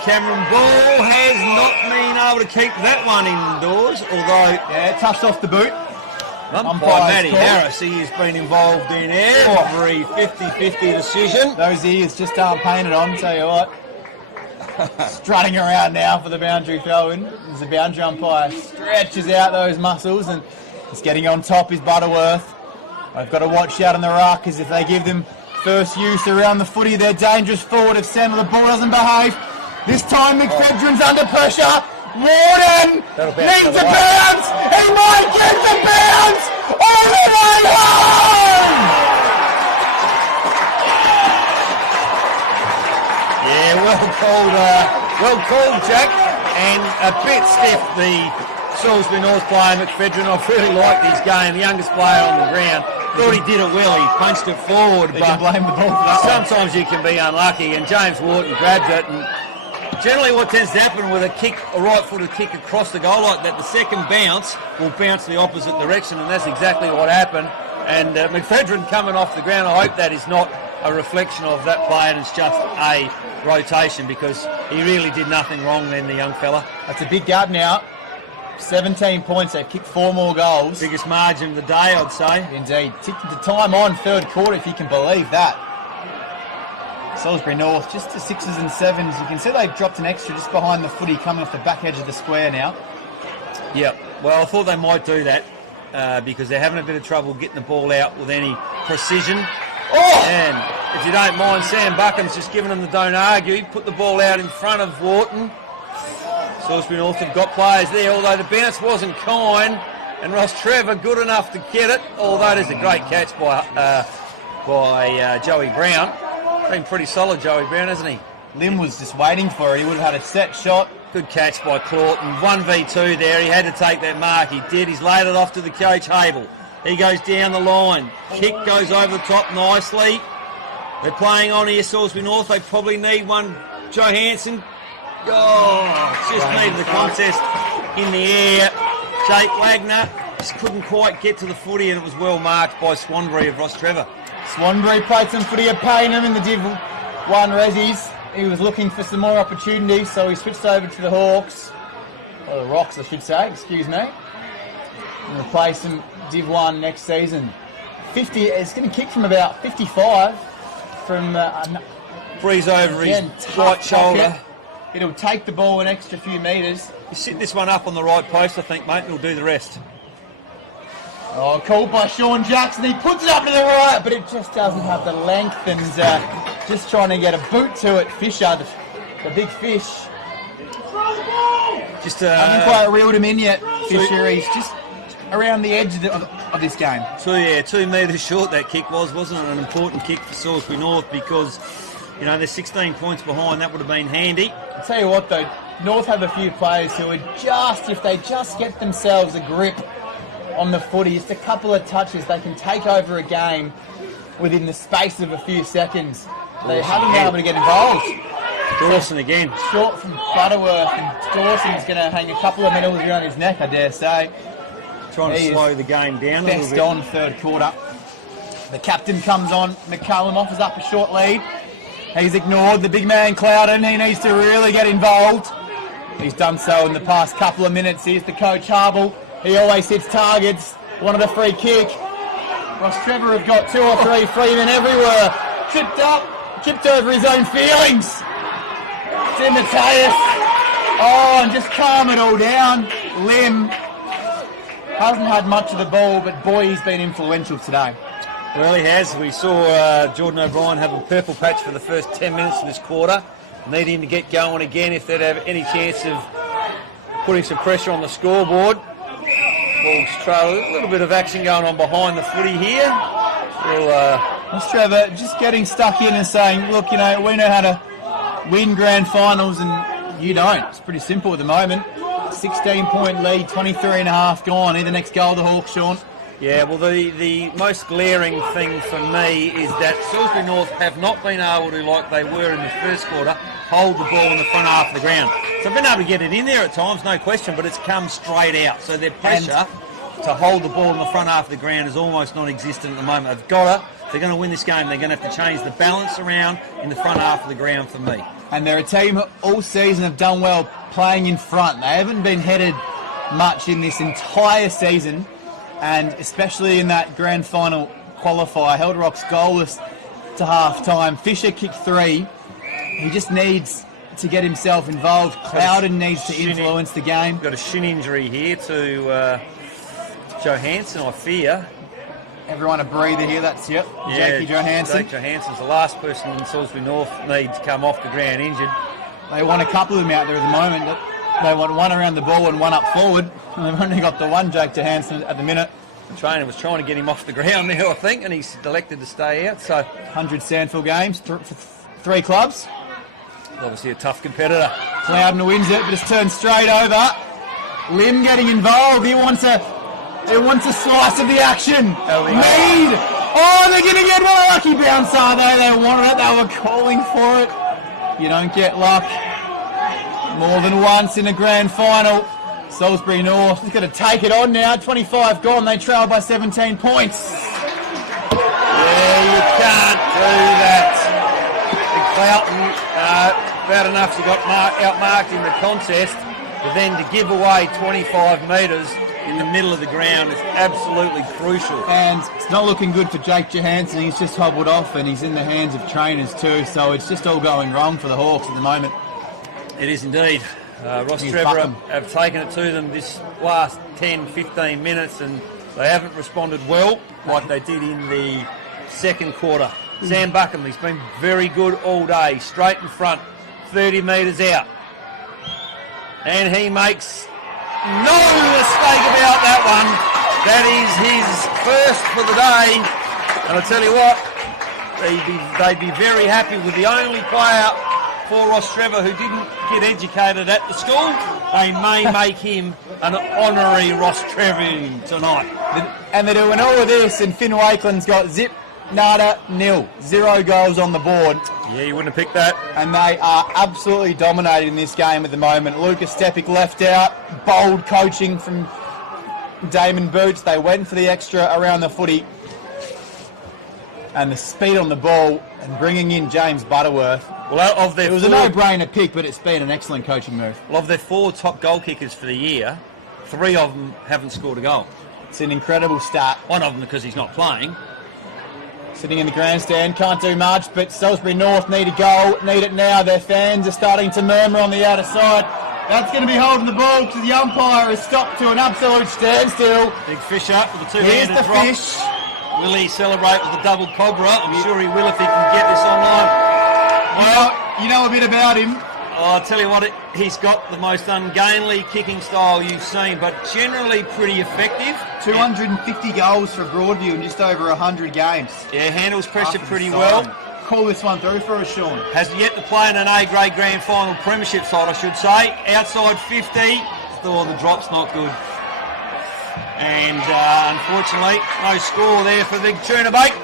Cameron Ball has not been able to keep that one indoors, although... Yeah, touched off the boot. Umpire Matty Harris, he has been involved in every 50-50 decision. Those ears just aren't painted on, tell you what. Strutting around now for the boundary throw-in. As the boundary umpire stretches out those muscles and it's getting on top is Butterworth. I've got to watch out on the ruck as if they give them first use around the footy. They're dangerous forward if Sandler the ball doesn't behave. This time McFedrin's under pressure. Warden needs a bounce. He might get the bounce all the way home. Yeah, well called, Jack. And a bit stiff, the Salisbury North player, McFedrin. I really liked his game, the youngest player on the ground. Thought he did it well, he punched it forward. You can blame the ball for that. Sometimes you can be unlucky, and James Wharton grabbed it. And generally what tends to happen with a kick, a right-footed kick across the goal like that, the second bounce will bounce the opposite direction, and that's exactly what happened. And McFedrin coming off the ground, I hope that is not a reflection of that play and it's just a rotation, because he really did nothing wrong then, the young fella. That's a big gap now. 17 points, they've kicked 4 more goals. Biggest margin of the day, I'd say. Indeed. Ticking to time on third quarter, if you can believe that. Salisbury North just to 6s and 7s. You can see they've dropped an extra just behind the footy coming off the back edge of the square now. Yep. Well, I thought they might do that because they're having a bit of trouble getting the ball out with any precision. Oh! And if you don't mind, Sam Buckham's just giving them the don't argue. He put the ball out in front of Wharton. Salisbury North have got players there, although the bounce wasn't kind. And Rostrevor good enough to get it, although there's a great catch by Joey Brown. Been pretty solid, Joey Brown, hasn't he? Lim was just waiting for it. He would have had a set shot. Good catch by Clawton. 1v2 there. He had to take that mark. He did. He's laid it off to the coach, Hable. He goes down the line. Kick goes over the top nicely. They're playing on here, Salisbury North. They probably need one. Johansson. Oh, just needed the contest in the air. Jake Wagner just couldn't quite get to the footy, and it was well marked by Swanbury of Rostrevor. Swanbury played some footy at Payneham in the Div 1 Rezzies. He was looking for some more opportunities, so he switched over to the Hawks, or the Rocks I should say, excuse me, and replace him Div 1 next season. 50, it's going to kick from about 55 from... breeze over his right shoulder. It'll take the ball an extra few metres. You sit this one up on the right post, I think, mate, and he'll do the rest. Oh, called by Sean Jackson. He puts it up to the right, but it just doesn't have the length, and just trying to get a boot to it. Fisher, the big fish. Just haven't quite reeled him in yet, Fisher. He's just around the edge of this game. So, 2 metres short that kick wasn't it? An important kick for Salisbury North because, you know, they're 16 points behind. That would have been handy. I'll tell you what, though, North have a few players who are just, if they just get themselves a grip on the footy, just a couple of touches, they can take over a game within the space of a few seconds. They haven't been able to get involved. Dawson again. Short from Butterworth, and Dawson's going to hang a couple of medals around his neck, I dare say. Trying to slow the game down a little bit. Best on third quarter. The captain comes on. McCallum offers up a short lead. He's ignored. The big man Clouden, he needs to really get involved. He's done so in the past couple of minutes. Here's the coach, Harble. He always hits targets. Wanted a free kick. Rostrevor have got 2 or 3 free men everywhere. Tripped over his own feelings. Timotheus. Oh, and just calm it all down. Lim hasn't had much of the ball, but boy, he's been influential today. Well, he has. We saw Jordan O'Brien have a purple patch for the first 10 minutes of this quarter. Need him to get going again if they'd have any chance of putting some pressure on the scoreboard. Ball's trail. A little bit of action going on behind the footy here. Rostrevor just getting stuck in and saying, look, you know, we know how to win grand finals and you don't. It's pretty simple at the moment. 16-point lead, 23 and a half gone. Either next goal the Hawks, Sean. Yeah, well, the most glaring thing for me is that Salisbury North have not been able to, like they were in the first quarter, hold the ball in the front half of the ground. So they've been able to get it in there at times, no question, but it's come straight out. So their pressure to hold the ball in the front half of the ground is almost non-existent at the moment. They've got to If they're going to win this game, they're going to have to change the balance around in the front half of the ground for me. And they're a team who all season have done well playing in front. They haven't been headed much in this entire season, and especially in that grand final qualifier, held Rocks goalless to half-time. Fisher kicked 3. He just needs to get himself involved. Clouden needs to influence the game. Got a shin injury here to Johansson, I fear. Everyone a breather here, that's Jakey Johansson. Jake Johansson's the last person in Salisbury North needs to come off the ground injured. They want a couple of them out there at the moment. They want one around the ball and one up forward. And they've only got the one Jake Johansson at the minute. The trainer was trying to get him off the ground now, I think, and he's elected to stay out. So 100 Sandfield games for 3 clubs. Obviously a tough competitor. Clouden wins it, but it's turned straight over. Lim getting involved. He wants a slice of the action. Mead. Oh, they're going to get one. Lucky bounce, are they? They wanted it. They were calling for it. You don't get luck more than once in a grand final. Salisbury North is going to take it on now. 25 gone. They trail by 17 points. Yeah, you can't do that. Clouton, bad enough you got outmarked in the contest, but then to give away 25 metres in the middle of the ground is absolutely crucial. And it's not looking good for Jake Johansson. He's just hobbled off and he's in the hands of trainers too, so it's just all going wrong for the Hawks at the moment. It is indeed. Rostrevor have taken it to them this last 10, 15 minutes and they haven't responded well like they did in the second quarter. Sam Buckham, he's been very good all day, straight in front, 30 metres out. And he makes no mistake about that one. That is his first for the day. And I'll tell you what, they'd be very happy with the only player for Rostrevor who didn't get educated at the school. They may make him an honorary Rostrevor tonight. And they're doing all of this, and Finn Wakeland's got zip, nada, nil. 0 goals on the board. Yeah, you wouldn't have picked that. And they are absolutely dominating this game at the moment. Lucas Stepic left out. Bold coaching from Damon Boots. They went for the extra around the footy. And the speed on the ball and bringing in James Butterworth. Well, it was a no-brainer pick, but it's been an excellent coaching move. Well, of their 4 top goal kickers for the year, 3 of them haven't scored a goal. It's an incredible stat. One of them because he's not playing. Sitting in the grandstand, can't do much, but Salisbury North need a goal, need it now. Their fans are starting to murmur on the outer side. That's going to be holding the ball because the umpire has stopped to an absolute standstill. Big Fisher with the Here's two-handed the drop. fish. Will he celebrate with a double cobra? I'm sure he will if he can get this online. You know a bit about him. I'll tell you what, he's got the most ungainly kicking style you've seen, but generally pretty effective. 250 goals for Broadview in just over 100 games. Yeah, handles pressure After pretty the well. siren. Call this one through for us, Sean. Has yet to play in an A-grade grand final premiership side, I should say. Outside 50, still the drop's not good. And unfortunately, no score there for Big Tuna Bake.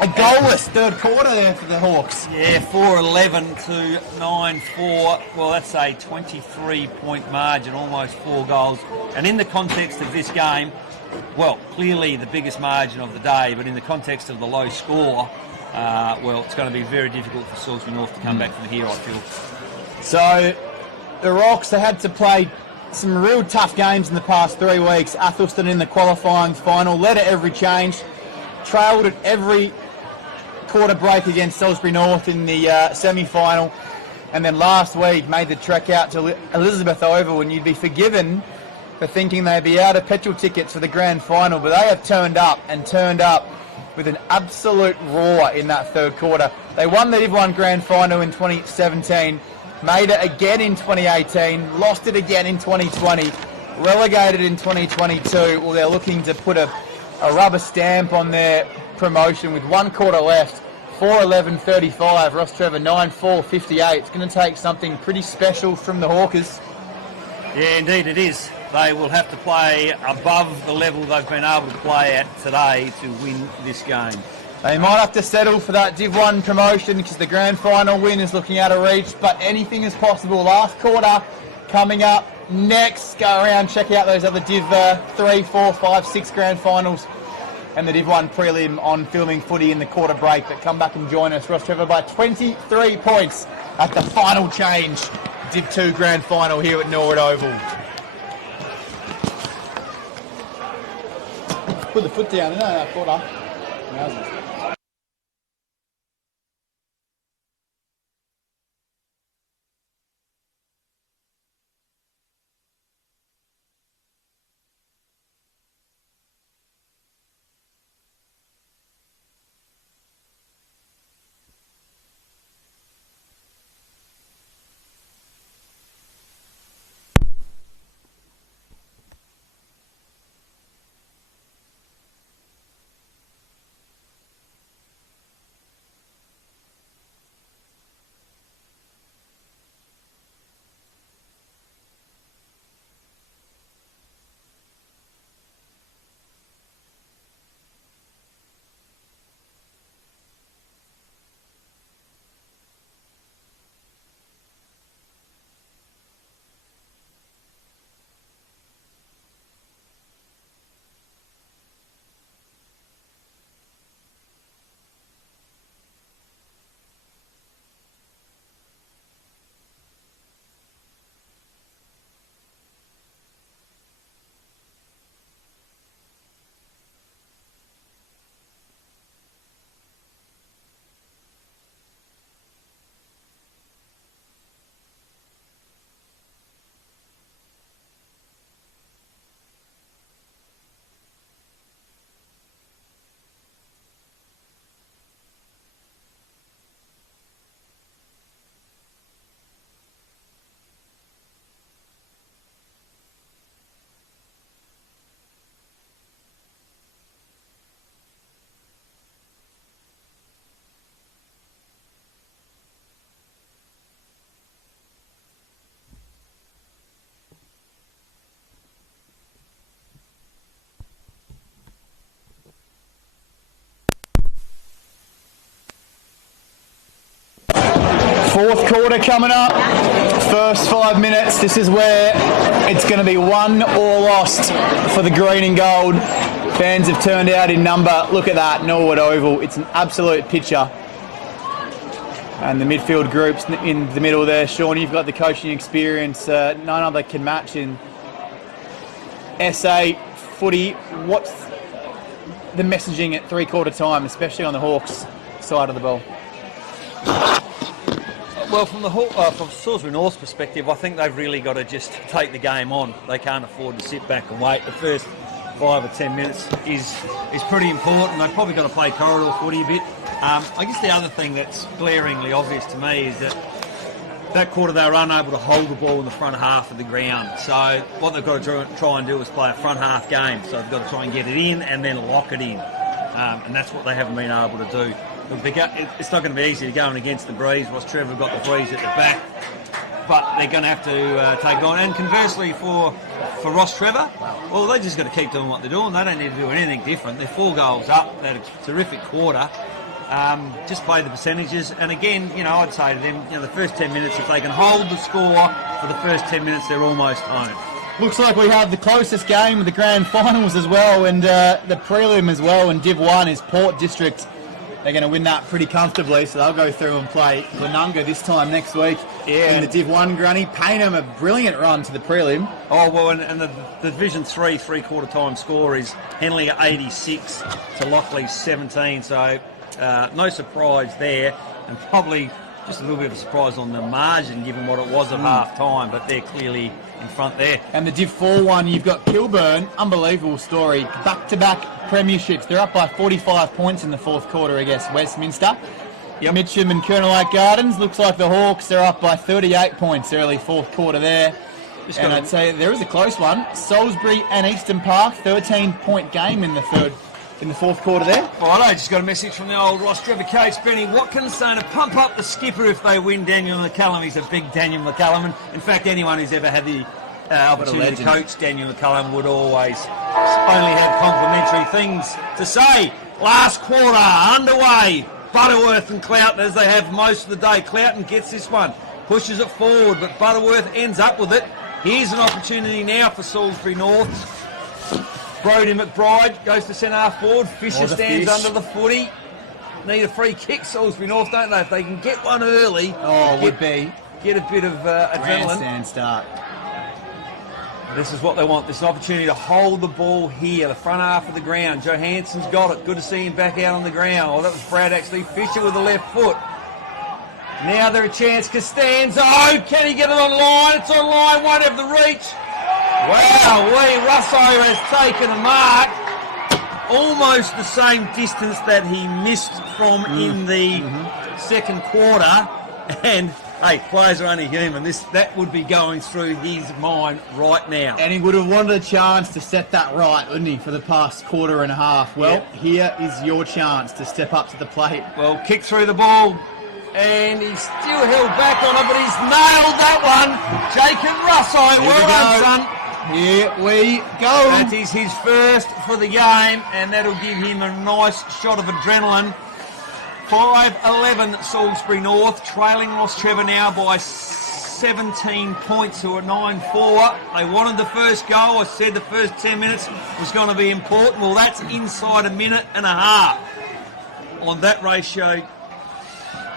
A goalless third quarter there for the Hawks. Yeah, 4-11 to 9-4. Well, that's a 23-point margin, almost 4 goals. And in the context of this game, well, clearly the biggest margin of the day, but in the context of the low score, well, it's going to be very difficult for Salisbury North to come back from here, I feel. So, the Rocks, they had to play some real tough games in the past 3 weeks. Athelston in the qualifying final, led at every change, trailed at every quarter break against Salisbury North in the semi-final, and then last week made the trek out to Elizabeth Oval, and you'd be forgiven for thinking they'd be out of petrol tickets for the grand final, but they have turned up with an absolute roar in that third quarter. They won the Div 1 grand final in 2017, made it again in 2018, lost it again in 2020, relegated in 2022. Well, they're looking to put a rubber stamp on their promotion with 1 quarter left. 4-11-35, Rostrevor 9-4-58. It's going to take something pretty special from the Hawkers. Yeah, indeed it is. They will have to play above the level they've been able to play at today to win this game. They might have to settle for that Div 1 promotion because the grand final win is looking out of reach, but anything is possible. Last quarter coming up next. Go around, check out those other Div 3, 4, 5, 6 grand finals and the Div 1 prelim on filming footy in the quarter break, but come back and join us. Rostrevor by 23 points at the final change. Div 2 grand final here at Norwood Oval. Put the foot down, that quarter. Fourth quarter coming up. First 5 minutes. This is where it's going to be won or lost for the green and gold. Fans have turned out in number. Look at that, Norwood Oval. It's an absolute picture. And the midfield groups in the middle there. Sean, you've got the coaching experience. None other can match in SA footy. What's the messaging at three-quarter time, especially on the Hawks side of the ball? Well, from Salisbury North's perspective, I think they've really got to just take the game on. They can't afford to sit back and wait. The first 5 or 10 minutes is pretty important. They've probably got to play corridor footy a bit. I guess the other thing that's glaringly obvious to me is that quarter they were unable to hold the ball in the front half of the ground. So what they've got to try and do is play a front half game. So they've got to try and get it in and then lock it in. And that's what they haven't been able to do. It's not going to be easy to go in against the breeze. Rostrevor got the breeze at the back, but they're going to have to take it on. And conversely for Rostrevor, well, they just got to keep doing what they're doing. They don't need to do anything different. They're 4 goals up. They had a terrific quarter. Just play the percentages. And again, I'd say to them, the first 10 minutes, if they can hold the score for the first 10 minutes, they're almost home. Looks like we have the closest game of the grand finals as well, and the prelim as well, and Div 1 is Port District. They're going to win that pretty comfortably, so they'll go through and play Glenunga this time next week in the Div 1 granny. Paynham, a brilliant run to the prelim. Oh, well, and the Division 3 three-quarter time score is Henley 86 to Lockley 17, so no surprise there, and probably just a little bit of a surprise on the margin given what it was at half-time, but they're clearly in front there. And the Div 4 one, you've got Kilburn, unbelievable story, back-to-back premierships. They're up by 45 points in the fourth quarter against Westminster. Yep. Mitcham and Colonel Lake Gardens, looks like the Hawks are up by 38 points early fourth quarter there. And I'd say there is a close one. Salisbury and Eastern Park, 13-point game in the fourth quarter there. Well, I just got a message from the old Rostrevor coach, Benny Watkins, saying to pump up the skipper if they win Daniel McCallum. He's a big Daniel McCallum. And in fact, anyone who's ever had the opportunity to coach Daniel McCallum would always only have complimentary things to say. Last quarter underway. Butterworth and Cloughton, as they have most of the day. Cloughton gets this one, pushes it forward, but Butterworth ends up with it. Here's an opportunity now for Salisbury North. Brodie McBride goes to centre half forward. Fisher the stands Fish. under the footy. Need a free kick, Salisbury North, don't they? If they can get one early, would be. get a bit of adrenaline. Grandstand start. This is what they want. This is an opportunity to hold the ball here, the front half of the ground. Johansson's got it. Good to see him back out on the ground. Oh, that was Brad actually. Fisher with the left foot. Now they're a chance. Costanzo, can he get it on line? It's on line, won't have the reach. Wow, Russo has taken a mark. Almost the same distance that he missed from in the second quarter. And, hey, players are only human. That would be going through his mind right now. And he would have wanted a chance to set that right, wouldn't he, for the past quarter and a half. Well, here is your chance to step up to the plate. Well, kick through the ball. And he's still held back on it, but he's nailed that one. Jacob Russo, well done, son. Here we go. That is his first for the game, and that'll give him a nice shot of adrenaline. 5-11 Salisbury North, trailing Rostrevor now by 17 points, who are 9-4. They wanted the first goal. I said the first 10 minutes was going to be important. Well, that's inside a minute and a half. On that ratio,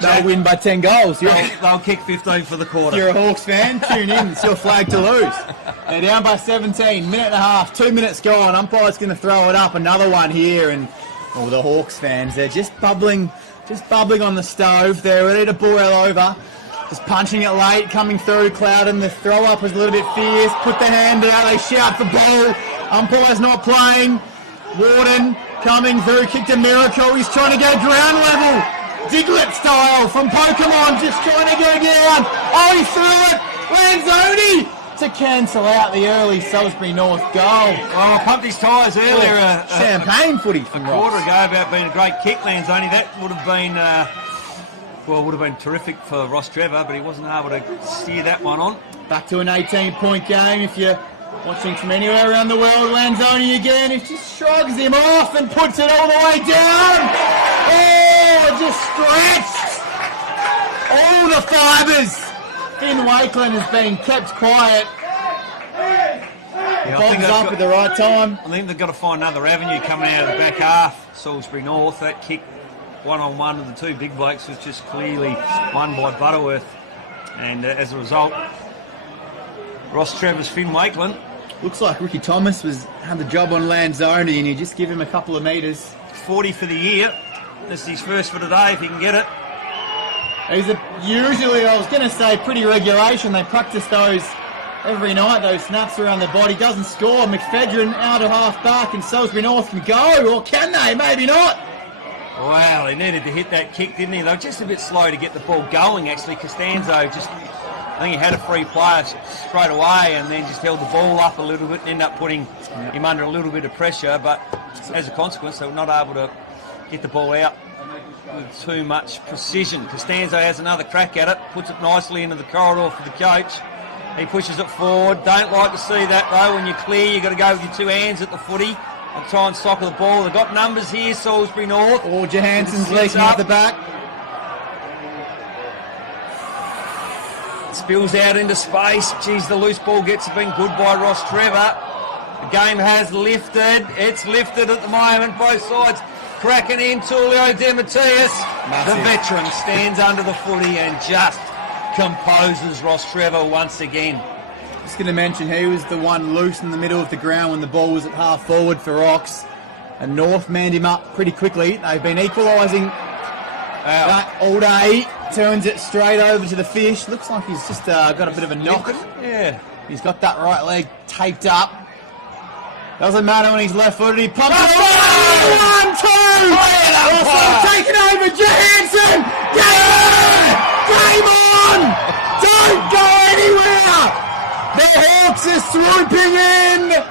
They'll win by 10 goals. they'll kick 15 for the quarter. If you're a Hawks fan, tune in. It's your flag to lose. They're down by 17. Minute and a half. 2 minutes gone. Umpire's going to throw it up. Another one here. And the Hawks fans, they're just bubbling on the stove. They're ready to boil over. Just punching it late, coming through. Clouden. The throw up was a little bit fierce. Put the hand out. They shout for ball. Umpire's not playing. Warden coming through. Kicked a miracle. He's trying to go ground level. Diglett style from Pokemon, just trying to go down. Oh, he threw it. Lanzoni to cancel out the early Salisbury North goal. Oh, I pumped his tyres earlier. Champagne footy A from quarter Ross. ago about being a great kick, Lanzoni. That would have been, would have been terrific for Rostrevor, but he wasn't able to steer that one on. Back to an 18-point game. If you're watching from anywhere around the world, Lanzoni again, he just shrugs him off and puts it all the way down. Oh, just stretched. All the fibres. Finn Wakeland has been kept quiet. Yeah, Bob's up at the right time. I think they've got to find another avenue coming out of the back half. Salisbury North, that kick one-on-one of the two big blokes was just clearly won by Butterworth. And as a result, Rostrevor's Finn Wakeland. Looks like Ricky Thomas had the job on Lanzoni, and you just give him a couple of metres. 40 for the year. This is his first for today, if he can get it. Usually, I was going to say, pretty regulation. They practice those every night, those snaps around the body. Doesn't score. McFedrin out of half back, and Salisbury North can go, or can they? Maybe not. Wow, they needed to hit that kick, didn't he? They were just a bit slow to get the ball going, actually. Costanzo I think he had a free player straight away and then just held the ball up a little bit and ended up putting him under a little bit of pressure, but as a consequence, they were not able to get the ball out with too much precision. Costanzo has another crack at it, puts it nicely into the corridor for the coach. He pushes it forward. Don't like to see that, though. When you're clear, you've got to go with your two hands at the footy and try and soccer the ball. They've got numbers here, Salisbury North. Or Johansson's leaking at the back. Spills out into space. Geez, the loose ball gets been good by Rostrevor. The game has lifted. It's lifted at the moment. Both sides cracking in. Tulio DeMatteis, the veteran, stands under the footy and just composes Rostrevor once again. Just going to mention he was the one loose in the middle of the ground when the ball was at half forward for Rocks. And North manned him up pretty quickly. They've been equalising that all day. Turns it straight over to the Fish. Looks like he's just got a bit of a knock. Yeah. He's got that right leg taped up. Doesn't matter when he's left-footed. He pumps it. 1-2! Also taken over. Johansson! Game on! Don't go anywhere! The Hawks are swooping in!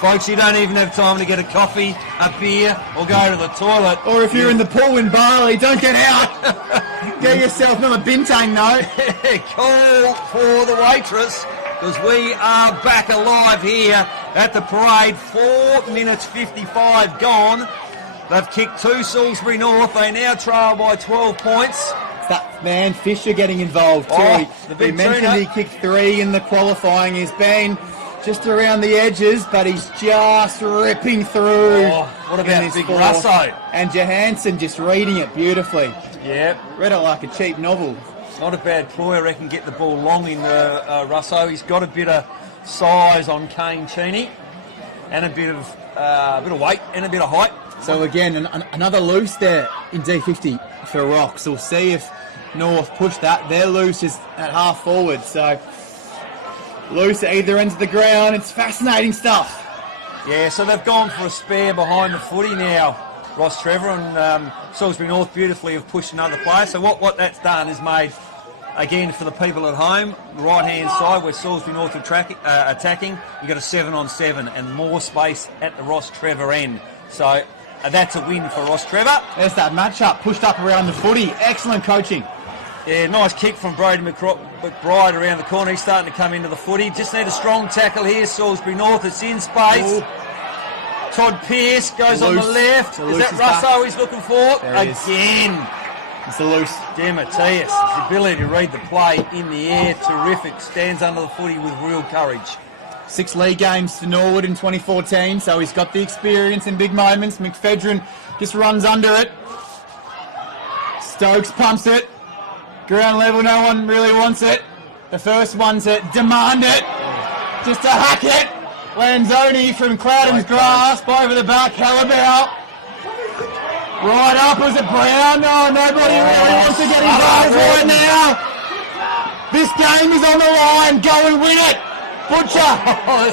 Folks, you don't even have time to get a coffee, a beer, or go to the toilet. Or if you're in the pool in Bali, don't get out. Get yourself another bintang, though. Call for the waitress, because we are back alive here at the parade. 4 minutes 55 gone. They've kicked 2 Salisbury North. They now trail by 12 points. It's that man Fisher getting involved too. Oh, the he big mentioned tuner. he kicked 3 in the qualifying. He's been just around the edges, but he's just ripping through. Oh, what in about this Big ball. Russo? And Johansson just reading it beautifully. Yep. Read it like a cheap novel. Not a bad ploy, I reckon, get the ball long in the Russo. He's got a bit of size on Kane Cheney and a bit of weight and a bit of height. So again, another loose there in D50 for Rocks. We'll see if North push that. Their loose is at half forward, so loose at either end of the ground. It's fascinating stuff. Yeah, so they've gone for a spare behind the footy now, Rostrevor, and Salisbury North beautifully have pushed another player. So what that's done is made, again, for the people at home, the right-hand side where Salisbury North are attacking, you've got a 7-on-7 and more space at the Rostrevor end. So that's a win for Rostrevor. There's that matchup pushed up around the footy. Excellent coaching. Yeah, nice kick from Brody McBride around the corner. He's starting to come into the footy. Just need a strong tackle here. Salisbury North, it's in space. Ooh. Todd Pearce goes on the left. Is that Russo he's looking for? Again. It's a loose. Dematius, his ability to read the play in the air, terrific. Stands under the footy with real courage. 6 league games for Norwood in 2014, so he's got the experience in big moments. McFedrin just runs under it. Stokes pumps it. Ground level, no one really wants it. The first one to demand it. Just to hack it. Lanzoni from Cloudham's grasp over the back. Halabau. Right up, was it Brown? No, nobody really wants to get involved right now. This game is on the line. Go and win it. Butcher.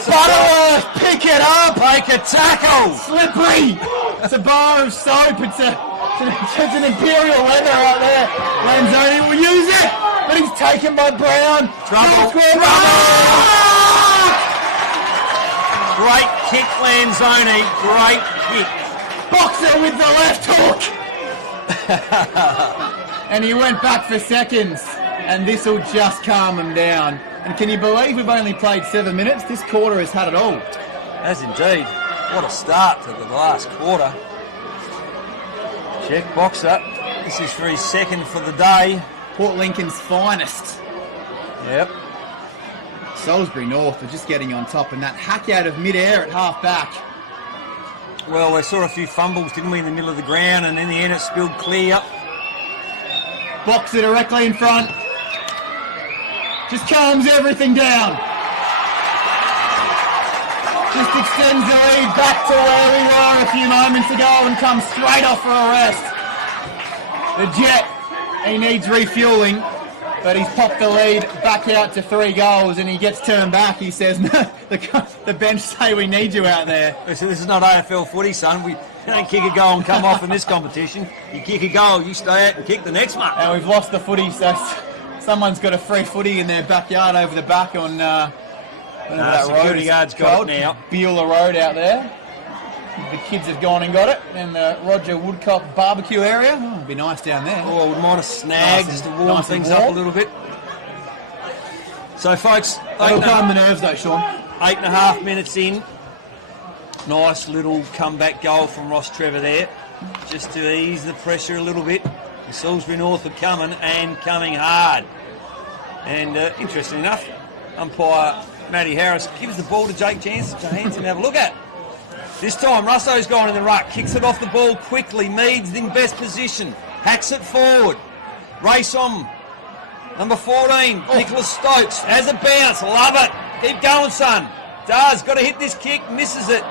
Butterworth, pick it up. Take a tackle. Slippery. It's a bar of soap. It's an imperial leather out there. Lanzoni will use it, but he's taken by Brown. Trouble. Great kick, Lanzoni. Great kick. Boxer with the left hook. And he went back for seconds, and this will just calm him down. And can you believe we've only played 7 minutes? This quarter has had it all. As indeed. What a start to the last quarter. Check Boxer. This is for his second for the day. Port Lincoln's finest. Yep. Salisbury North are just getting on top, and that hack out of mid-air at half-back. Well, they saw a few fumbles, didn't we, in the middle of the ground, and in the end it spilled clear. Boxer directly in front. Just calms everything down. Just extends the lead back to where we were a few moments ago and comes straight off for a rest. The Jet, he needs refueling, but he's popped the lead back out to 3 goals, and he gets turned back. He says, no, the bench say we need you out there. Listen, this is not AFL footy, son. We don't kick a goal and come off in this competition. You kick a goal, you stay out and kick the next one. And we've lost the footy, so someone's got a free footy in their backyard over the back on that security guard's got it now. Beulah Road out there. The kids have gone and got it in the Roger Woodcock barbecue area. Oh, it'd be nice down there. Oh, I wouldn't mind a snag just to warm things up a little bit. So, folks, That'll calm the nerves though, Sean. 8.5 minutes in. Nice little comeback goal from Rostrevor there, just to ease the pressure a little bit. The Salisbury North are coming and coming hard. And interesting enough, umpire Matty Harris gives the ball to Jake Johansson to have a look at. This time, Russo's gone in the ruck, kicks it off the ball quickly. Meads in best position, hacks it forward. Race on. Number 14, Nicholas Stokes, has a bounce, love it. Keep going, son. Does, got to hit this kick, misses it.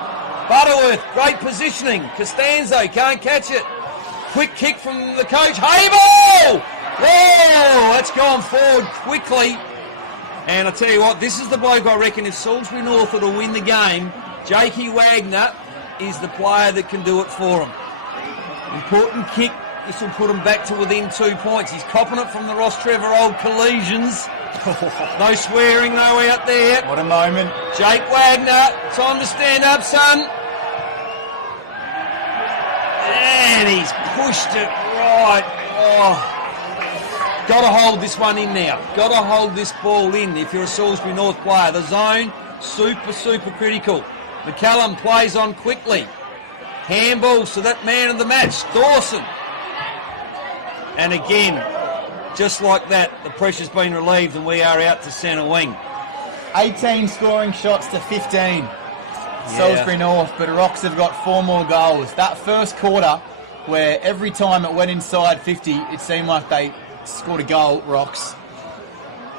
Butterworth, great positioning. Costanzo can't catch it. Quick kick from the coach. Hable! Whoa, that's gone forward quickly. And I tell you what, this is the bloke I reckon if Salisbury North are to win the game, Jakey Wagner is the player that can do it for them. Important kick. This will put them back to within 2 points. He's copping it from the Rostrevor old collisions. No swearing, no out there. What a moment. Jake Wagner, time to stand up, son. And he's pushed it right. Oh. Got to hold this one in now. Got to hold this ball in if you're a Salisbury North player. The zone, super critical. McCallum plays on quickly. Handballs to that man of the match, Dawson. And again, just like that, the pressure's been relieved and we are out to centre wing. 18 scoring shots to 15. Salisbury North, but Rocks have got 4 more goals. That first quarter, where every time it went inside 50, it seemed like they scored a goal, Rocks.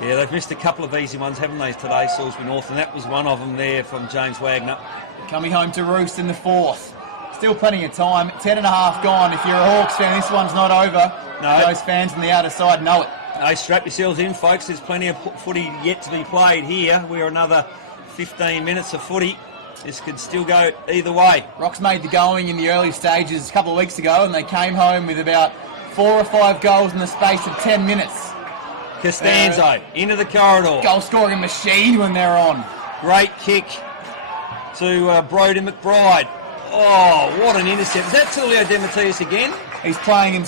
Yeah, they've missed a couple of easy ones, haven't they, today, Salisbury North, and that was one of them there from James Wagner. Coming home to roost in the 4th. Still plenty of time. 10.5 gone. If you're a Hawks fan, this one's not over. No. Those fans on the outer side know it. Hey, strap yourselves in, folks. There's plenty of footy yet to be played here. We're another 15 minutes of footy. This could still go either way. Rocks made the going in the early stages a couple of weeks ago, and they came home with about 4 or 5 goals in the space of 10 minutes. Costanzo into the corridor. Goal-scoring machine when they're on. Great kick to Brodie McBride. Oh, what an intercept. Is that Tulio Demetrius again? He's playing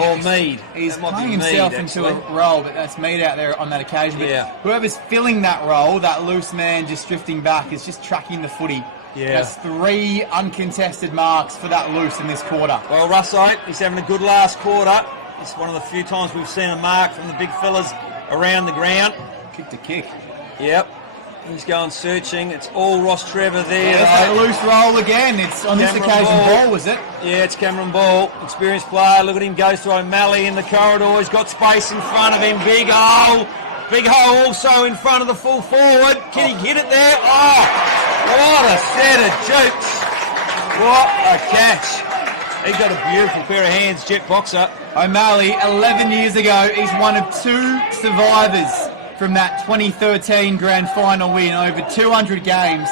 Or Mead. He's That might playing be himself Mead, into a actually. role, but that's Mead out there on that occasion. But Yeah. whoever's filling that role, that loose man just drifting back, is just tracking the footy. Yeah. That's 3 uncontested marks for that loose in this quarter. Well, Russo, he's having a good last quarter. It's one of the few times we've seen a mark from the big fellas around the ground. Kick to kick. Yep. He's going searching. It's all Rostrevor there. There's that loose roll again. It's on this Cameron occasion Ball. Ball, was it? Yeah, it's Cameron Ball, experienced player. Look at him, goes to O'Malley in the corridor. He's got space in front of him. Big hole. Big hole also in front of the full forward. Can he hit it there? Oh, what a set of jukes. What a catch. He's got a beautiful pair of hands, Jet Boxer. O'Malley, 11 years ago, he's one of 2 survivors from that 2013 grand final win, over 200 games,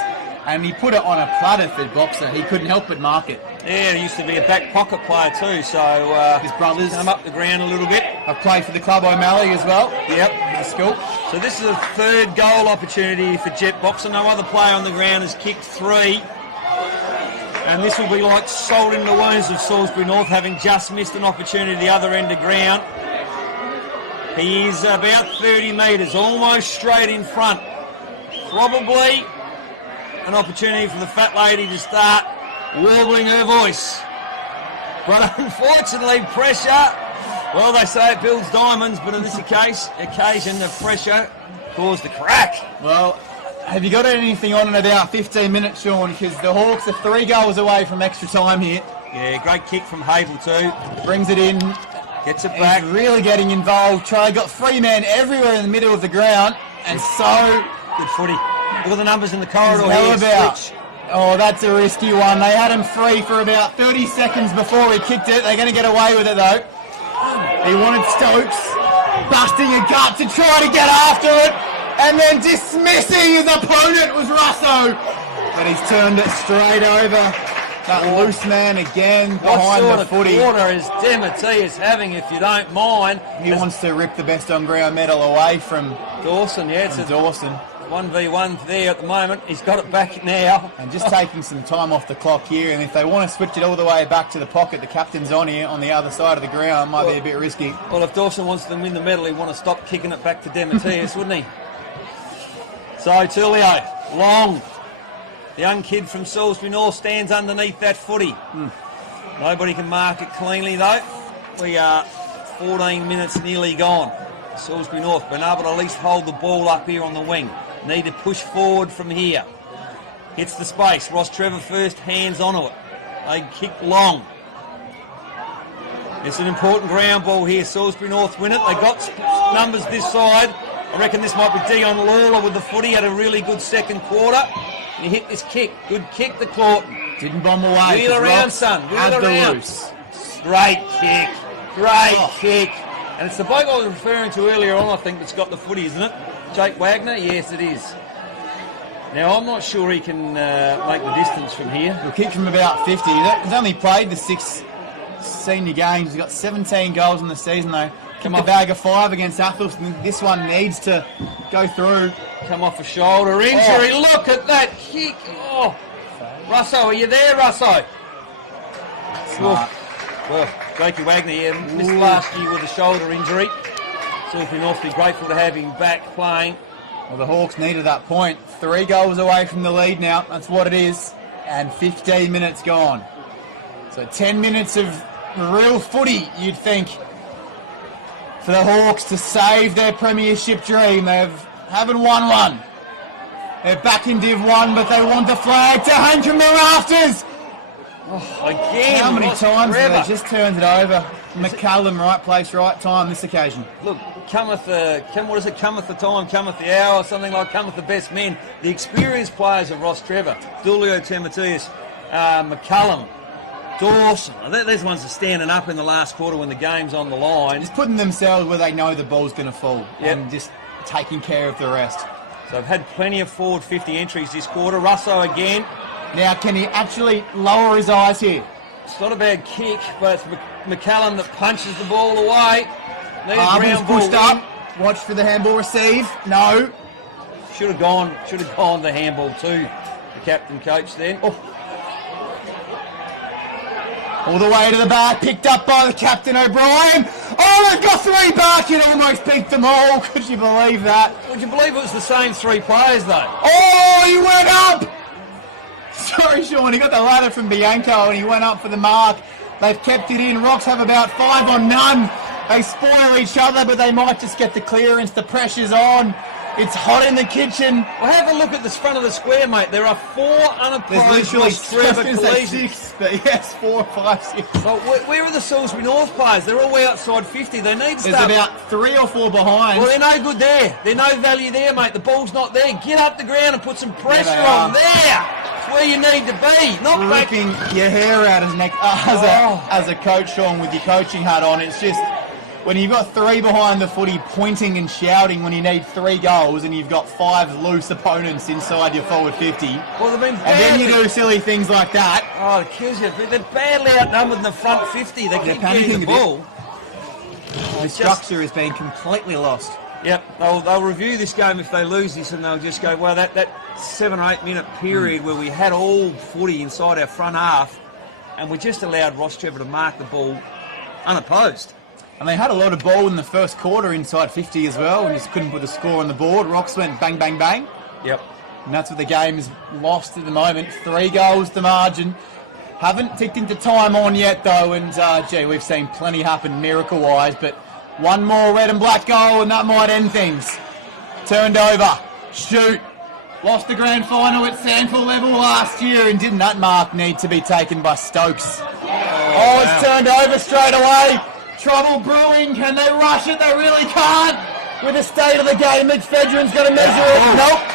and he put it on a platter for Boxer. He couldn't help but mark it. Yeah, he used to be a back pocket player too, so His brothers come up the ground a little bit. have played for the club, O'Malley, as well. Yep. That's cool. So this is a 3rd goal opportunity for Jet Boxer. No other player on the ground has kicked 3. And this will be like salt in the wounds of Salisbury North, having just missed an opportunity at the other end of ground. He is about 30 metres, almost straight in front. Probably an opportunity for the fat lady to start warbling her voice. But unfortunately, pressure, well, they say it builds diamonds, but in this occasion, the pressure caused a crack. Well, have you got anything on in about 15 minutes, Sean? Because the Hawks are 3 goals away from extra time here. Yeah, great kick from Havel too. Brings it in. Gets it back. He's really getting involved. Charlie got 3 men everywhere in the middle of the ground, and so Good footy. Look at the numbers in the corridor Hell here. about. Switch. Oh, that's a risky one. They had him free for about 30 seconds before he kicked it. They're going to get away with it, though. He wanted Stokes busting a gut to try to get after it, and then dismissing his opponent was Russo. But he's turned it straight over. That loose man again What behind sort the of footy. quarter is Demetrius having, if you don't mind? He wants to rip the best on ground medal away from Dawson, yeah, it's a Dawson. 1v1 there at the moment. He's got it back now. And just taking some time off the clock here, and if they want to switch it all the way back to the pocket, the captain's on here on the other side of the ground, might be a bit risky. Well, if Dawson wants to win the medal, he'd want to stop kicking it back to Demetrius, wouldn't he? So, Tulio, long. The young kid from Salisbury North stands underneath that footy. Nobody can mark it cleanly, though. We are 14 minutes nearly gone. Salisbury North been able to at least hold the ball up here on the wing. Need to push forward from here. Hits the space. Rostrevor first, hands onto it. They kick long. It's an important ground ball here. Salisbury North win it. They got numbers this side. I reckon this might be Dion Lawler with the footy. Had a really good second quarter. And he hit this kick. Good kick to Clawton. Didn't bomb away. Wheel around, Rocks son. Wheel had the around. loose. Great kick. Great kick. And it's the bloke I was referring to earlier on, I think, that's got the footy, isn't it? Jake Wagner? Yes, it is. Now, I'm not sure he can make the distance from here. He'll kick from about 50. He's only played the 6 senior games. He's got 17 goals in the season, though. Kicked a bag of 5 against Athelston. This one needs to go through. Come off a shoulder injury. Look at that kick. Oh. Russo, are you there, Russo? Smart. Well, Jakey Wagner, yeah, missed last year with a shoulder injury. Salisbury North be grateful to have him back playing. Well, the Hawks needed that point. 3 goals away from the lead now. That's what it is. And 15 minutes gone. So 10 minutes of real footy, you'd think, for the Hawks to save their premiership dream. They haven't won one. They're back in Div 1, but they want the flag to hang from the rafters. Again, How many times have Rostrevor. they just turned it over? McCallum, right place, right time this occasion. Look, cometh the time, cometh the hour, something like cometh the best men. The experienced players of Rostrevor, Dulio Tematius, McCallum, Dawson, these ones are standing up in the last quarter when the game's on the line. Just putting themselves where they know the ball's going to fall and Yep. just taking care of the rest. So I've had plenty of forward 50 entries this quarter. Russo again. Now, can he actually lower his eyes here? It's not a bad kick, but it's McCallum that punches the ball away. Needs Harbour's ground ball pushed in. up. Watch for the handball receive. No. Should have gone the handball to the captain coach then. All the way to the back, picked up by the captain O'Brien. Oh, they've got three back. It almost beat them all. Could you believe that? Would you believe it was the same three players though? Oh, he went up. Sorry, Sean. He got the ladder from Bianco and he went up for the mark. They've kept it in. Rocks have about 5 on none. They spoil each other, but they might just get the clearance. The pressure's on. It's hot in the kitchen. Well, have a look at the front of the square, mate. There are 4 There's unopposed literally Rostrevor collegians. 6, but yes, 4, 5, 6. Well, where are the Salisbury North players? They're all outside 50. They need There's stuff. about 3 or 4 behind. Well, they're no good there. They're no value there, mate. The ball's not there. Get up the ground and put some pressure they on. are. There. It's where you need to be. Not back. Ripping your hair out as a coach, Sean, with your coaching hat on. It's just when you've got 3 behind the footy pointing and shouting when you need 3 goals and you've got 5 loose opponents inside your forward 50. Well, they've been And then you badly. do silly things like that. Oh, it kills you. They're badly outnumbered in the front 50. They keep getting panicking the a bit. ball. The structure has been completely lost. Yep, they'll review this game if they lose this, and they'll just go, well, that 7 or 8 minute period where we had all footy inside our front half, and we just allowed Rostrevor to mark the ball unopposed. And they had a lot of ball in the first quarter inside 50 as well, and just couldn't put the score on the board. Rocks went bang, bang, bang. Yep. And that's what the game is lost at the moment. 3 goals to margin. Haven't ticked into time on yet, though, and we've seen plenty happen miracle-wise, but one more red and black goal and that might end things. Turned over. Shoot. Lost the grand final at Sandford level last year, and didn't that mark need to be taken by Stokes? Oh, it's turned over straight away. Trouble brewing. Can they rush it? They really can't. With the state of the game, McFedrin's got to measure it. Nope.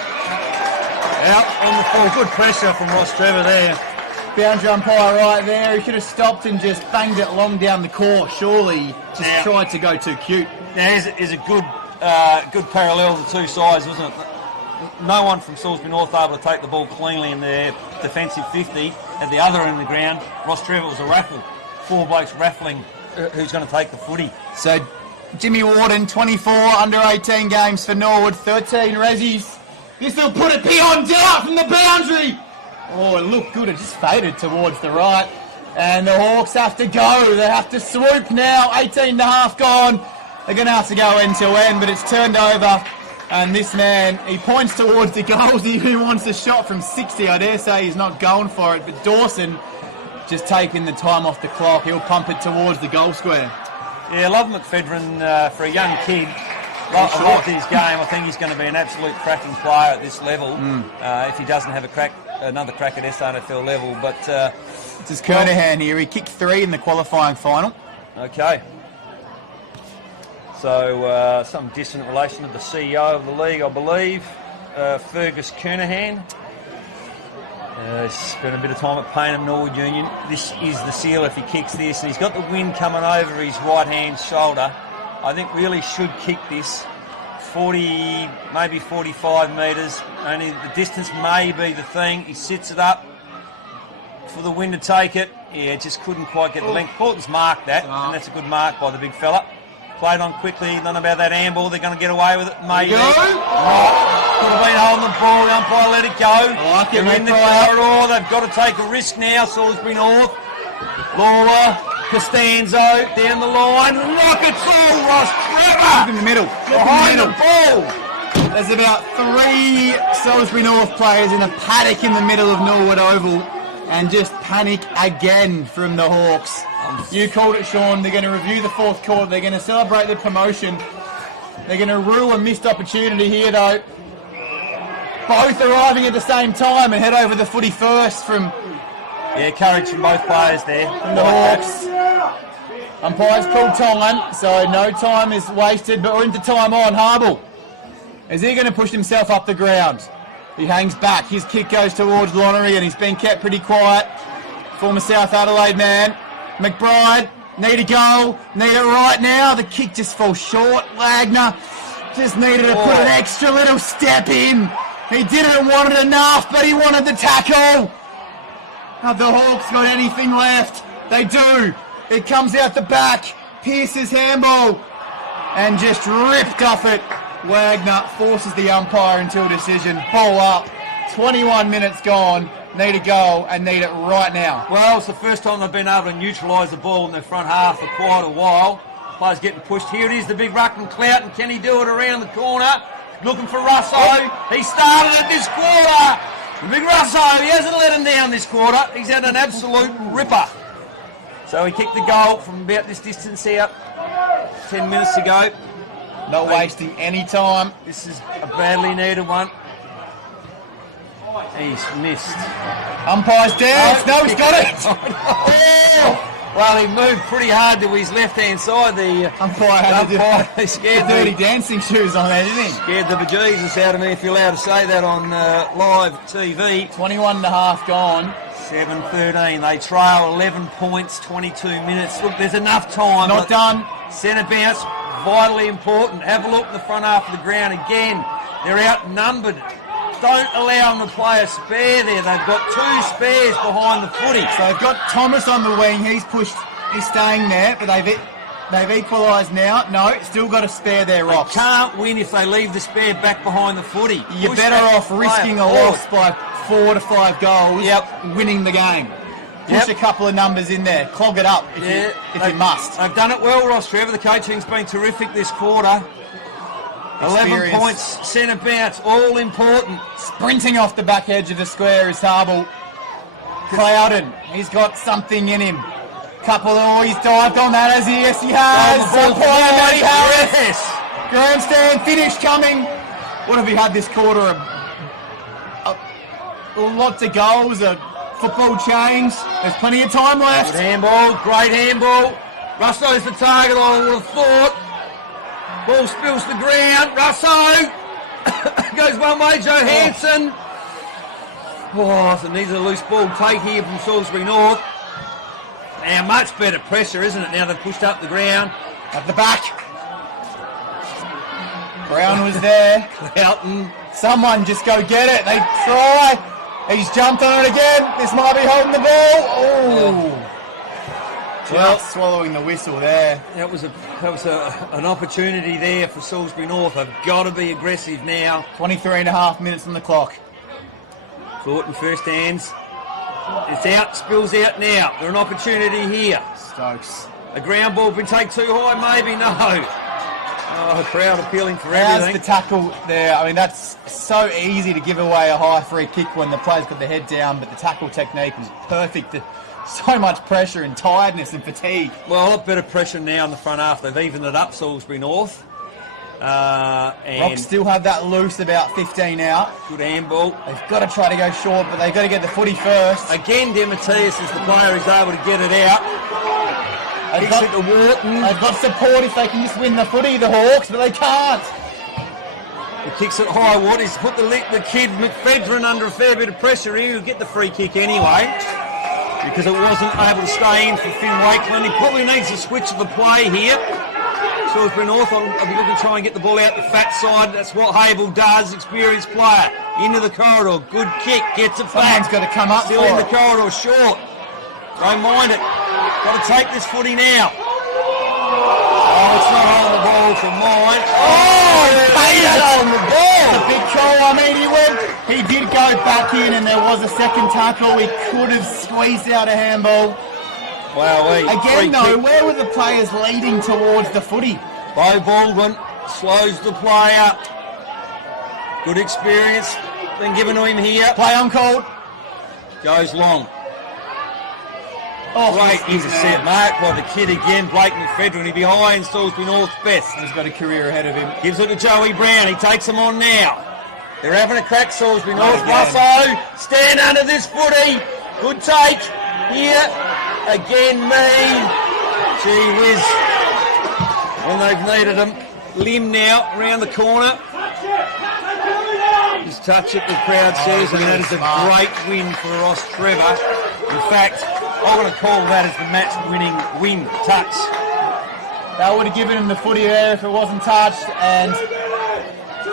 Out on the full. Good pressure from Rostrevor there. Boundary umpire right there. He should have stopped and just banged it long down the court. Surely just tried to go too cute. Now, is a good parallel to the two sides, wasn't it? No one from Salisbury North able to take the ball cleanly in their defensive 50. At the other end of the ground, Rostrevor was a raffle. 4 blokes raffling who's going to take the footy. So Jimmy Warden, 24 under 18 games for Norwood, 13 resis. This will put it beyond doubt from the boundary. Oh, it looked good. It just faded towards the right. And the Hawks have to go. They have to swoop now. 18 and a half gone. They're going to have to go end to end, but it's turned over. And this man, he points towards the goals. He even wants a shot from 60. I dare say he's not going for it. But Dawson just taking the time off the clock. He'll pump it towards the goal square. Yeah, I love McFedrin for a young kid. I like his game. I think he's going to be an absolute cracking player at this level if he doesn't have another crack at SRFL level. But It's his Kernahan here. He kicked 3 in the qualifying final. okay. So some distant relation to the CEO of the league, I believe, Fergus Kernahan. Spent a bit of time at Payneham Norwood Union. This is the seal if he kicks this, and he's got the wind coming over his right hand shoulder. I think really should kick this 40, maybe 45 metres. Only the distance may be the thing. He sits it up for the wind to take it. Yeah, just couldn't quite get the length. Portland's marked that, and that's a good mark by the big fella. Played on quickly, none about that handball. They're going to get away with it, maybe. Go. Could have been holding the ball. The umpire let it go. like it, They're in the mate. corridor. They've got to take a risk now. Salisbury North. Lawler, Costanzo down the line. Look at all Rostrevor In the middle. behind the ball. There's about 3 Salisbury North players in a paddock in the middle of Norwood Oval, and just panic again from the Hawks. You called it, Sean. They're going to review the 4th quarter. They're going to celebrate the promotion. They're going to rule a missed opportunity here, though. both arriving at the same time and head over the footy first from Yeah, courage from both players there. the Hawks. Umpire's called time, so no time is wasted, but we're into time on. Harble. Is he going to push himself up the ground? He hangs back. His kick goes towards Lonery, and he's been kept pretty quiet. Former South Adelaide man. McBride, need a goal. Need it right now. The kick just falls short. Wagner just needed to put an extra little step in. He didn't want it enough, but he wanted the tackle. Have the Hawks got anything left? They do. It comes out the back. Pierce's handball. And just ripped off it. Wagner forces the umpire into a decision. Ball up. 21 minutes gone. Need a goal and need it right now. Well, it's the first time they've been able to neutralise the ball in their front half for quite a while. Players getting pushed. Here it is, the big ruck and clout, and can he do it around the corner? Looking for Russo. He started it this quarter. The big Russo, he hasn't let him down this quarter. He's had an absolute ripper. So he kicked the goal from about this distance out 10 minutes ago. Not wasting any time. This is a badly needed one. He's missed. Umpire's down. No, he's got it. Oh. Well, he moved pretty hard to his left-hand side. The Umpire had he scared the dirty the, dancing shoes on there, didn't he? scared the bejesus out of me, if you're allowed to say that on live TV. 21 and a half gone. 7-13. They trail 11 points, 22 minutes. Look, there's enough time. Not done. Centre bounce, vitally important. Have a look in the front half of the ground again. They're outnumbered. Don't allow them to play a spare there. They've got two spares behind the footy. So they've got Thomas on the wing. He's pushed. He's staying there, but they've equalised now. No, still got a spare there, They Ross. can't win if they leave the spare back behind the footy. You're Push better that off player risking a forward. loss by 4 to 5 goals, Yep. winning the game. Push a couple of numbers in there. Clog it up if you must. They've done it well, Rostrevor. The coaching's been terrific this quarter. 11 Experience. points, centre bounce, all important. Sprinting off the back edge of the square is Harble. Clouden, he's got something in him. He's dived on that as yes he has. Oh, the ball Matty Harris. Yes. Grandstand finish coming. What have we had this quarter? Lots of goals, a football change. There's plenty of time left. Good handball, great handball. Russo's the target, I would have thought. Ball spills the ground. Russo goes one way. Johansson. Oh, so needs a loose ball take here from Salisbury North. Now much better pressure, isn't it? Now they've pushed up the ground. At the back. Brown was there. Cloughton. Someone just go get it. They try. He's jumped on it again. This might be holding the ball. Oh. Well, Just swallowing the whistle there. That was an opportunity there for Salisbury North. They've got to be aggressive now. 23 and a half minutes on the clock. Thornton first hands. It's out, spills out now. There's an opportunity here. Stokes. A ground ball been taken too high, maybe? No. Oh, the crowd appealing for How's everything. the tackle there? I mean, that's so easy to give away a high free kick when the player's got the head down, but the tackle technique was perfect. So much pressure and tiredness and fatigue. Well, a lot better pressure now in the front half. They've evened it up, Salisbury North. And Rocks still have that loose about 15 out. good handball. They've got to try to go short, but they've got to get the footy first. Again, Demetrius is the player who's able to get it out. They've Kicks it to got, Wharton. they've got support if they can just win the footy, the Hawks, but they can't. He kicks it high. What? He's put the kid McFedrin under a fair bit of pressure. He'll get the free kick anyway, because it wasn't able to stay in for Finn Wakeland. He probably needs to switch the play here. Salisbury North, I'll be looking to try and get the ball out the fat side. That's what Hable does, experienced player. Into the corridor, good kick, gets it Someone's back. got to come up Still for in the it. corridor, short. Don't mind it. Got to take this footy now. Oh, it's not on the ball from mine. Oh, it's on the ball. A big call. I mean, he did go back in and there was a second tackle. He could have squeezed out a handball. Wow, Again, though, where were the players leading towards the footy? Bo Baldwin slows the play up. Good experience been given to him here. Play on called. Goes long. Oh, Great intercept mark by the kid again, Blake McFedrin. He'll be high in Salisbury North's best. He's got a career ahead of him. Gives it to Joey Brown. He takes him on now. They're having a crack, Salisbury North. Russo, stand under this footy. Good take. Here, again, me. Gee whiz. When they've needed them. Lim now, round the corner. Just touch it, the crowd says, and that is a great win for Rostrevor. In fact, I'm going to call that as the match-winning win touch. They would have given him the footy there if it wasn't touched, and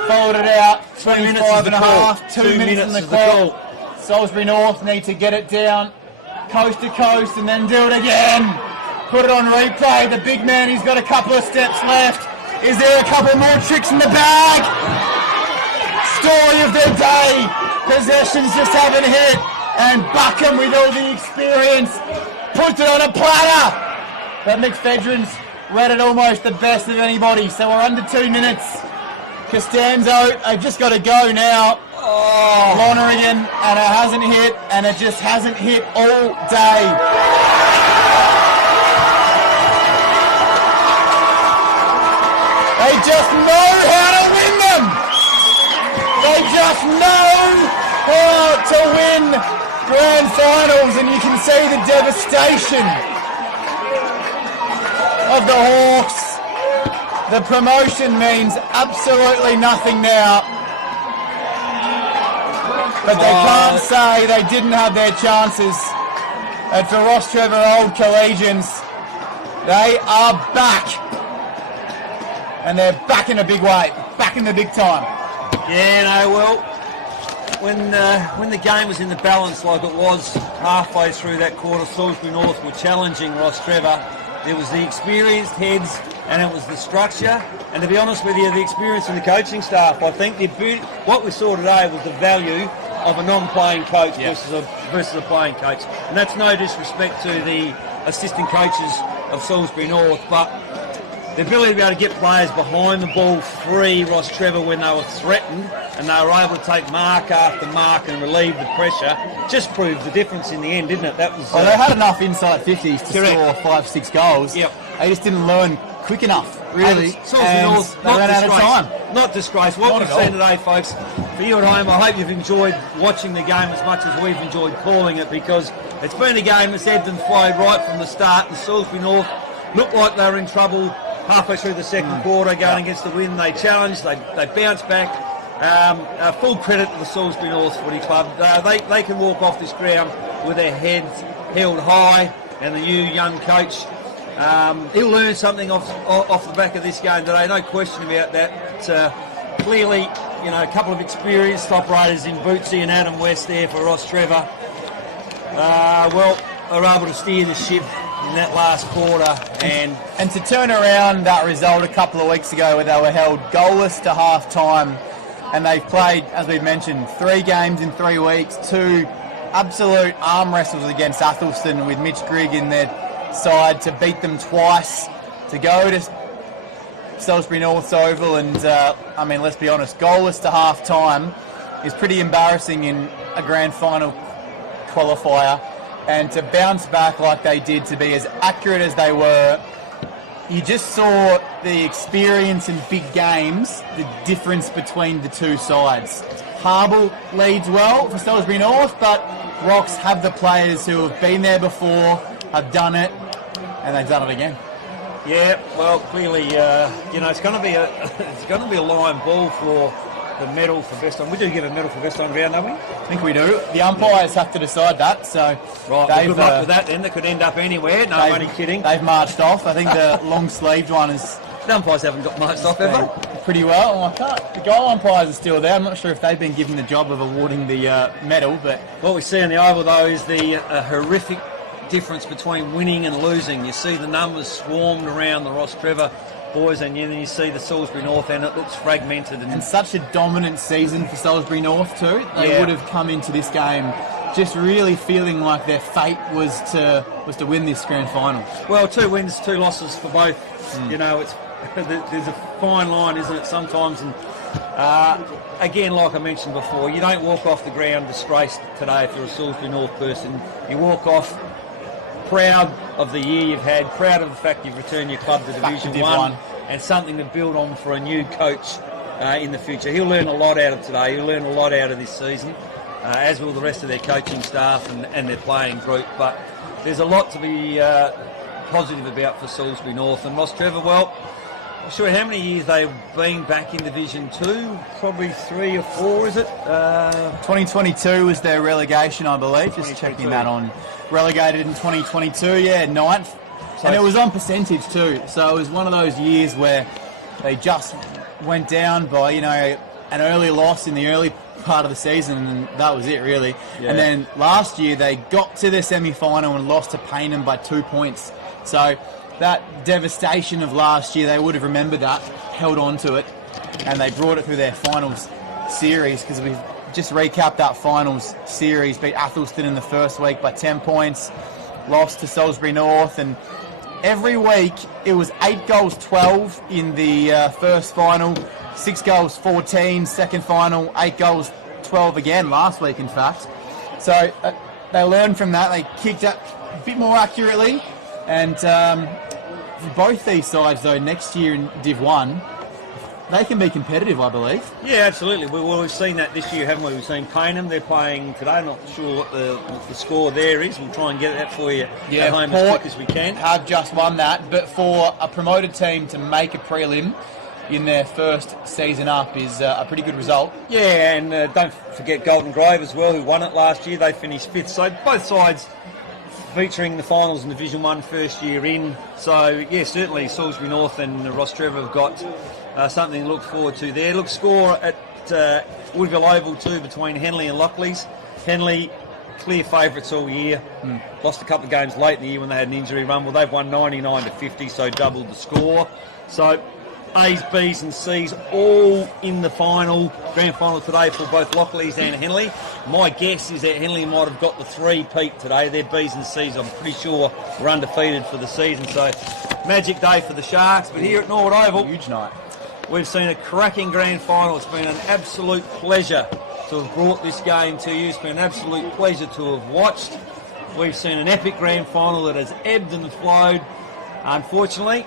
followed it out. 25 and a half, 2 minutes on the clock. Salisbury North need to get it down coast to coast and then do it again. Put it on replay. The big man, he's got a couple of steps left. Is there a couple more tricks in the bag? Story of their day. Possessions just haven't hit. And Buckham, with all the experience, puts it on a platter. But McFedrin's read it almost the best of anybody. So we're under 2 minutes. Costanzo, they've just got to go now. Lonergan, and it hasn't hit, and it just hasn't hit all day. They just know how to win them. They just know how to win grand finals, and you can see the devastation of the Hawks. The promotion means absolutely nothing now. But they can't say they didn't have their chances. And for Rostrevor Old Collegians, they are back. And they're back in a big way, back in the big time. Yeah, no, well, when the game was in the balance like it was halfway through that quarter, Salisbury North were challenging Rostrevor. There was the experienced heads and it was the structure. And to be honest with you, the experience in the coaching staff, I think what we saw today was the value of a non-playing coach versus a playing coach. And that's no disrespect to the assistant coaches of Salisbury North, but the ability to be able to get players behind the ball free, Rostrevor, when they were threatened and they were able to take mark after mark and relieve the pressure, just proved the difference in the end, didn't it? That was. Well, they had enough inside 50s to score 5-6 goals. Yep. They just didn't learn quick enough, really. Salisbury North, they ran out of time. Not disgrace. What we've seen today, folks, for you at home, I hope you've enjoyed watching the game as much as we've enjoyed calling it, because it's been a game that's ebbed and flowed right from the start, and Salisbury North looked like they were in trouble halfway through the second quarter, going against the wind. They challenged, they bounced back. Full credit to the Salisbury North Footy Club. They can walk off this ground with their heads held high, and the new young coach, he'll learn something off the back of this game today, no question about that. Clearly, you know, a couple of experienced operators in Bootsy and Adam West there for Rostrevor. Well, they were able to steer the ship in that last quarter, and to turn around that result a couple of weeks ago where they were held goalless to half-time, and they've played, as we've mentioned, 3 games in 3 weeks, 2 absolute arm wrestles against Athelston with Mitch Grigg in their side to beat them twice, to go to Salisbury North's Oval, and I mean, let's be honest, goalless to half-time is pretty embarrassing in a grand final qualifier. And to bounce back like they did, to be as accurate as they were, you just saw the experience in big games, the difference between the two sides. Harble leads well for Salisbury North, but Rocks have the players who have been there before, have done it, and they've done it again. Yeah, well, clearly, you know, it's going to be a lion ball for the medal for best on. We do give a medal for best on ground, don't we? I think we do. The umpires have to decide that, so right. Well, good luck with that. Then they could end up anywhere. No, I'm only kidding. They've marched off. I think the long-sleeved one is. The umpires haven't got marched off ever. Pretty well. The goal umpires are still there. I'm not sure if they've been given the job of awarding the medal, but what we see in the Oval though is the horrific difference between winning and losing. You see the numbers swarmed around the Rostrevor boys, and then you see the Salisbury North, and it looks fragmented. And such a dominant season for Salisbury North too. They would have come into this game just really feeling like their fate was to win this grand final. Well, 2 wins, 2 losses for both. You know, there's a fine line, isn't it, sometimes? And again, like I mentioned before, you don't walk off the ground disgraced today if you're a Salisbury North person. You walk off proud of the year you've had, proud of the fact you've returned your club to Division 1, and something to build on for a new coach in the future. He'll learn a lot out of today. He'll learn a lot out of this season, as will the rest of their coaching staff and their playing group. But there's a lot to be positive about for Salisbury North. And Rostrevor, well, I'm sure how many years they've been back in Division 2? Probably 3 or 4, is it? 2022 was their relegation, I believe. Just checking that on. Relegated in 2022, yeah, 9th. And it was on percentage too. So it was one of those years where they just went down by, you know, an early loss in the early part of the season, and that was it really. Yeah. And then last year they got to the semi-final and lost to Payneham by 2 points. So that devastation of last year, they would have remembered that, held on to it, and they brought it through their finals series, because we've just recapped that finals series. Beat Athelston in the first week by 10 points, lost to Salisbury North, and every week it was 8 goals 12 in the first final, 6 goals 14 second final, 8 goals 12 again last week in fact. So they learned from that, they kicked it a bit more accurately, and for both these sides though, next year in Div 1, they can be competitive, I believe. Yeah, absolutely. We've seen that this year, haven't we? We've seen Payneham, they're playing today. I'm not sure what the score there is. We'll try and get that for you at home as quick as we can. Have just won that, but for a promoted team to make a prelim in their first season up is a pretty good result. Yeah, and don't forget Golden Grove as well, who won it last year. They finished 5th. So both sides featuring the finals in Division 1 first year in. So, yeah, certainly Salisbury North and Rostrevor have got something to look forward to there. Look, score at Woodville Oval too between Henley and Lockleys. Henley, clear favourites all year. Lost a couple of games late in the year when they had an injury run. Well, they've won 99-50, so doubled the score. So A's, B's and C's all in the grand final today for both Lockleys and Henley. My guess is that Henley might have got the 3-peat today. Their B's and C's, I'm pretty sure, were undefeated for the season. So magic day for the Sharks. But here at Norwood Oval, huge night. We've seen a cracking grand final. It's been an absolute pleasure to have brought this game to you. It's been an absolute pleasure to have watched. We've seen an epic grand final that has ebbed and flowed. Unfortunately,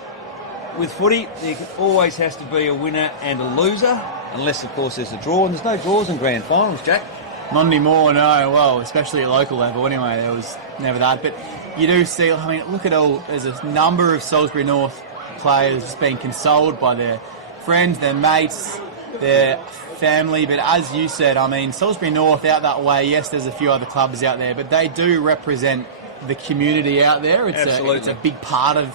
with footy, there always has to be a winner and a loser, unless, of course, there's a draw. And there's no draws in grand finals, Jack. Not anymore, no. Well, especially at local level anyway, there was never that. But you do see, I mean, look at all, there's a number of Salisbury North players just being consoled by their friends, their mates, their family. But as you said, I mean, Salisbury North out that way, yes, there's a few other clubs out there, but they do represent the community out there. It's a big part of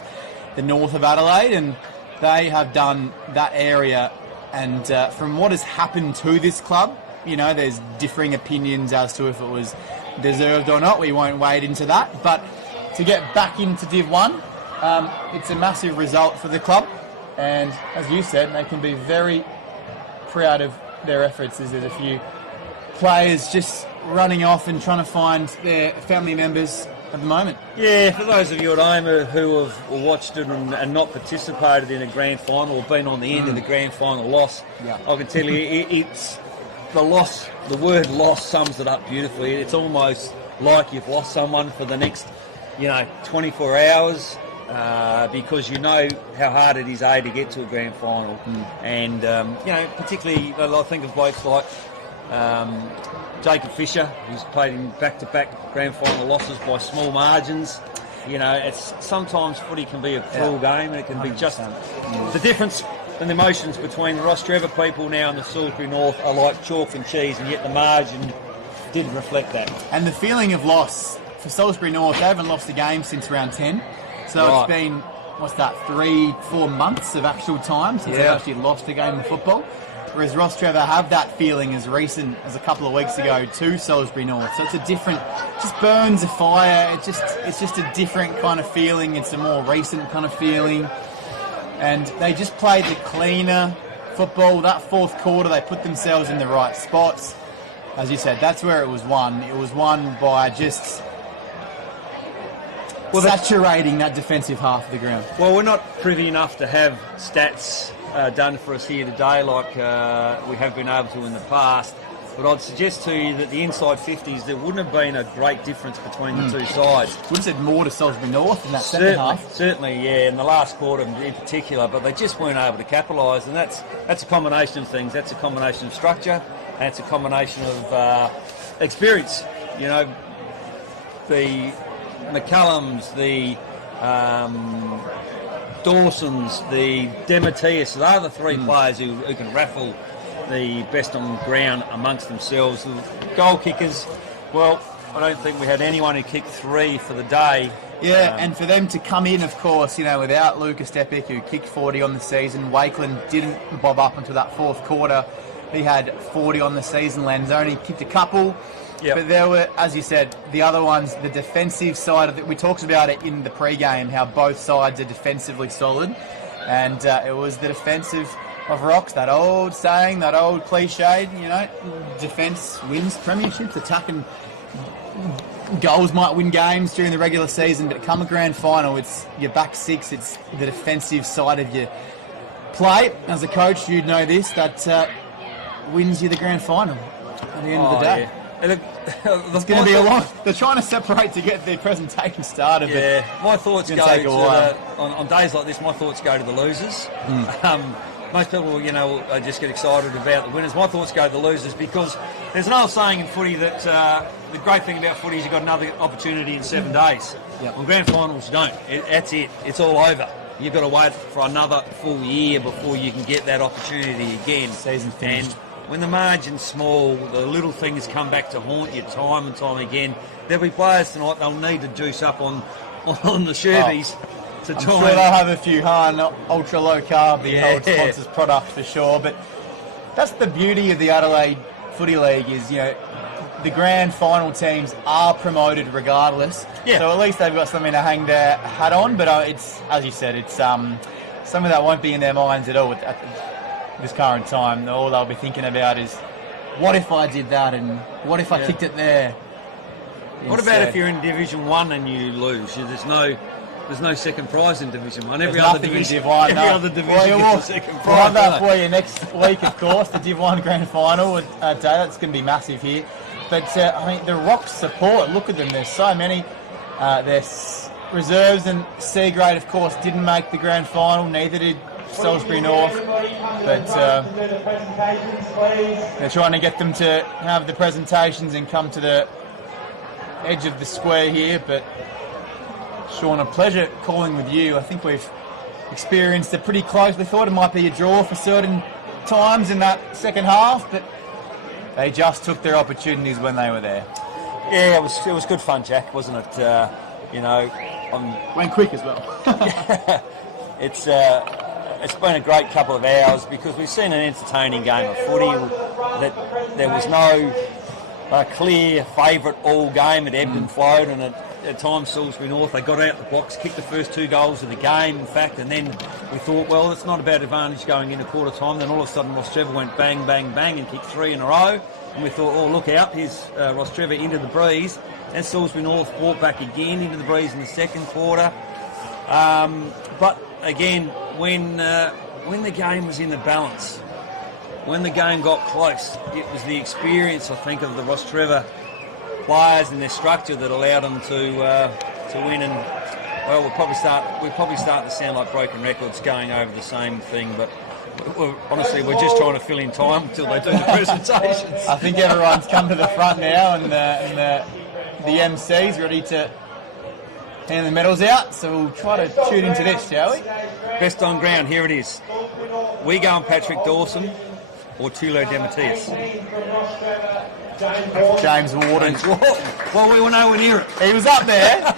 the north of Adelaide, and they have done that area. And from what has happened to this club, you know, there's differing opinions as to if it was deserved or not. We won't wade into that. But to get back into Div 1, it's a massive result for the club. And as you said, they can be very proud of their efforts, as there's a few players just running off and trying to find their family members at the moment. Yeah, for those of you at home who have watched it and not participated in a grand final or been on the end of the grand final loss, I can tell you it's the loss, the word loss sums it up beautifully. It's almost like you've lost someone for the next, 24 hours. Because you know how hard it is, to get to a grand final. And, particularly I think of blokes like Jacob Fisher, who's played in back-to-back grand final losses by small margins. It's sometimes footy can be a cruel game, and it can be just the difference in the emotions between the Rostrevor people now and the Salisbury North are like chalk and cheese, and yet the margin didn't reflect that. And the feeling of loss for Salisbury North, they haven't lost a game since round 10. So It's been, 3-4 months of actual time since they've actually lost a game of football. Whereas Rostrevor have that feeling as recent as a couple of weeks ago to Salisbury North. So it's a different, just burns a fire. It's just a different kind of feeling. It's a more recent kind of feeling. And they just played the cleaner football. That fourth quarter, they put themselves in the right spots. As you said, that's where it was won. It was won by just saturating that defensive half of the ground. Well, we're not privy enough to have stats done for us here today like we have been able to in the past. but I'd suggest to you that the inside 50s, there wouldn't have been a great difference between the two sides. Would have said more to Salisbury North in that second half. Certainly, yeah, in the last quarter in particular, but they just weren't able to capitalise, and that's a combination of things. That's a combination of structure, and it's a combination of experience. You know, the McCullums, the Dawsons, the Demetrius, they are the three players who can raffle the best on ground amongst themselves. The goal kickers, well, I don't think we had anyone who kicked 3 for the day. Yeah, and for them to come in, of course, you know, without Lucas Stepic, who kicked 40 on the season, Wakeland didn't bob up until that fourth quarter. He had 40 on the season, Lenz only kicked a couple. Yep. But there were, as you said, the other ones, the defensive side of it. We talked about it in the pre-game, how both sides are defensively solid. And it was the defensive of Rocks, that old saying, that old cliche, you know, defence wins premierships, attacking goals might win games during the regular season, but come a grand final, it's your back six, it's the defensive side of your play. As a coach, you'd know this, that wins you the grand final at the end of the day. Yeah. It's going to be a lot. They're trying to separate to get the presentation started. Yeah, my thoughts it's go gonna take a while. on days like this. My thoughts go to the losers. Most people, you know, just get excited about the winners. My thoughts go to the losers because there's an old saying in footy that the great thing about footy is you've got another opportunity in 7 days. Yep. On grand finals, you don't. That's it. It's all over. You've got to wait for another full year before you can get that opportunity again. Season's finished. And when the margin's small, the little things come back to haunt you time and time again. There'll be players tonight, they'll need to juice up on the Sherbies to I'm try sure they'll have a few Han ultra low carb, the old sponsors product for sure. But that's the beauty of the Adelaide Footy League is, you know, the grand final teams are promoted regardless. Yeah. So at least they've got something to hang their hat on. But it's, as you said, it's some of that won't be in their minds at all at this current time. All they'll be thinking about is, what if I did that, and what if I kicked it there? What about if you're in Division 1 and you lose? There's no second prize in Division 1. Every other division gets a second prize. We'll have that for you next week, of course, the Div 1 Grand Final day. That's going to be massive here. But, I mean, the Rocks support, look at them. There's so many. There's reserves, and C grade, of course, didn't make the Grand Final. Neither did Salisbury North. But they're trying to get them to have the presentations and come to the edge of the square here. But Sean, a pleasure calling with you. I think we've experienced it pretty close. We thought it might be a draw for certain times in that second half, but they just took their opportunities when they were there. Yeah, it was good fun, Jack, wasn't it? You know, went quick as well. It's been a great couple of hours because we've seen an entertaining game of footy. That there was no clear favourite all game. It ebbed and flowed, and at times Salisbury North, they got out the blocks, kicked the first 2 goals of the game, in fact, and then we thought, well, it's not about advantage going into quarter time. Then all of a sudden Rostrevor went bang, bang, bang and kicked 3 in a row, and we thought, oh, look out, here's Rostrevor into the breeze, and Salisbury North walked back again into the breeze in the second quarter. But again, when the game was in the balance, when the game got close, it was the experience, I think, of the Rostrevor players and their structure that allowed them to win. And well, we're probably starting to sound like broken records going over the same thing, but honestly, we're just trying to fill in time until they do the presentations. I think everyone's come to the front now, and the MC's ready to hand the medals out, so we'll try to tune into this, shall we? Best on ground, here it is. We go on Patrick Dawson or Tulo Demetrius. James Warden. Well, we were nowhere near it. He was up there.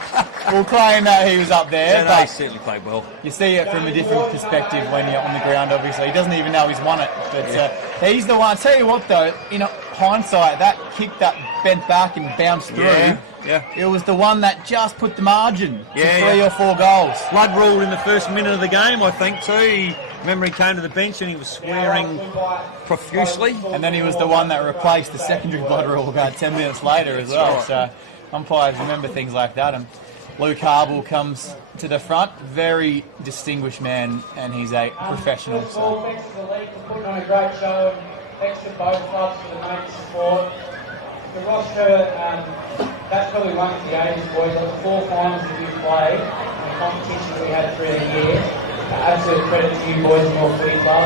We'll claim that he was up there. Yeah, no, he certainly played well. You see it from a different perspective when you're on the ground, obviously. He doesn't even know he's won it. But he's the one. I'll tell you what, though, in hindsight, that kick that bent back and bounced through, it was the one that just put the margin to 3 or 4 goals. Blood ruled in the first minute of the game, I think, too. Remember, he came to the bench and he was swearing profusely. And then he was the one that replaced the secondary blood rule about 10 minutes later as well. Right. So umpires remember things like that. And Luke Harble comes to the front. Very distinguished man, and he's a professional. So. Putting on a great show. thanks to both clubs for the main support. The Rostrevor, that's probably one of the ages, boys. Like the 4 finals that we played and the competition that we had through the year. Absolute credit to you boys and your footy club.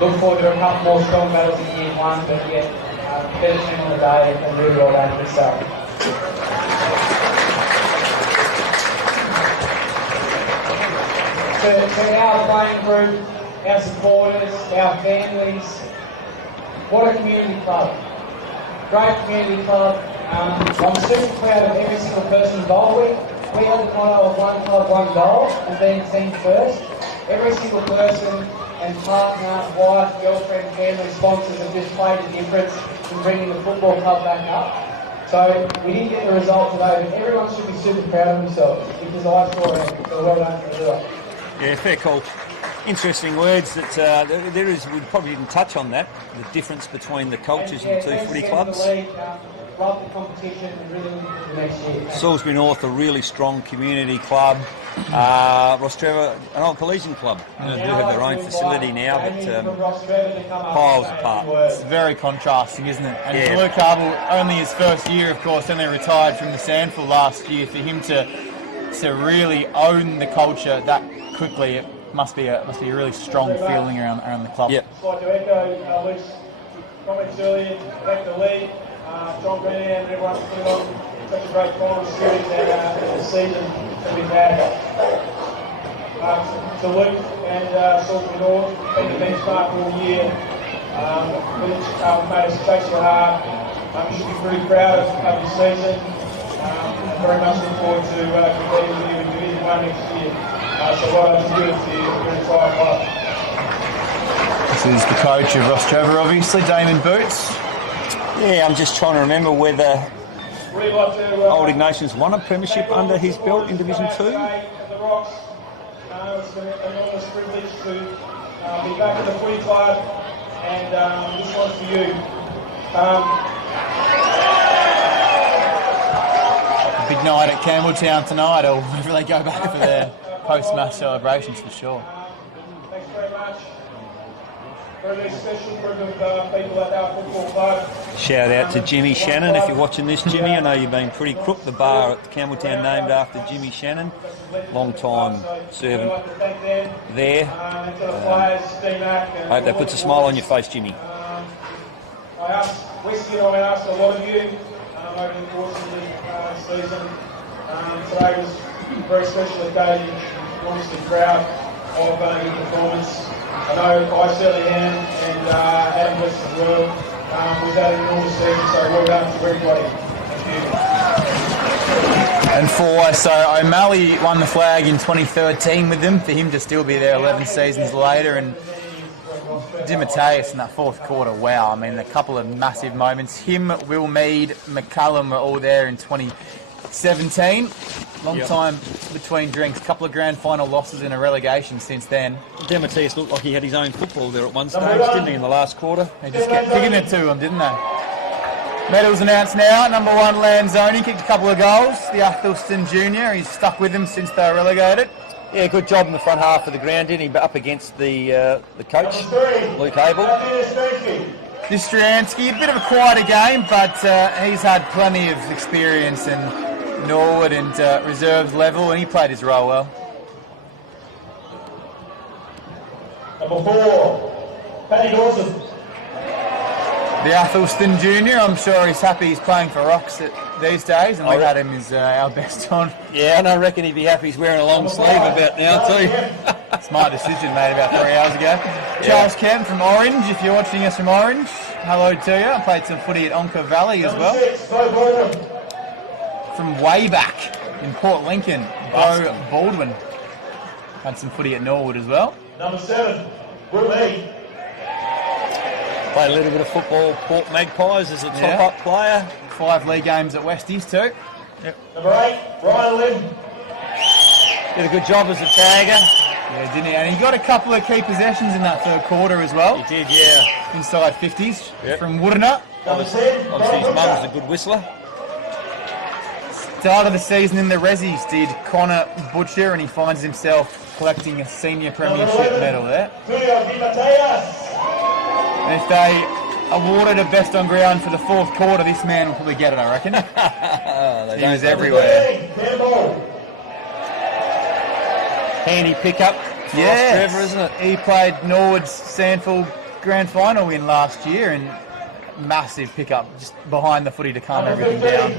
Look forward to a couple more strong battles in year 1, but yeah, better team on the day and really well done for yourself. To our playing group, our supporters, our families, what a community club. Great community club. I'm super proud of every single person involved. We have the motto of one club, one goal, and being team first. Every single person and partner, wife, girlfriend, family, sponsors have just played a difference in bringing the football club back up. So we didn't get the result today, but everyone should be super proud of themselves because I saw it. So well done for the Yeah, fair call. Interesting words that there is. We probably didn't touch on that. The difference between the cultures of the two footy clubs. Love the competition and really looking for the next year. Salisbury North, a really strong community club. Rostrevor, an old collegian club. They do have their own facility now, but piles apart. It's very contrasting, isn't it? And Yeah. Luke Harble, only his first year, of course, only retired from the Sandful last year. For him to really own the culture that quickly, it must be a really strong feeling around the club. Yep. I'd like to echo Luke's comments earlier. Thank the league, John Greenham and everyone for putting on such a great final series and the season that we've had. To Luke and Salisbury North, been the benchmark all year, which made us chase your heart. You should be pretty proud of the season. Very much look forward to competing with you in Division 1 next year. So well done to you and to your entire club. This is the coach of Rostrevor, obviously, Damon Boots. Yeah, I'm just trying to remember whether Really like to, Old Ignatius won a premiership under his belt in Division 2. The Rocks. It's an enormous privilege to be back at the footy club, and this one's for you. Big night at Campbelltown tonight, or wherever they go back for their post-match celebrations for sure. Thanks very much. Very special group of people at our football club. Shout out to Jimmy Shannon if you're watching this, Jimmy. I know you've been pretty crook. The bar at Campbelltown named after Jimmy Shannon, long time servant there. Hope that puts a smile on your face, Jimmy. I asked Westy and I asked a lot of you over the course of the season. Today was a very special occasion. Honestly proud of your performance. I know I certainly am, and Adam West as well. We've had an enormous season, so well done to everybody. Thank you. And so O'Malley won the flag in 2013 with them, for him to still be there 11 seasons later, and DiMatteis in that fourth quarter, wow, I mean, a couple of massive moments. Him, Will Mead, McCallum were all there in 2017. Long time between drinks, couple of grand final losses in a relegation since then. DiMatteis looked like he had his own football there at one stage, didn't he, in the last quarter? They just kept digging it to him, didn't they? Medals announced now. Number 1, Lanzoni, kicked a couple of goals. The Athelston Junior, he's stuck with them since they were relegated. Yeah, good job in the front half of the ground, didn't he? Up against the coach, Luke Abel. Distriansky, a bit of a quieter game, but he's had plenty of experience in Norwood and reserves level, and he played his role well. Number 4, Paddy Dawson. The Athelston Junior, I'm sure he's happy he's playing for Rocks these days, and we've had him as our best on. Yeah, and I reckon he'd be happy he's wearing a long sleeve about now too. Smart decision made about 3 hours ago. Charles Kemp from Orange, if you're watching us from Orange, hello to you. I played some footy at Onka Valley as well. From way back in Port Lincoln, Bo Baldwin. Had some footy at Norwood as well. Number 7, Will Mead. Played a little bit of football, Port Magpies as a top-up player. 5 league games at Westies too. Number 8, Ryan Lim. Did a good job as a tagger. Yeah, didn't he? And he got a couple of key possessions in that third quarter as well. He did, yeah. Inside 50s from Woodena. Obviously his mum's a good whistler. Start of the season in the Rezzies did Connor Butcher, and he finds himself collecting a senior premiership medal there. And if they awarded a best on ground for the fourth quarter. This man will probably get it, I reckon. He was everywhere. Handy pickup for Rostrevor, isn't it? He played Norwood's Sandford grand final win last year, and massive pickup just behind the footy to calm everything down.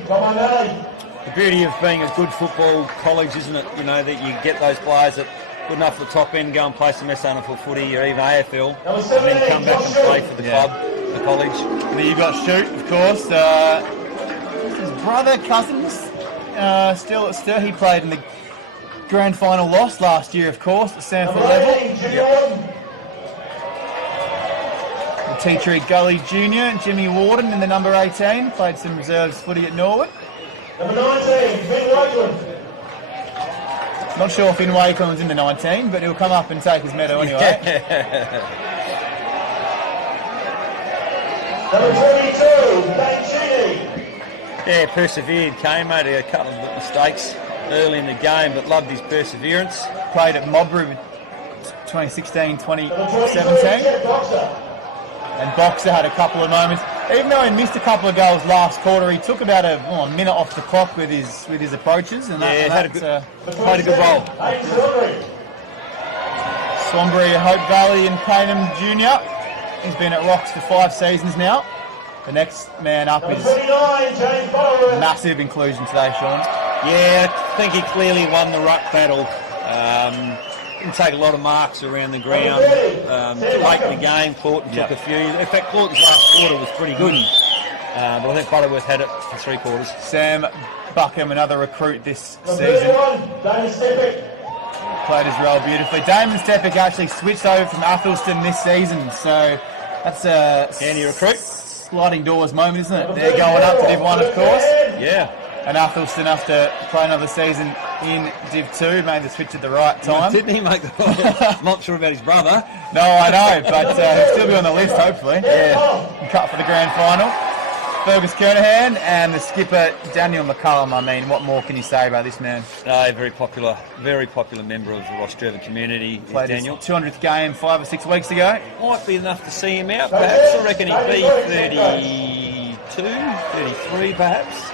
The beauty of being a good football college, isn't it? You know, that you get those players that good enough for the top end, go and play some SNFL footy or even AFL, and then come back and play for the club, the college. Then you've got Shoot, of course. His brother, cousins, still at Stir. He played in the grand final loss last year, of course, at Sandford level. The Tea Tree Gully Junior, Jimmy Warden in the number 18, played some reserves footy at Norwood. Number 19, Ben Wakeland. Not sure if Finn Wakeland's in the 19, but he'll come up and take his medal anyway. Number 22, Ben Cheney. Yeah, persevered, made a couple of mistakes early in the game, but loved his perseverance. Played at Modbury 2016-2017. And Boxer had a couple of moments. Even though he missed a couple of goals last quarter, he took about a minute off the clock with his approaches, and played a good role. Swanbury, Hope Valley, and Paynham Junior. He's been at Rocks for 5 seasons now. The next man up is massive inclusion today, Sean. Yeah, I think he clearly won the ruck battle. Didn't take a lot of marks around the ground. Late in the game, Claughton took a few. In fact, Claughton's last quarter was pretty good. But I think Butterworth had it for 3 quarters. Sam Buckham, another recruit this season. Played his role beautifully. Damon Stepic actually switched over from Athelston this season, so that's a handy recruit. Sliding doors moment, isn't it? They're going up to Div 1, of course. Yeah. And Athelston, after playing another season in Div 2, made the switch at the right time. Didn't he make the I'm not sure about his brother. No, I know, but he'll still be on the list, hopefully. Yeah. And cut for the grand final. Fergus Kernahan and the skipper, Daniel McCullum. I mean, what more can you say about this man? Very popular member of the Rostrevor community, Played Daniel. his 200th game 5 or 6 weeks ago. Might be enough to see him out, perhaps. I reckon he'd be 32, 33, perhaps.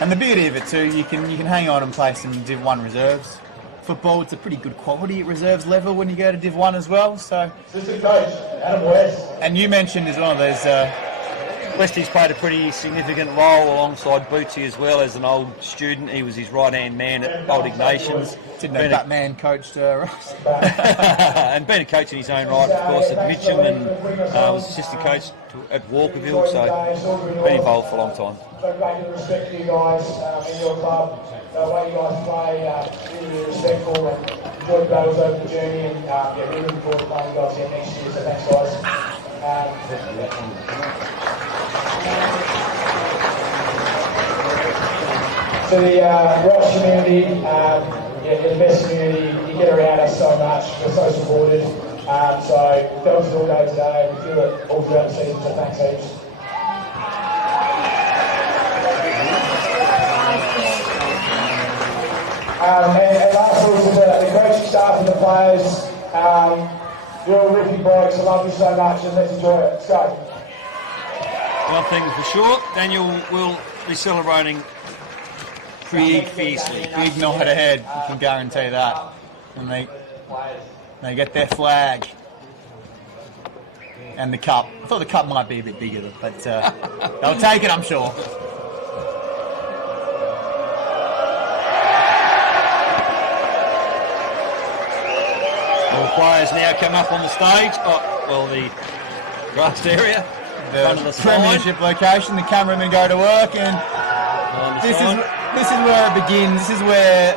And the beauty of it too, you can hang on and play some Div 1 reserves. Football, it's a pretty good quality at reserves level when you go to Div 1 as well. So. Assistant coach, Adam West. And you mentioned as well, there's Westy's played a pretty significant role alongside Bootsy as well as an old student. He was his right-hand man at Old Ignatians. Didn't know Batman coached Ross. And been a coach in his own right, of course, at Mitcham, and was assistant coach at Walkerville, so been involved for a long time. So great to respect you guys in your club. The way you guys play, really respectful, and enjoy the battles over the journey, and really looking forward to playing you guys here next year. So thanks, guys. To the Ross community, you're the best community. You get around us so much. We're so supported. So felt it all day today. We feel it all throughout the season. So thanks heaps. And lastly, to the coaching staff and the players, you're all ripping blokes. I love you so much, and let's enjoy it. Let's go. One thing for sure, Daniel will be celebrating pretty fiercely. Big night ahead, you can guarantee that. And they get their flag and the cup. I thought the cup might be a bit bigger, but they'll take it, I'm sure. All players now come up on the stage. The grassed area. The premiership location, the cameramen go to work, and this is where it begins. This is where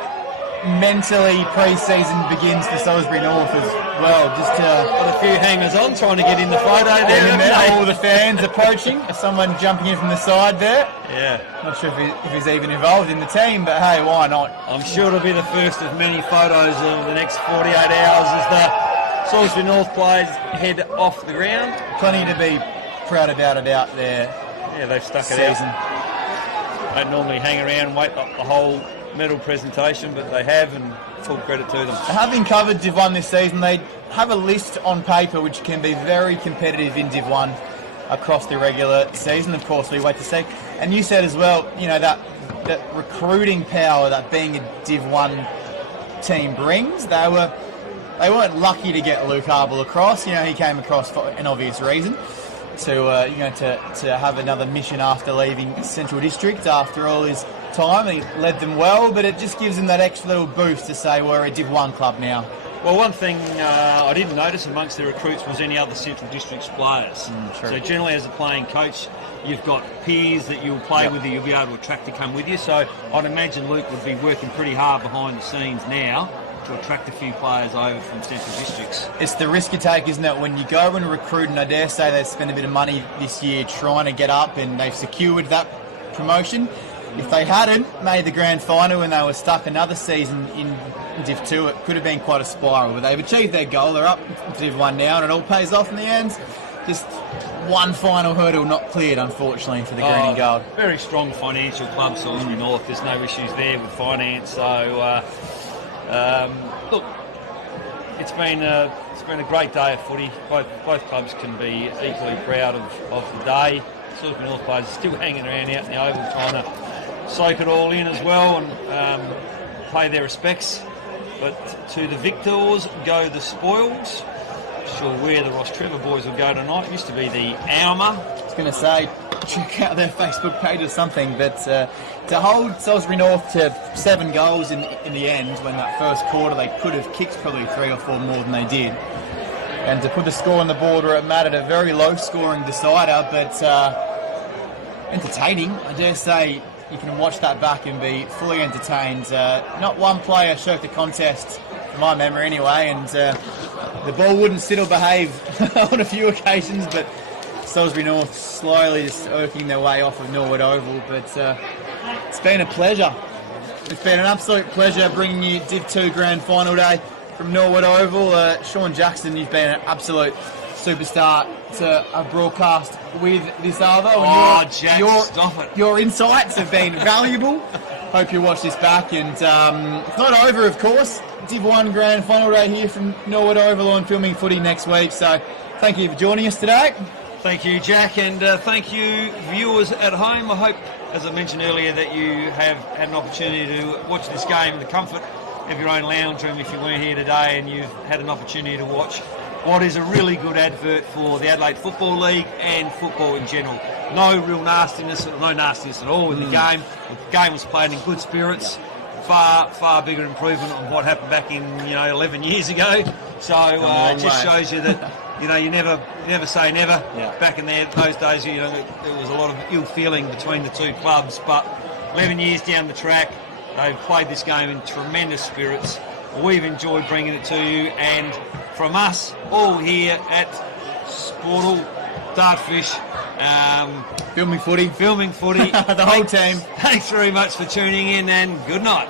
mentally pre-season begins for Salisbury North as well. Just got a few hangers on trying to get in the photo there. All the fans approaching. Someone jumping in from the side there. Yeah. Not sure if he's even involved in the team, but hey, why not? I'm sure it'll be the first of many photos of the next 48 hours as the Salisbury North players head off the ground. Plenty to be proud about it out there. Yeah, they've stuck it season. out. They don't normally hang around and wait the whole medal presentation, but they have, and full credit to them. Having covered Div 1 this season, they have a list on paper which can be very competitive in Div 1. across the regular season. Of course, we wait to see. And you said as well, that recruiting power that being a Div 1 team brings. They weren't lucky to get Luke Arbel across. He came across for an obvious reason to have another mission after leaving Central District after all his time. He led them well, but it just gives them that extra little boost to say we're a Div 1 club now. Well, one thing I didn't notice amongst the recruits was any other Central District's players. So generally as a playing coach, you've got peers that you'll play with, you'll be able to attract to come with you. So I'd imagine Luke would be working pretty hard behind the scenes now to attract a few players over from Central Districts. It's the risk you take, isn't it? When you go and recruit, and I dare say they've spent a bit of money this year trying to get up and they've secured that promotion. If they hadn't made the grand final and they were stuck another season in Div 2, it could have been quite a spiral. But they've achieved their goal. They're up to Div 1 now, and it all pays off in the end. Just one final hurdle not cleared, unfortunately, for the green and gold. Very strong financial club, Salisbury North. There's no issues there with finance. So, look, it's been a great day of footy. Both clubs can be equally proud of the day. Salisbury North players are still hanging around out in the Oval trying to soak it all in as well and pay their respects. But to the victors go the spoils. Sure where the Rostrevor boys will go tonight. It used to be the Alma. I was going to say, check out their Facebook page or something, but to hold Salisbury North to 7 goals in the end, when that first quarter they could have kicked probably 3 or 4 more than they did, and to put the score on the board where it mattered, a very low scoring decider, but entertaining. I dare say you can watch that back and be fully entertained. Not one player shirked the contest, from my memory anyway, and the ball wouldn't sit or behave on a few occasions, but Salisbury North slowly just working their way off of Norwood Oval. But it's been a pleasure. It's been an absolute pleasure bringing you Div 2 Grand Final Day from Norwood Oval. Sean Jackson, you've been an absolute superstar to a broadcast with this Arvo. Stop it. Your insights have been valuable. Hope you watch this back. And it's not over, of course. Div 1 Grand Final Day here from Norwood Oval on Filming Footy next week. So thank you for joining us today. Thank you, Jack, and thank you, viewers at home. I hope, as I mentioned earlier, that you have had an opportunity to watch this game in the comfort of your own lounge room if you weren't here today, and you've had an opportunity to watch what is a really good advert for the Adelaide Football League and football in general. No nastiness at all in the game. The game was played in good spirits. Far bigger improvement on what happened back in 11 years ago. So it just shows you that you never say never. Yeah. Back in those days, there was a lot of ill feeling between the two clubs. But 11 years down the track, they've played this game in tremendous spirits. We've enjoyed bringing it to you, and from us all here at Sportal Dartfish, Filming Footy. the whole team. Thanks very much for tuning in, and good night.